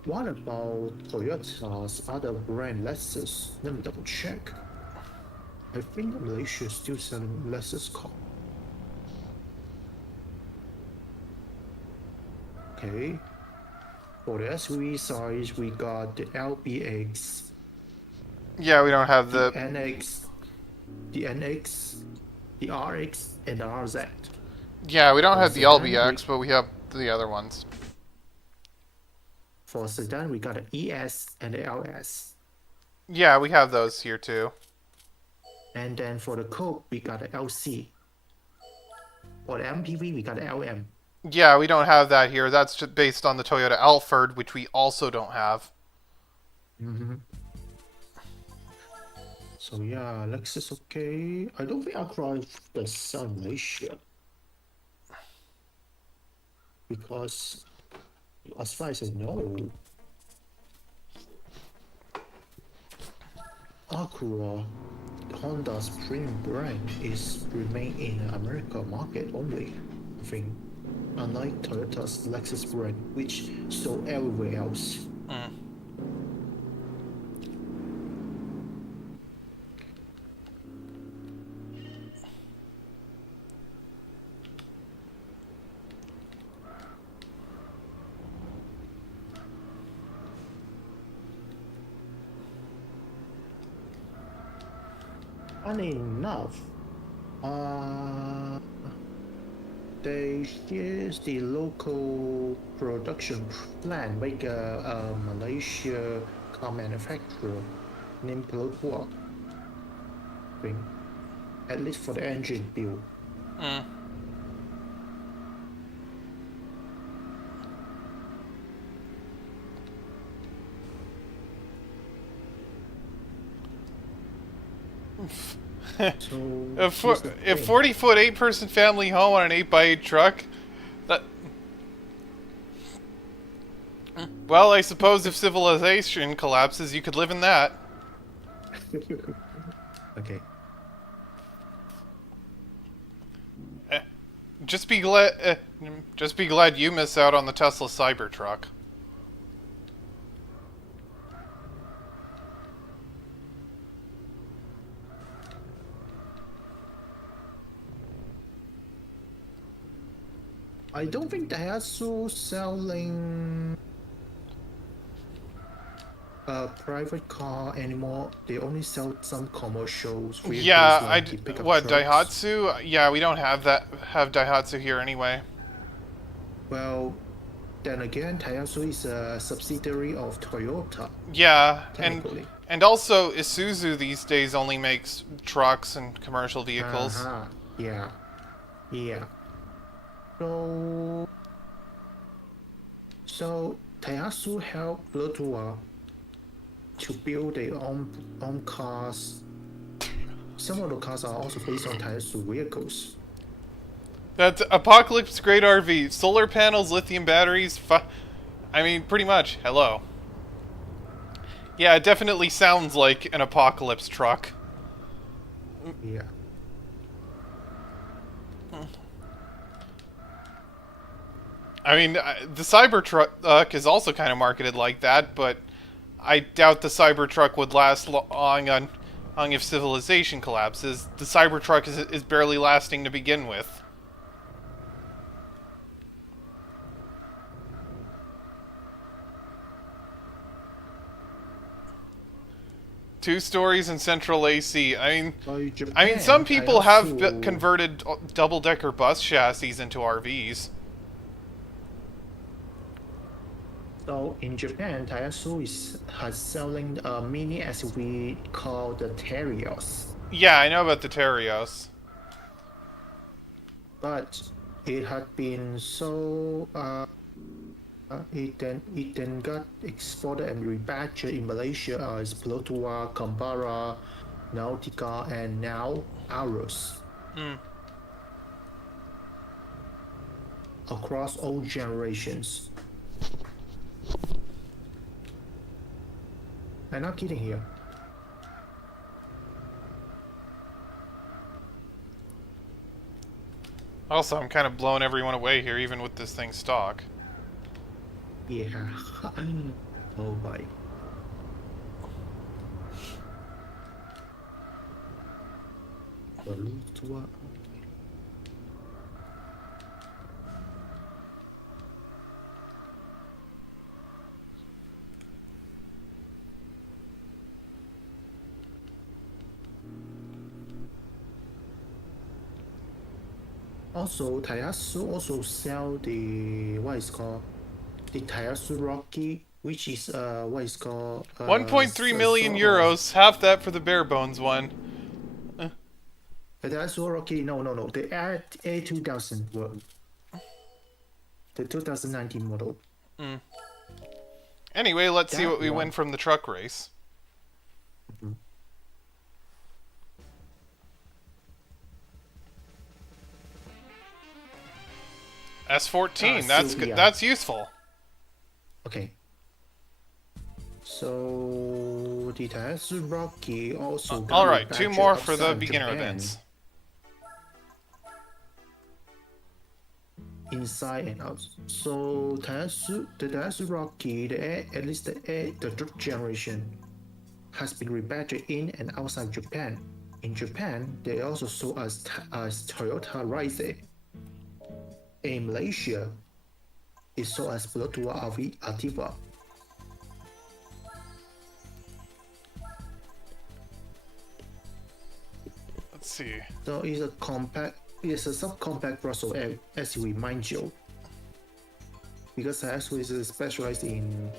What about Toyota's other brand Lexus? Let me double check. I think Malaysia is still selling Lexus car. Okay. For the SUV size, we got the LBX, Yeah, we don't have the the. NX, the NX, the RX, and the RZ. Yeah, we don't For have the sedan, LBX, but we have the other ones. For sedan, we got the ES and the LS. Yeah, we have those here too. And then for the coupe, we got the LC. For the MPV, we got the LM. Yeah, we don't have that here. That's just based on the Toyota Alphard, which we also don't have. Mm-hmm. So yeah, Lexus okay. I don't think I'll drive the Sun Malaysia. Because as far as I know, Acura, Honda's premium brand, is remain in the America market only, I think. Unlike Toyota's Lexus brand, which sold everywhere else. Funny enough, uh, they use the local production plant make a Malaysia car manufacturer named Pelotua, at least for the engine build. Mm. So If here's the if thing. 40-foot 8-person family home on an 8x8 truck, that well, I suppose if civilization collapses, you could live in that. Okay. Eh, just be glad you miss out on the Tesla Cybertruck. I don't think they are so selling a private car anymore. They only sell some commercial vehicles Yeah, like the pickup what trucks. Daihatsu? Yeah, we don't have Daihatsu here anyway. Well, then again, Taihatsu is a subsidiary of Toyota, Yeah, technically. and also Isuzu these days only makes trucks and commercial vehicles. Uh-huh. Yeah. Yeah. So Taihatsu helped Lotua to build their own cars. Some of the cars are also based on Taihatsu vehicles. That's Apocalypse Great RV. Solar panels, lithium batteries. I mean, pretty much. Hello. Yeah, it definitely sounds like an apocalypse truck. Yeah. I mean, the Cybertruck is also kind of marketed like that, but I doubt the Cybertruck would last long if civilization collapses. The Cybertruck is barely lasting to begin with. 2 stories in central AC. By I mean, some Japan, people have Taihatsu. converted double-decker bus chassis into RVs. So in Japan, Taihatsu has selling a mini SUV called the Terios, Yeah, I know about the Terios. but it had been it then got exported and repackaged in Malaysia as Pelotua, Kambara, Nautica, and now Aros Mm. across all generations. I'm not kidding here. Also, I'm kind of blowing everyone away here, even with this thing stock. Yeah. Oh boy. Pelotua. Also, Taiyasu also sell the what is called the Taiyasu Rocky, which is what is called 1.3 a million sort of euros, half that for the bare bones one. the Taiyasu Rocky. No, the A2000 the 2019 model. Mm. Anyway, let's see That what we win one. from the truck race. Mhm. S14. That's good. Sylvia. That's useful. Okay. So the Taiyasu Rocky also All got right, 2 repackaged more for the outside of beginner Japan. events. Inside and out. So the Taiyasu Rocky, at least the third generation, has been repackaged in and outside Japan. In Japan, they also sold as Toyota Rise. In Malaysia, it sold as Pelotua Ativa. Let's see. So it's a subcompact crossover, as we remind you. Because actually is specialized in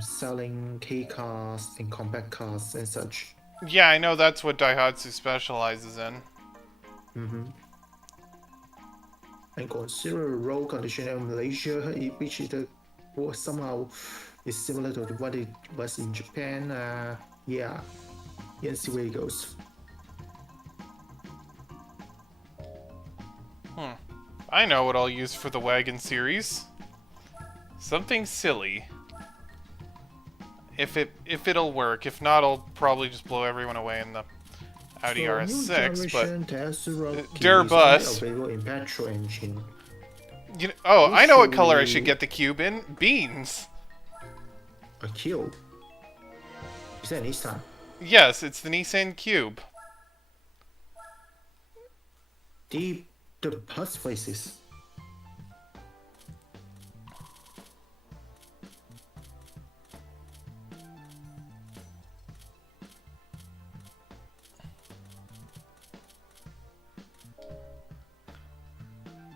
selling K cars and compact cars and such. Yeah, I know that's what Daihatsu specializes in. And consider road condition in Malaysia, which is somehow is similar to what it was in Japan. Yeah, see where it goes. I know what I'll use for the wagon series. Something silly. If it'll work. If not, I'll probably just blow everyone away in the Audi RS6. But der bus. Available in petrol engine. I know what color I should get the cube in. Beans. A cube? Is that Nissan? Yes, it's the Nissan Cube. The plus faces.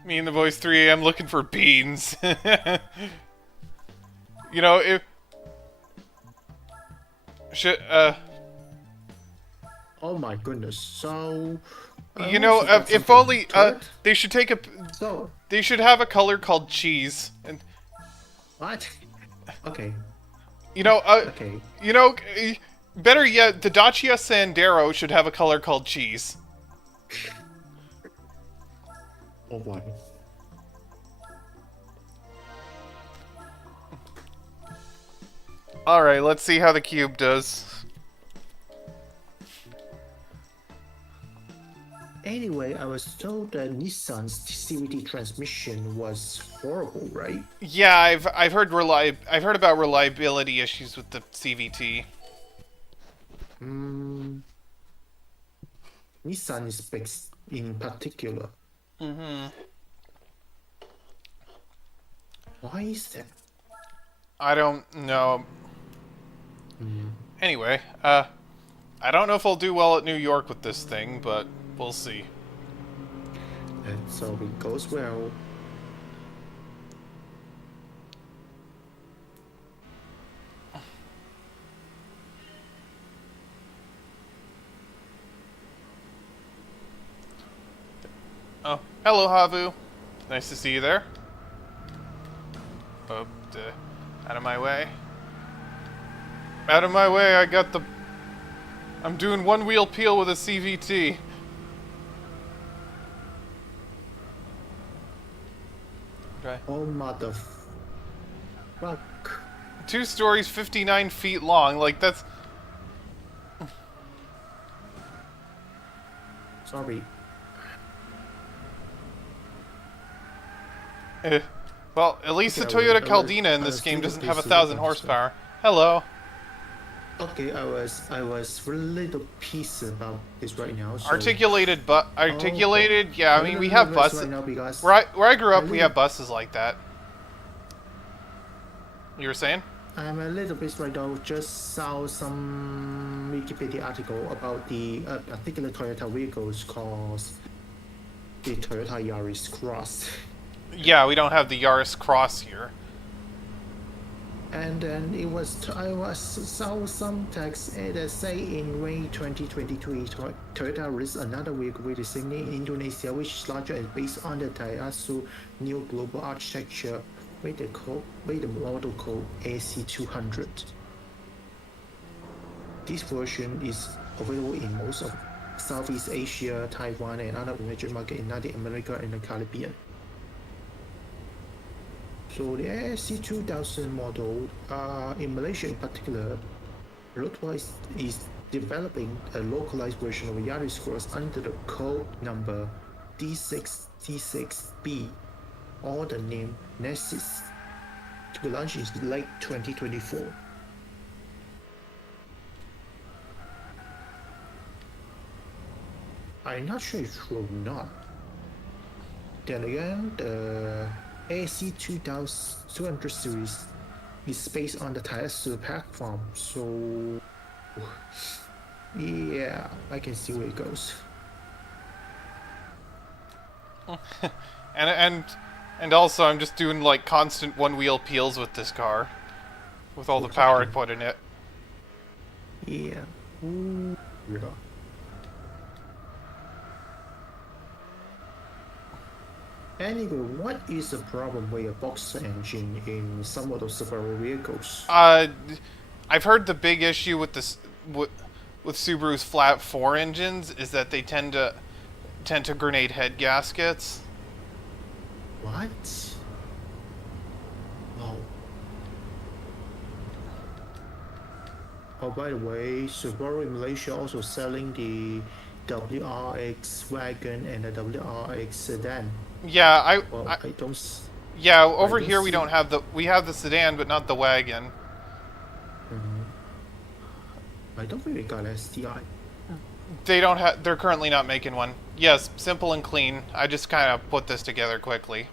Me and the boys 3 AM looking for beans. You know, if... Oh my goodness, so... you know, if only... they should take a... So... They should have a color called cheese. And... What? Okay. You know, okay. You know, better yet, the Dacia Sandero should have a color called cheese. Oh boy. Alright, let's see how the cube does. Anyway, I was told that Nissan's CVT transmission was horrible, right? Yeah, I've heard about reliability issues with the CVT. Nissan specs in particular. Why is that? I don't know. Anyway, I don't know if I'll do well at New York with this thing, but we'll see. And so it goes well. Oh, hello, Havu. Nice to see you there. Oh, out of my way. Out of my way, I got the... I'm doing one-wheel peel with a CVT. Okay. Oh, mother... Fuck. 2 stories, 59 feet long. Like, that's... Sorry. Well, at least the Toyota Caldina in this game doesn't have 1,000 horsepower. Hello. Okay, I was a little pissed about this right now. So. Articulated, yeah, I mean, we have buses. Right now because where I grew up, we have buses like that. You were saying? I'm a little bit right now. Just saw some Wikipedia article about the particular Toyota vehicles called the Toyota Yaris Cross. Yeah, we don't have the Yaris Cross here. And then I saw some text that say in May 2023, Toyota released another vehicle with design in Indonesia, which is larger and based on the Daihatsu new global architecture with the model code AC200. This version is available in most of Southeast Asia, Taiwan, and other major markets in Latin America and the Caribbean. So the AC2000 model, in Malaysia in particular, Roadwise is developing a localized version of Yaris Cross under the code number D6D6B, or the name Nessis, to be launched in late 2024. I'm not sure it's true or not. Then again, the AC200 series is based on the Daihatsu platform, so Yeah, I can see where it goes. And and also I'm just doing like constant one-wheel peels with this car, with all the power I Okay. put in it. Yeah. Ooh, yeah. Anyway, what is the problem with a box engine in some of those Subaru vehicles? Uh, I've heard the big issue with this with Subaru's flat four engines is that they tend to grenade head gaskets. What? Oh. Oh, by the way, Subaru in Malaysia also selling the WRX wagon and the WRX sedan. Yeah, Well, I yeah, I over don't here see. we have the sedan but not the wagon. Mhm. I don't think we got STI. They don't have they're currently not making one. Yes, simple and clean. I just kind of put this together quickly.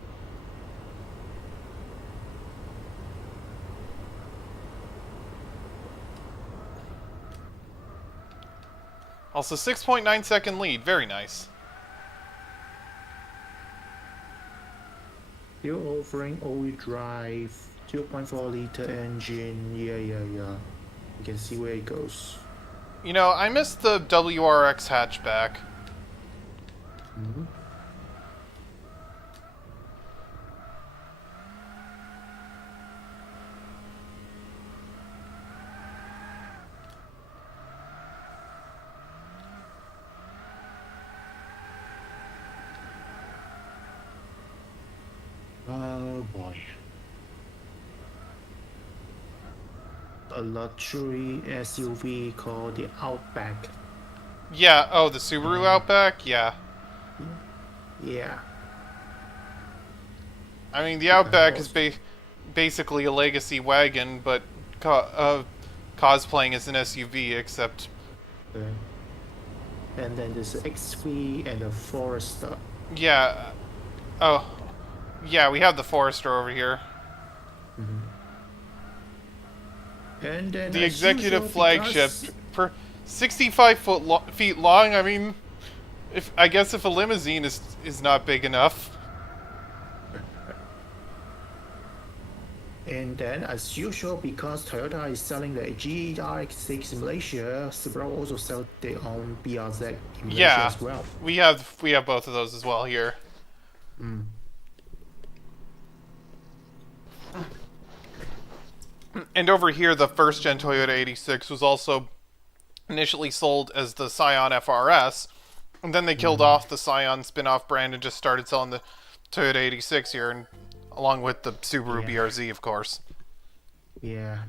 Also 6.9-second lead. Very nice. Still offering all-wheel drive, 2.4-liter engine. Yeah. You can see where it goes. You know, I missed the WRX hatchback. Mhm. Oh boy. A luxury SUV called the Outback. Yeah, oh, the Subaru And Outback? Yeah. yeah, I mean, the and Outback is also, basically a legacy wagon, but cosplaying as an SUV, except... uh, and then there's the XV and the Forester. Yeah, oh, yeah, we have the Forester over here. Mhm. And then, The as executive usual, flagship, because 65 feet long. I mean, if I guess if a limousine is not big enough. because Toyota is selling the GRX6 in Malaysia, Subaru also sell their own BRZ in Malaysia Yeah, as well. we have both of those as well here. Mm. And over here, the first gen Toyota 86 was also initially sold as the Scion FRS, and then they killed Mm. off the Scion spin-off brand and just started selling the Toyota 86 here, and along with the Subaru Yeah, BRZ, of course. yeah.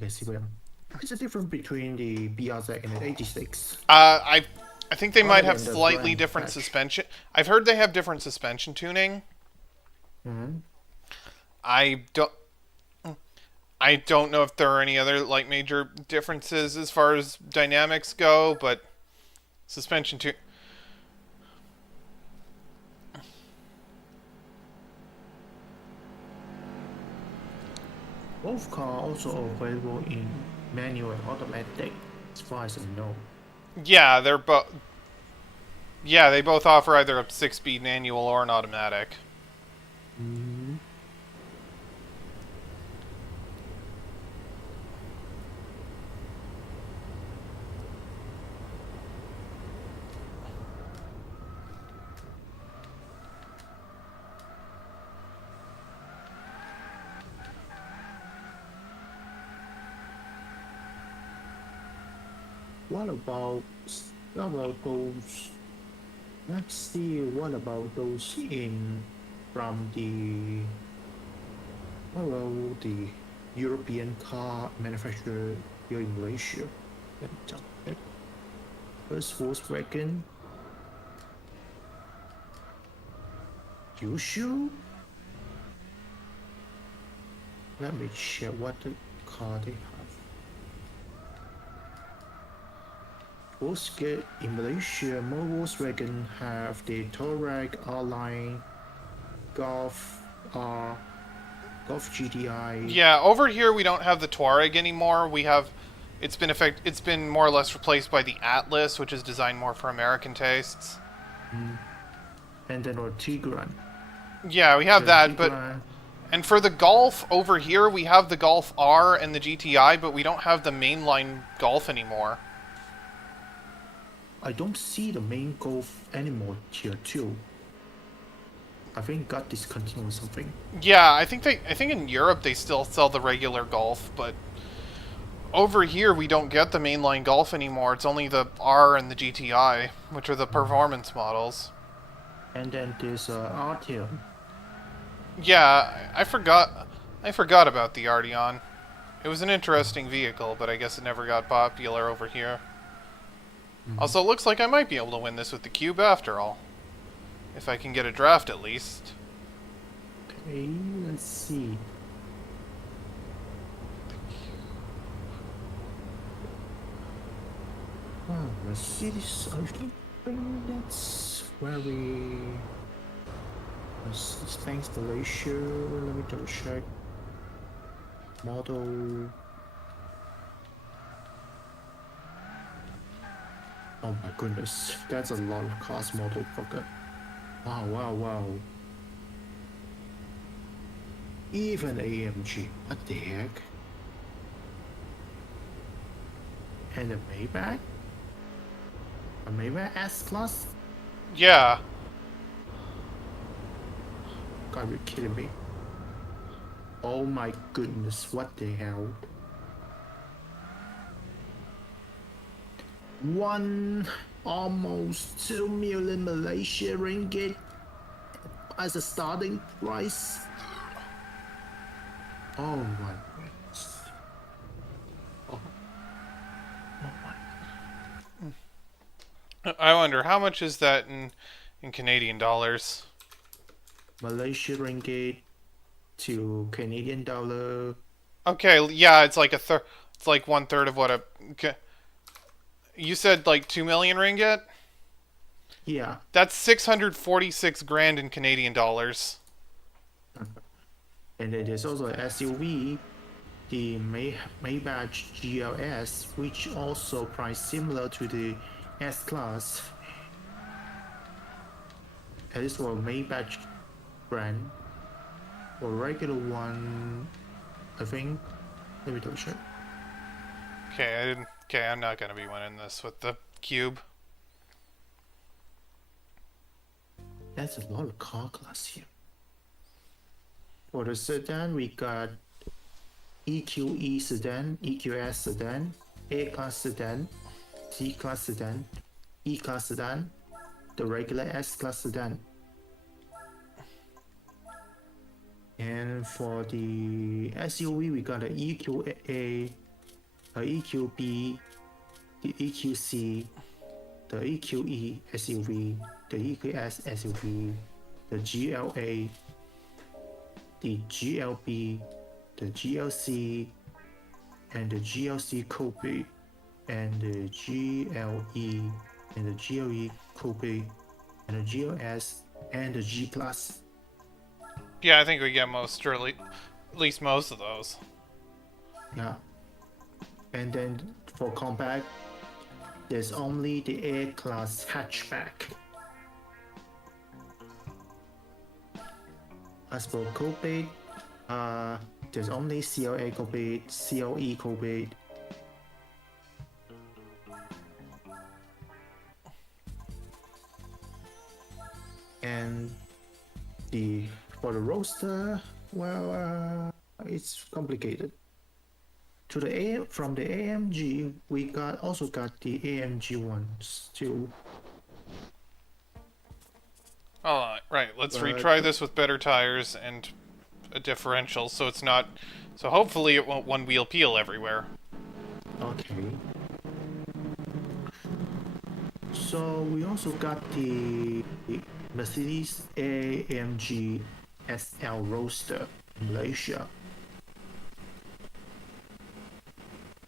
Let's see what's the difference between the BRZ and the 86? I think they Other might have than the slightly brand different patch. suspension. I've heard they have different suspension tuning. Mm-hmm. I don't. I don't know if there are any other like major differences as far as dynamics go, but suspension tune. Both cars also available in manual and automatic, as far as I know. Yeah, they're both. Yeah, they both offer either a six-speed manual or an automatic. Mm-hmm. What about what about those? Let's see. What about those in from the what about the European car manufacturer here in Malaysia? Let me check it. First Volkswagen. You sure? Let me check what the car they have. Volkswagen in Malaysia, most Volkswagen have the Touareg, R-Line, Golf Golf GTI. Yeah, over here we don't have the Touareg anymore. We have It's been more or less replaced by the Atlas, which is designed more for American tastes. And then or Tigran. Yeah, we have The that, but Tigran. and for the Golf over here, we have the Golf R and the GTI, but we don't have the mainline Golf anymore. I don't see the main Golf anymore here too. I think got discontinued or something. Yeah, I think in Europe they still sell the regular Golf, but over here we don't get the mainline Golf anymore. It's only the R and the GTI, which are the performance models. And then there's Arteon. Yeah, I forgot about the Arteon. It was an interesting vehicle, but I guess it never got popular over here. Also, it looks like I might be able to win this with the Cube after all. If I can get a draft at least. Okay, let's see. Let's see this. I don't think that's very. Thanks to Malaysia. Let me double check. Model. Oh my goodness, that's a lot of class model fucker. Wow, wow, wow. Even AMG, what the heck? And a Maybach? A Maybach S-Class? Yeah. Gotta be kidding me. Oh my goodness, what the hell? Almost 2 million Malaysia ringgit as a starting price. Oh my goodness. Oh my. I wonder, how much is that in Canadian dollars? Malaysia ringgit to Canadian dollar. Okay, yeah, it's like it's like 1/3 of what a... You said like 2 million ringgit? Yeah. That's 646 grand in Canadian dollars. And then there's also an SUV, the Maybach GLS, which also priced similar to the S-Class. And this for Maybach brand. Or regular one, I think. Let me double check. Okay, I'm not gonna be winning this with the Cube. That's a lot of car class here. For the sedan, we got EQE sedan, EQS sedan, A-Class sedan, C-Class sedan, E-Class sedan, the regular S-Class sedan. And for the SUV, we got an EQA, a EQB, the EQC, the EQE SUV, the EQS SUV, the GLA, the GLB, the GLC, and the GLC Coupe, and the GLE, and the GLE Coupe, and the GLS, and the G-Class. Yeah, I think we get most, or at least most of those. Yeah. And then for compact, there's only the A-Class hatchback. As for Coupe, there's only CLA Coupe, CLE Coupe. And for the Roadster, well, it's complicated. From the AMG, we also got the AMG ones too. Oh, right. Let's retry this with better tires and a differential, so it's not. So hopefully it won't one wheel peel everywhere. Okay. So we also got the Mercedes AMG SL Roadster in Malaysia.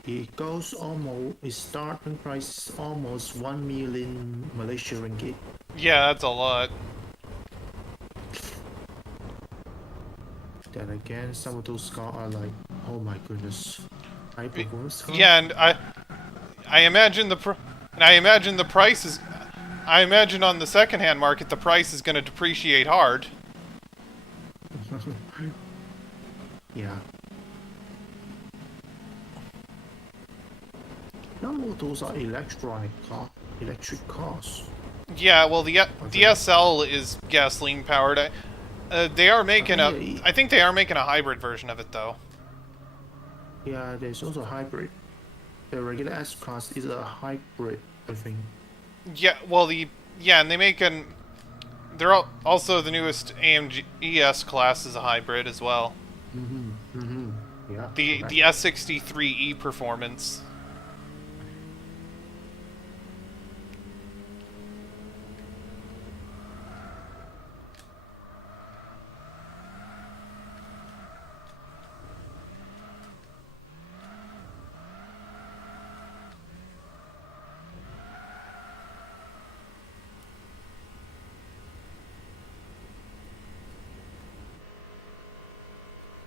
Its starting price is almost 1 million Malaysia ringgit. Yeah, that's a lot. Then again, some of those cars are like, oh my goodness. high performance car. Yeah, and I imagine and I imagine the price is. I imagine on the secondhand market the price is going to depreciate hard. Yeah. No, those are electric cars. Yeah, well the Okay. SL is gasoline powered. They are making a. Yeah, I think they are making a hybrid version of it though. yeah, there's also hybrid. The regular S class is a hybrid, I think. Yeah, well and they make an. They're also the newest AMG ES class is a hybrid as well. Yeah, The correct. S63E performance.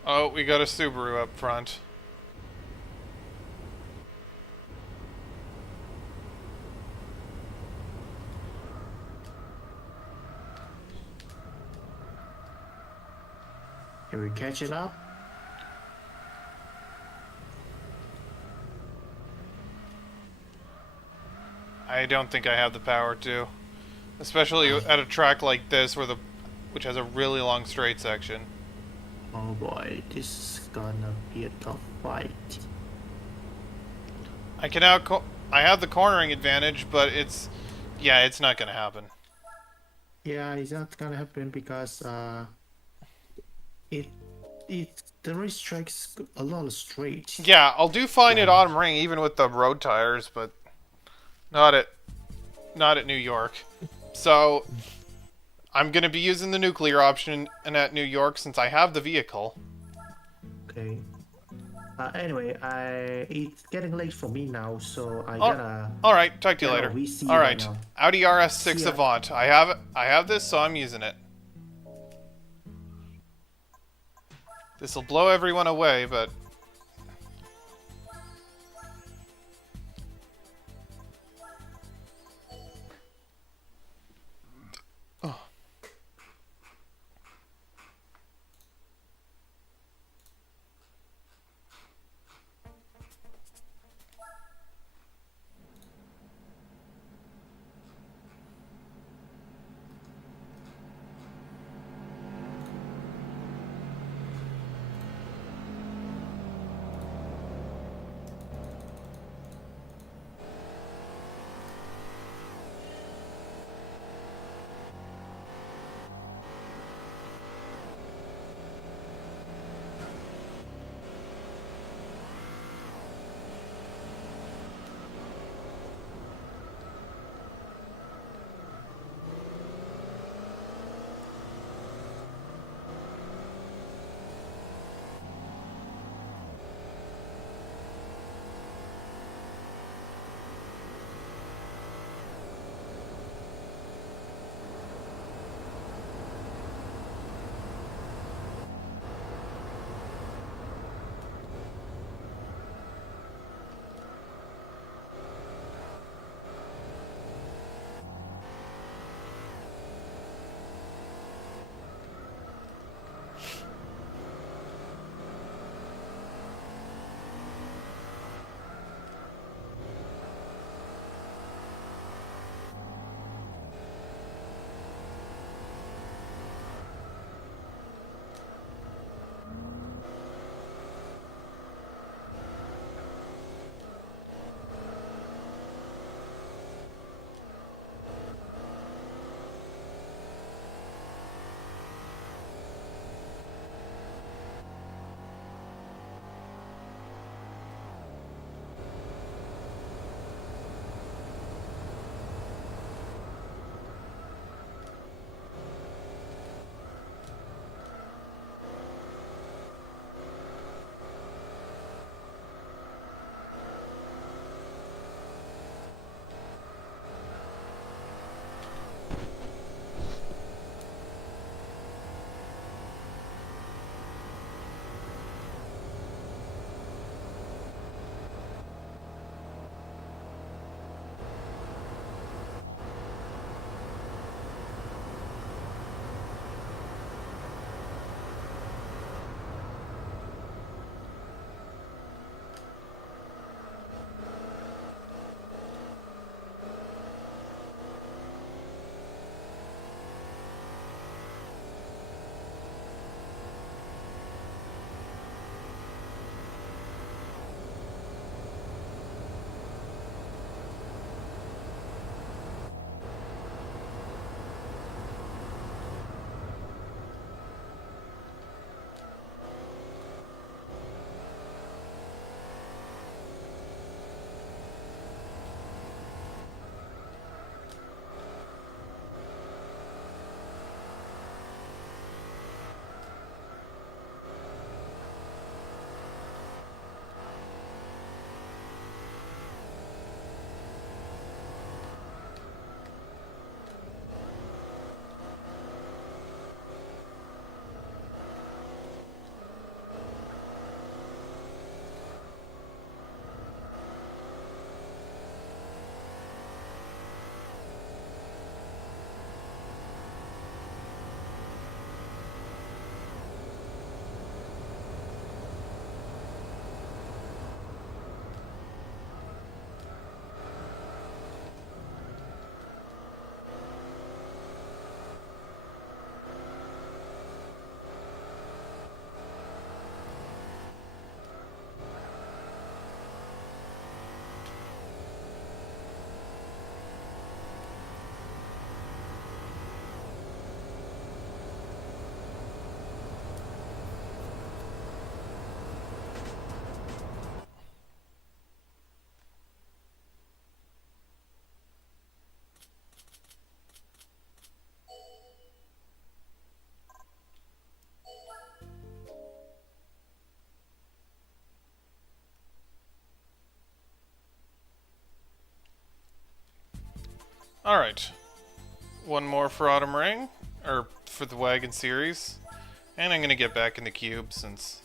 Oh, we got a Subaru up front. Can we catch it up? I don't think I have the power to, especially at a track like this which has a really long straight section. Oh boy, this is gonna be a tough fight. I can I have the cornering advantage, but it's not gonna happen. Yeah, it's not gonna happen because it the racetrack's a lot of straight. Yeah, I'll do fine at Like Autumn Ring even with the road tires, but not at not at New York. So I'm gonna be using the nuclear option and at New York since I have the vehicle. okay. Anyway, it's getting late for me now, so I All, gotta all right, talk to you get later. on VC All right right, now. Audi See RS6 ya. Avant. I have this, so I'm using it. This will blow everyone away, but Alright. One more for Autumn Ring, or for the Wagon series. And I'm gonna get back in the cube since...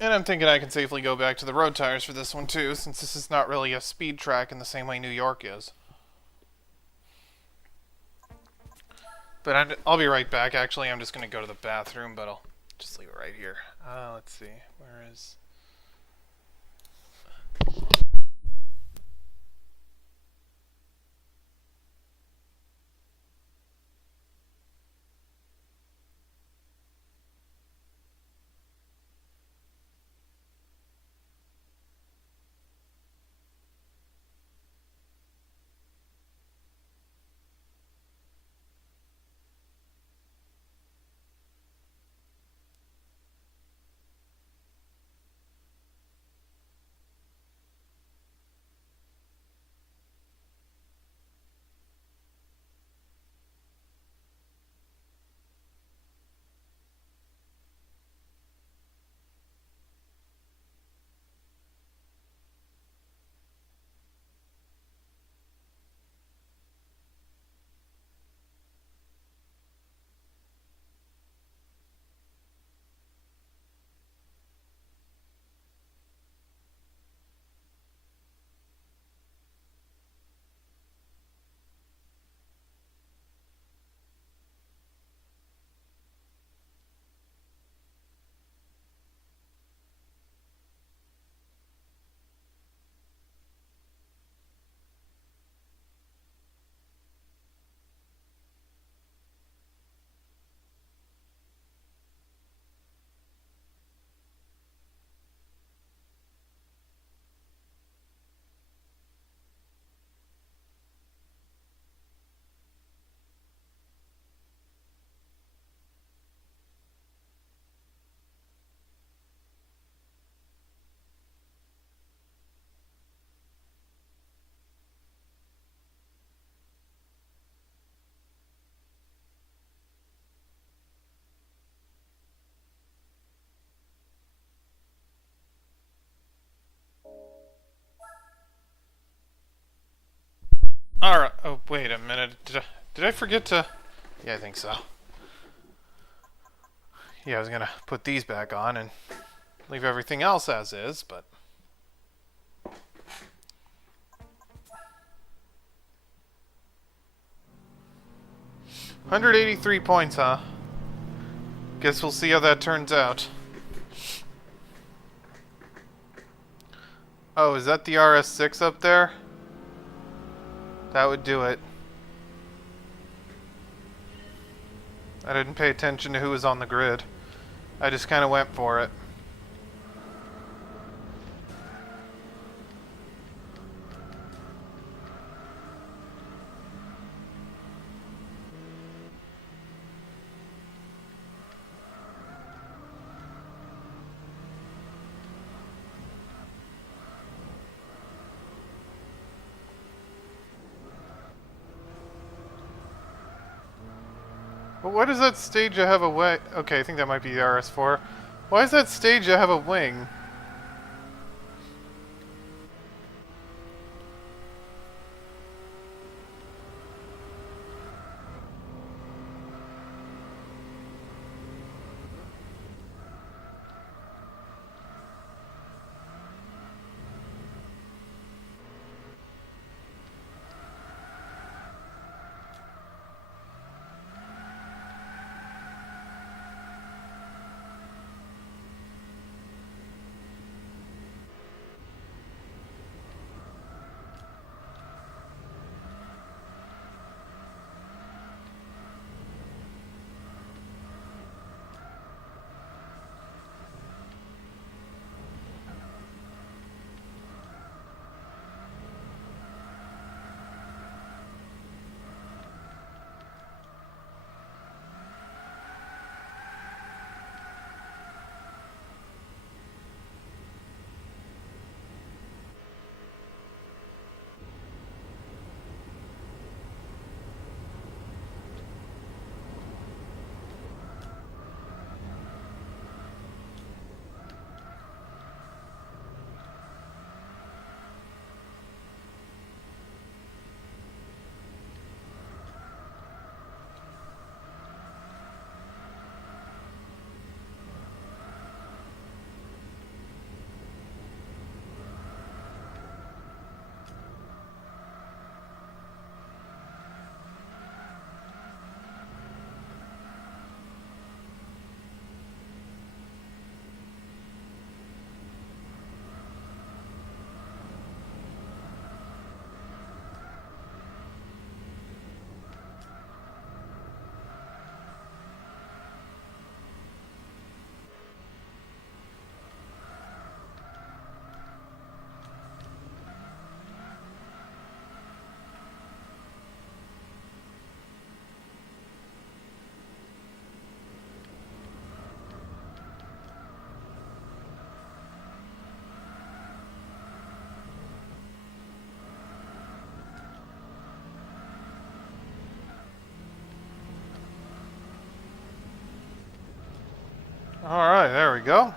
And I'm thinking I can safely go back to the road tires for this one too, since this is not really a speed track in the same way New York is. But I'll be right back. Actually, I'm just going to go to the bathroom, but I'll just leave it right here. Let's see. Where is... Alright. Oh, wait a minute. Did I forget to... Yeah, I think so. Yeah, I was going to put these back on and leave everything else as is, but... 183 points, huh? Guess we'll see how that turns out. Oh, is that the RS6 up there? That would do it. I didn't pay attention to who was on the grid. I just kind of went for it. But why does that stage have a wing? Okay, I think that might be the RS4. Why does that stage have a wing? Alright, there we go.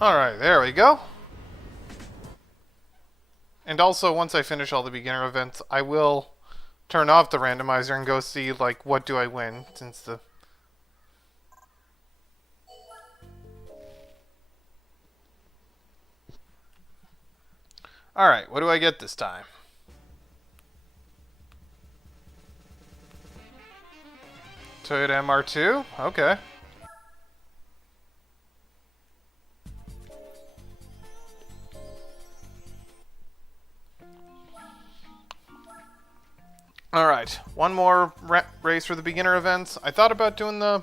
Alright, there we go. And also, once I finish all the beginner events, I will turn off the randomizer and go see, like, what do I win, since the... Alright, what do I get this time? Toyota MR2? Okay. Alright, one more race for the beginner events. I thought about doing the...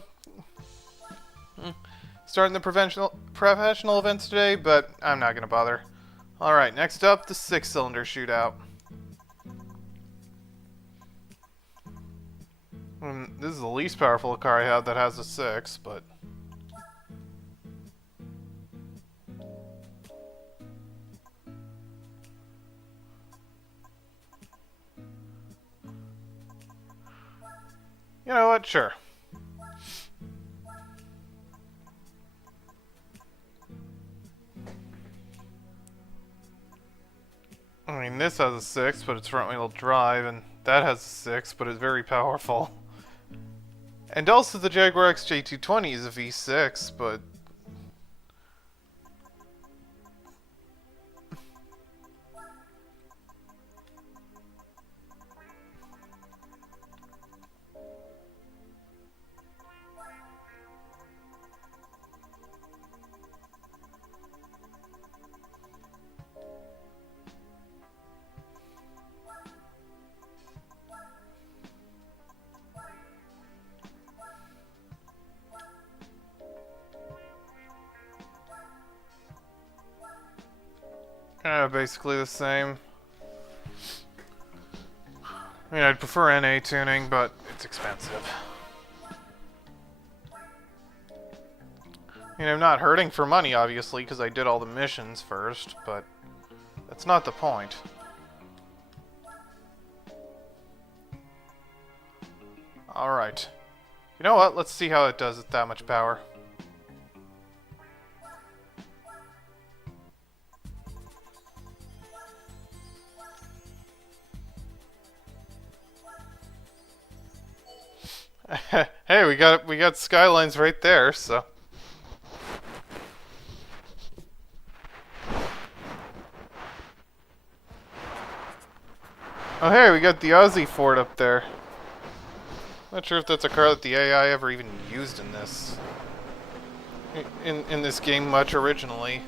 starting the professional events today, but I'm not going to bother. Alright, next up, the 6-cylinder shootout. This is the least powerful car I have that has a 6, but... You know what? Sure. I mean, this has a 6, but it's front-wheel drive, and that has a 6, but it's very powerful. And also the Jaguar XJ220 is a V6, but... basically the same. I mean, I'd prefer NA tuning, but it's expensive. I mean, I'm not hurting for money, obviously, because I did all the missions first, but that's not the point. Alright. You know what? Let's see how it does with that much power. Hey, we got skylines right there, so. Oh hey, we got the Aussie Ford up there. Not sure if that's a car that the AI ever even used in this in this game much originally.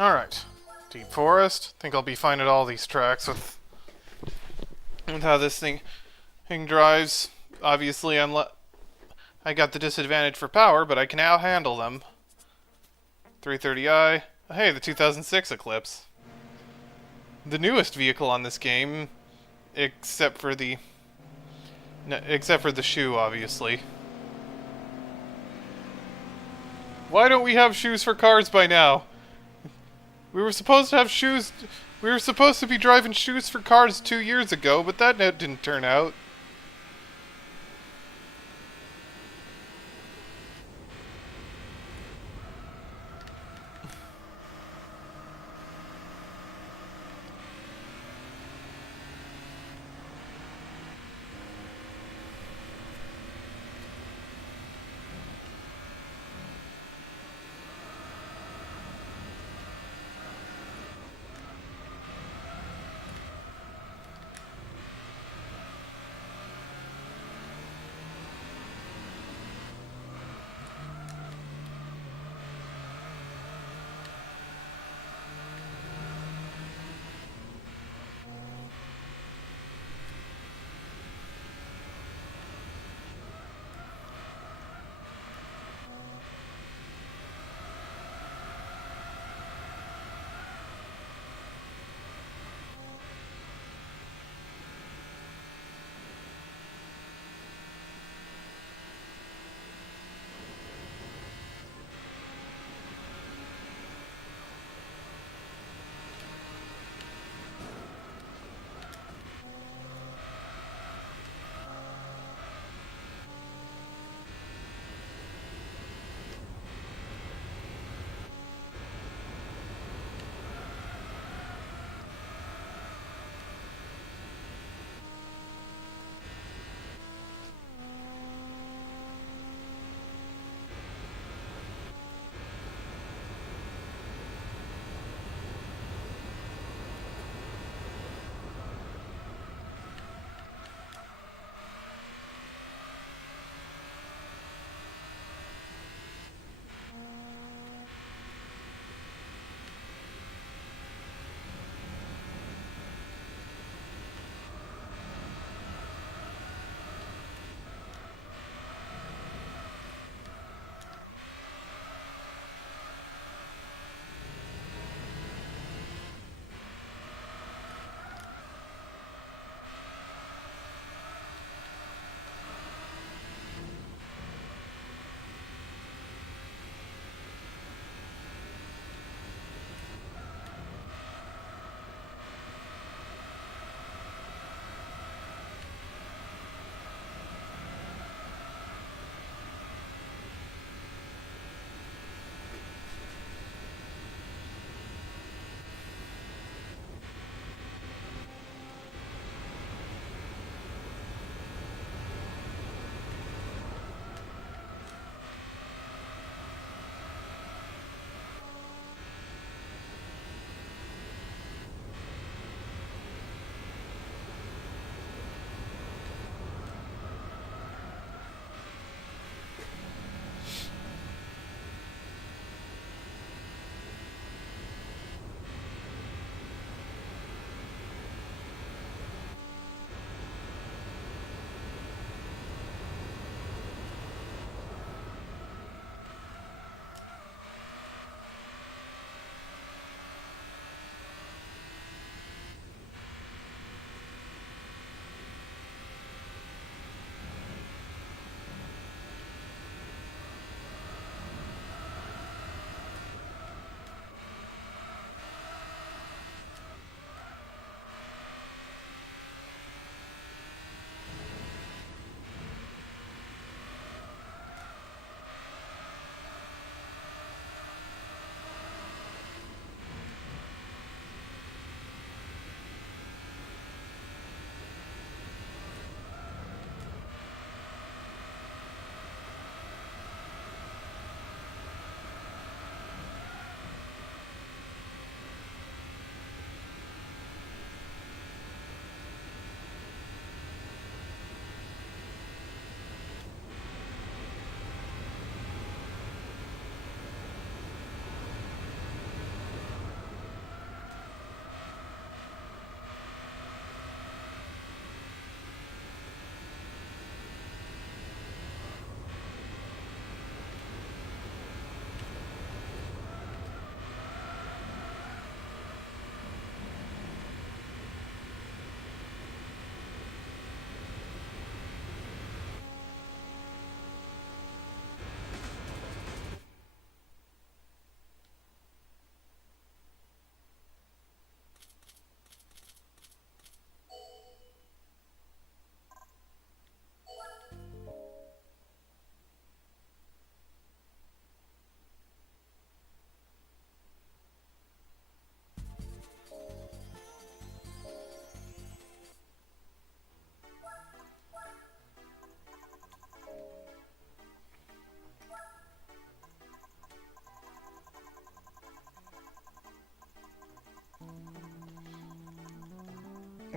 Alright. Deep forest. Think I'll be fine at all these tracks with how this thing drives. Obviously, I got the disadvantage for power, but I can now handle them. 330i. Hey, the 2006 Eclipse. The newest vehicle on this game, except for the shoe, obviously. Why don't we have shoes for cars by now? We were supposed to have shoes. We were supposed to be driving shoes for cars 2 years ago, but that didn't turn out.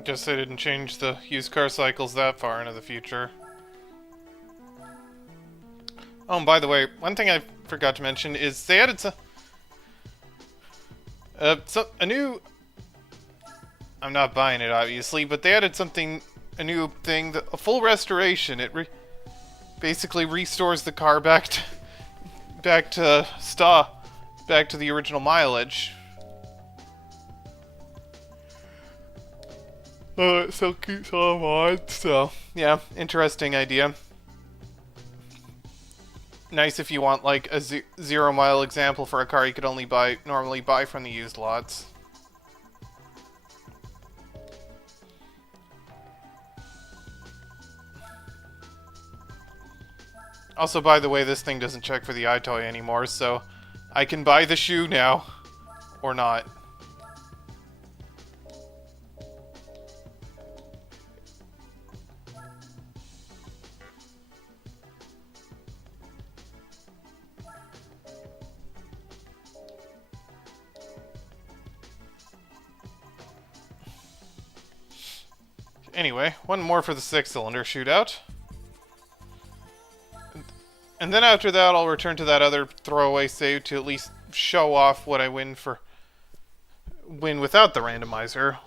Guess they didn't change the used car cycles that far into the future. Oh, and by the way, one thing I forgot to mention is they added a new. I'm not buying it, obviously, but they added a new thing, a full restoration. It basically restores the car back to back to the original mileage. Oh, it still keeps on. So, yeah, interesting idea. Nice if you want like a 0 mile example for a car you could only normally buy from the used lots. Also, by the way, this thing doesn't check for the iToy anymore, so I can buy the shoe now. Or not. Anyway, one more for the 6-cylinder shootout. And then after that, I'll return to that other throwaway save to at least show off what I win without the randomizer.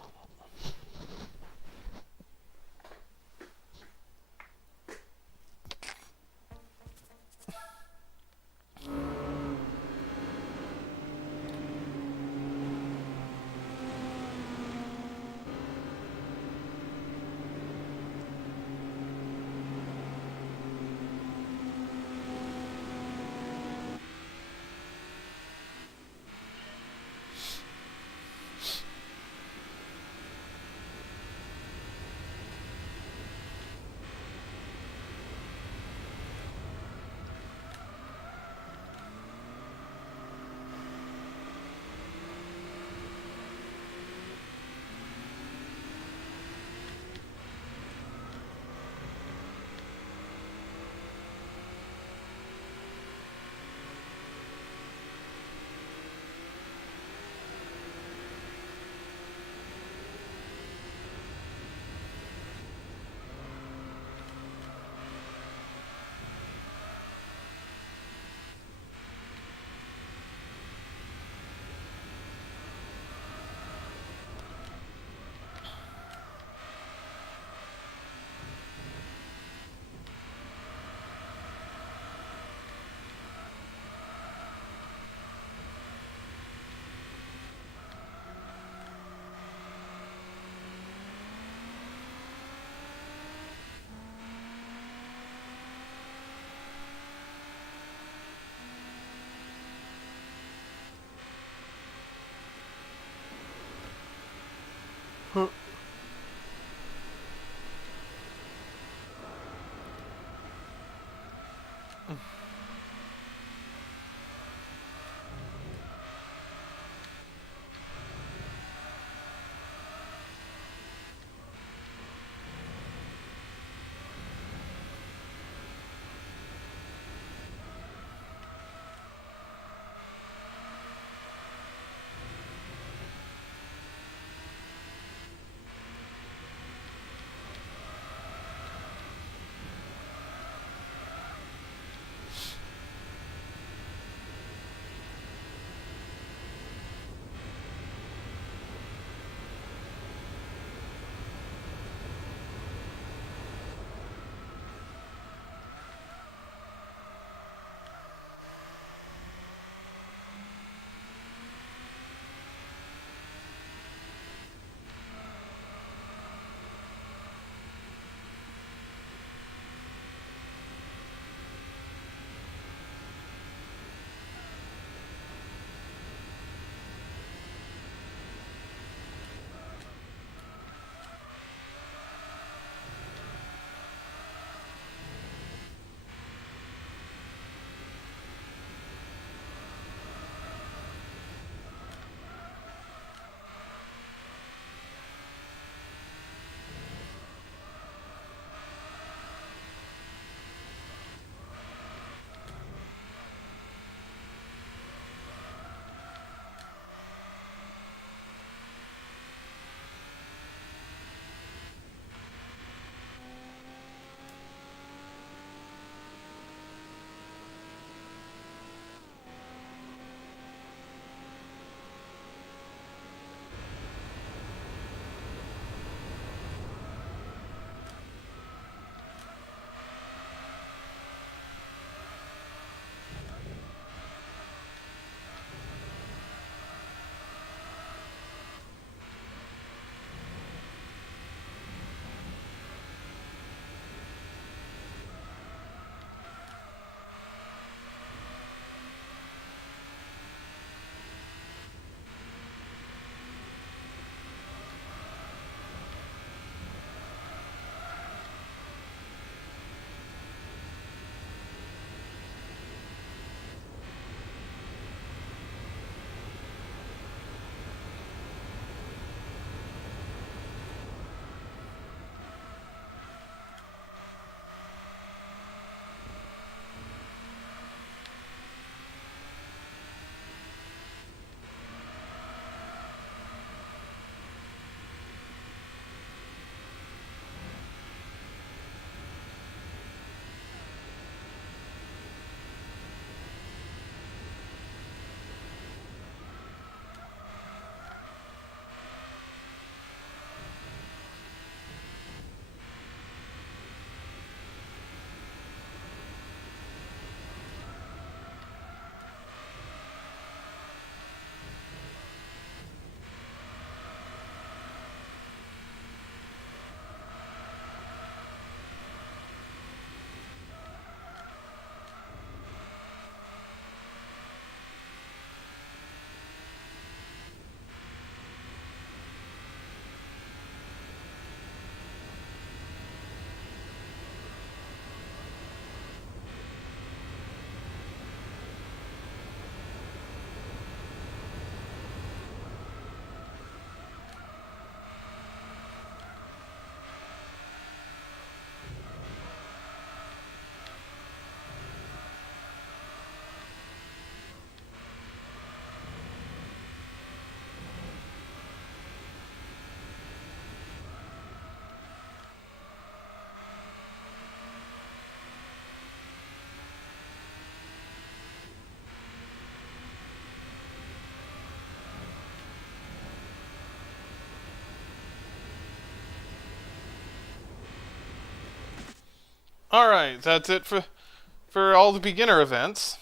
Alright, that's it for all the beginner events.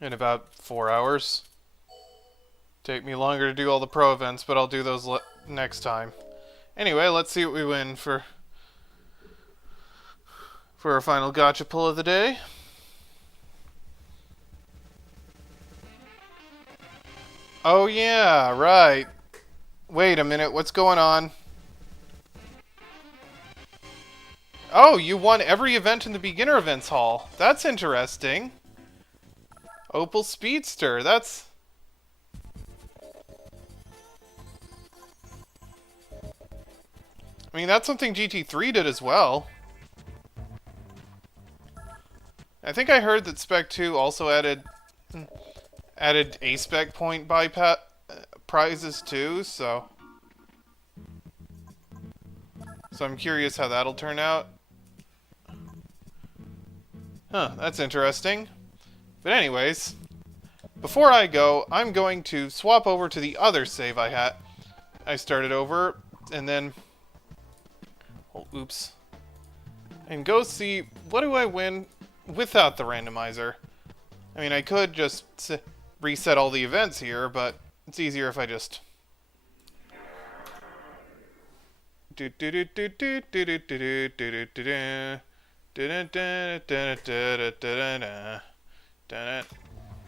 In about 4 hours. Take me longer to do all the pro events, but I'll do those next time. Anyway, let's see what we win for our final gacha pull of the day. Oh yeah, right. Wait a minute, what's going on? Oh, you won every event in the beginner events hall. That's interesting. Opel Speedster, that's... I mean, that's something GT3 did as well. I think I heard that Spec 2 also added a Spec point bypass prizes too, so I'm curious how that'll turn out. Huh, that's interesting. But anyways, before I go, I'm going to swap over to the other save I started over, and then... Oh, oops. And go see, what do I win without the randomizer? I mean, I could just reset all the events here, but it's easier if I just...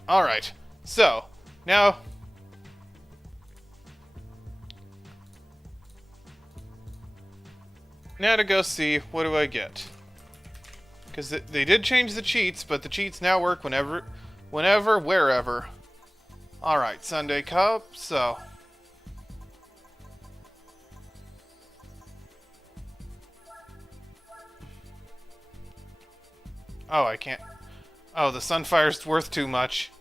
Alright, so, now... Now to go see, what do I get? Because they did change the cheats, but the cheats now work whenever, wherever. Alright, Sunday Cup, so... Oh, I can't... Oh, the Sunfire's worth too much.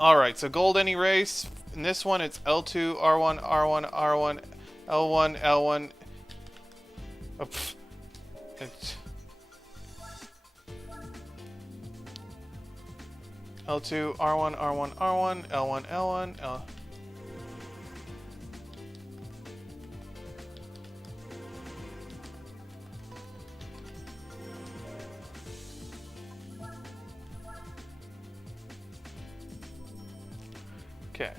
Alright, so gold any race. In this one, it's L2, R1, R1, R1, L1, L1... Oh, it's... L2, R1, R1, R1, L1, L1, L... Okay.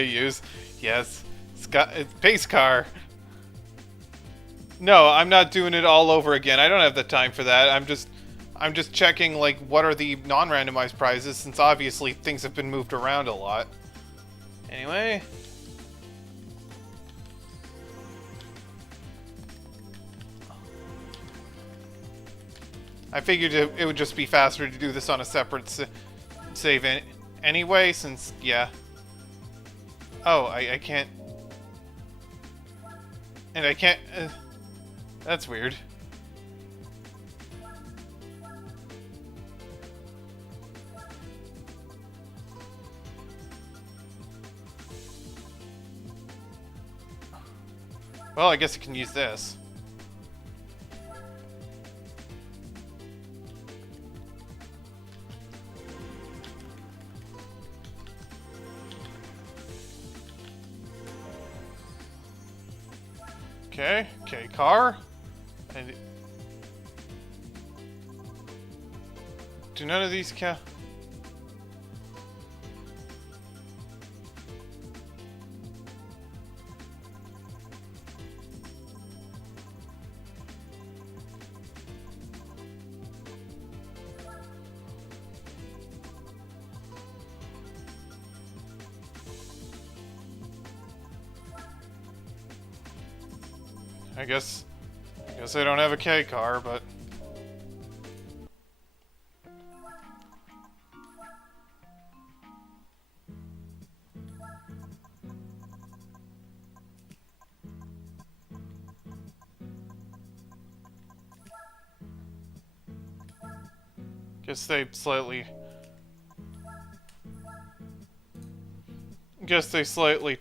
Use, yes, pace car. No, I'm not doing it all over again. I don't have the time for that. I'm just checking like what are the non-randomized prizes, since obviously things have been moved around a lot. Anyway. I figured it would just be faster to do this on a separate save anyway, since, yeah. Oh, I can't... And I can't... that's weird. Well, I guess you can use this. Okay, car. And do none of these count? I guess I don't have a K car, but Guess they slightly... Guess they slightly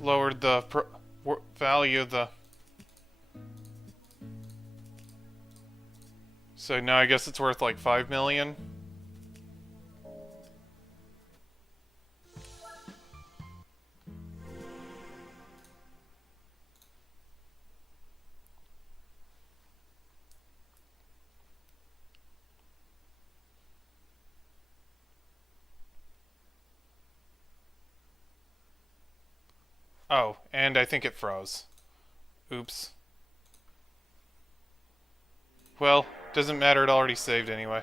lowered the value of the... So now I guess it's worth like 5 million. Oh, and I think it froze. Oops. Well, doesn't matter, it already saved anyway.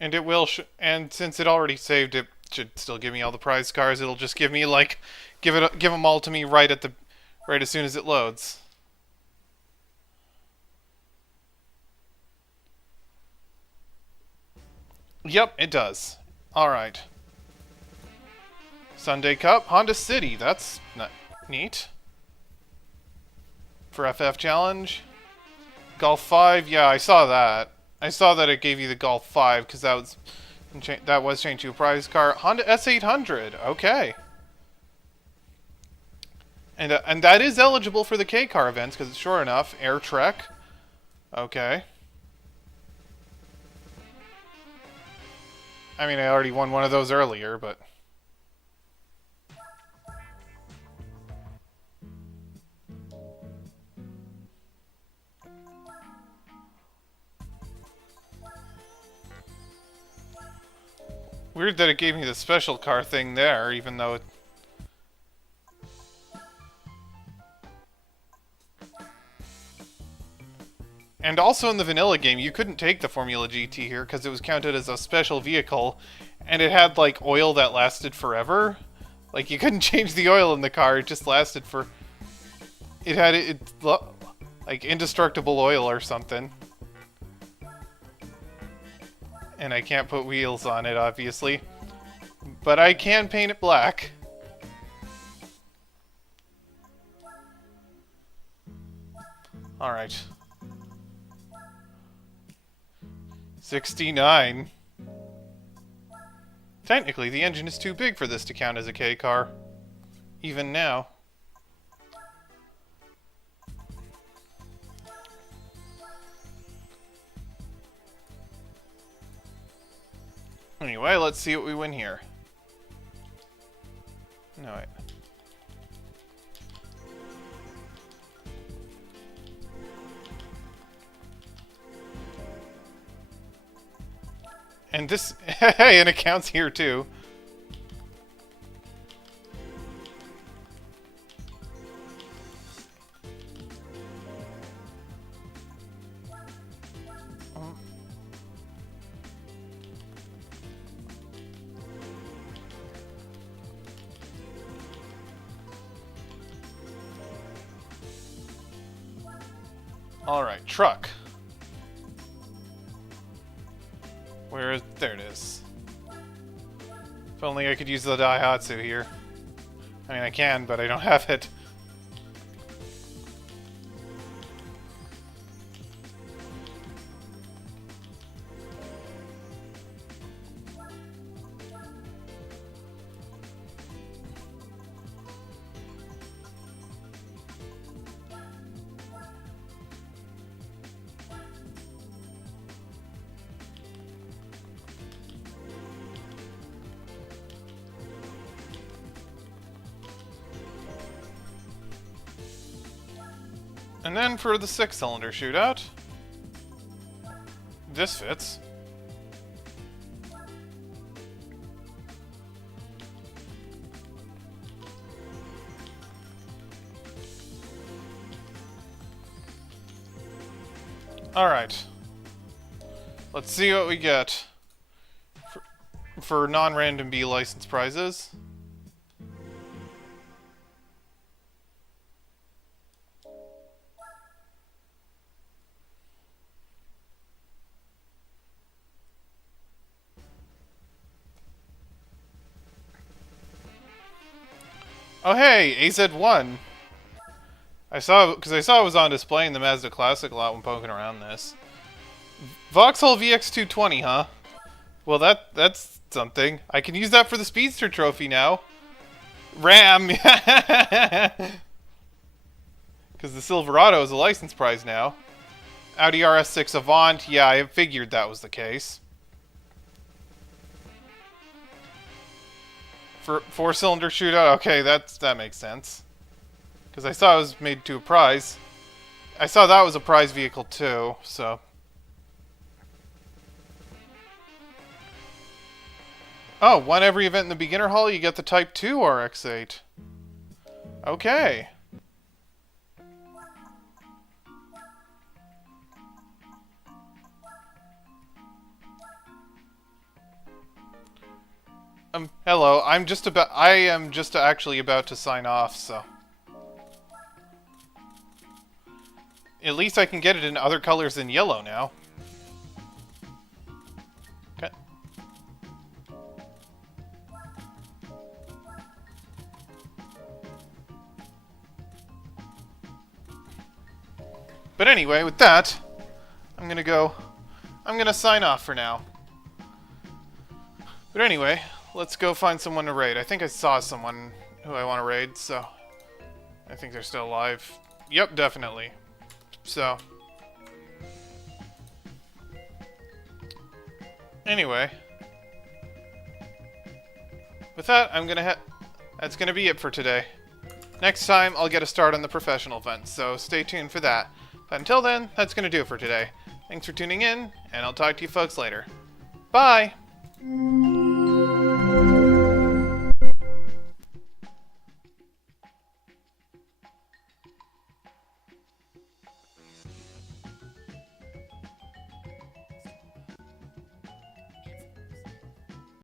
And it will, and since it already saved, it should still give me all the prize cars. It'll just give me like, give them all to me right as soon as it loads. Yep, it does. All right. Sunday Cup, Honda City. That's not neat. For FF Challenge, Golf 5. Yeah, I saw that. I saw that it gave you the Golf 5 because that was changed to a prize car. Honda S800. Okay. And that is eligible for the K car events because sure enough, Air Trek. Okay. I mean, I already won one of those earlier, but... Weird that it gave me the special car thing there, even though it... And also in the vanilla game, you couldn't take the Formula GT here because it was counted as a special vehicle, and it had, like, oil that lasted forever. Like, you couldn't change the oil in the car, it just lasted for... It had, like, indestructible oil or something. And I can't put wheels on it, obviously. But I can paint it black. Alright. 69. Technically, the engine is too big for this to count as a K car. Even now. Anyway, let's see what we win here. No, wait. And this... Hey, and it counts here, too. Alright, truck. There it is. If only I could use the Daihatsu here. I mean, I can, but I don't have it. And then for the 6-cylinder shootout, this fits. Alright. Let's see what we get for non-random B license prizes. Oh hey, AZ1. I saw it was on display in the Mazda Classic a lot when poking around this. Vauxhall VX220, huh? Well, that's something. I can use that for the Speedster trophy now. Ram! Because the Silverado is a license prize now. Audi RS6 Avant, yeah, I figured that was the case. For four-cylinder shootout, okay, that makes sense. Because I saw it was made to a prize. I saw that was a prize vehicle too, so... Oh, won every event in the beginner hall, you get the Type 2 RX-8. Okay. Hello, I am just actually about to sign off, so. At least I can get it in other colors than yellow now. Okay. But anyway, with that, I'm gonna sign off for now. But anyway, let's go find someone to raid. I think I saw someone who I want to raid, so I think they're still alive. Yep, definitely. So anyway, with that, that's gonna be it for today. Next time, I'll get a start on the professional events, so stay tuned for that. But until then, that's gonna do it for today. Thanks for tuning in, and I'll talk to you folks later. Bye!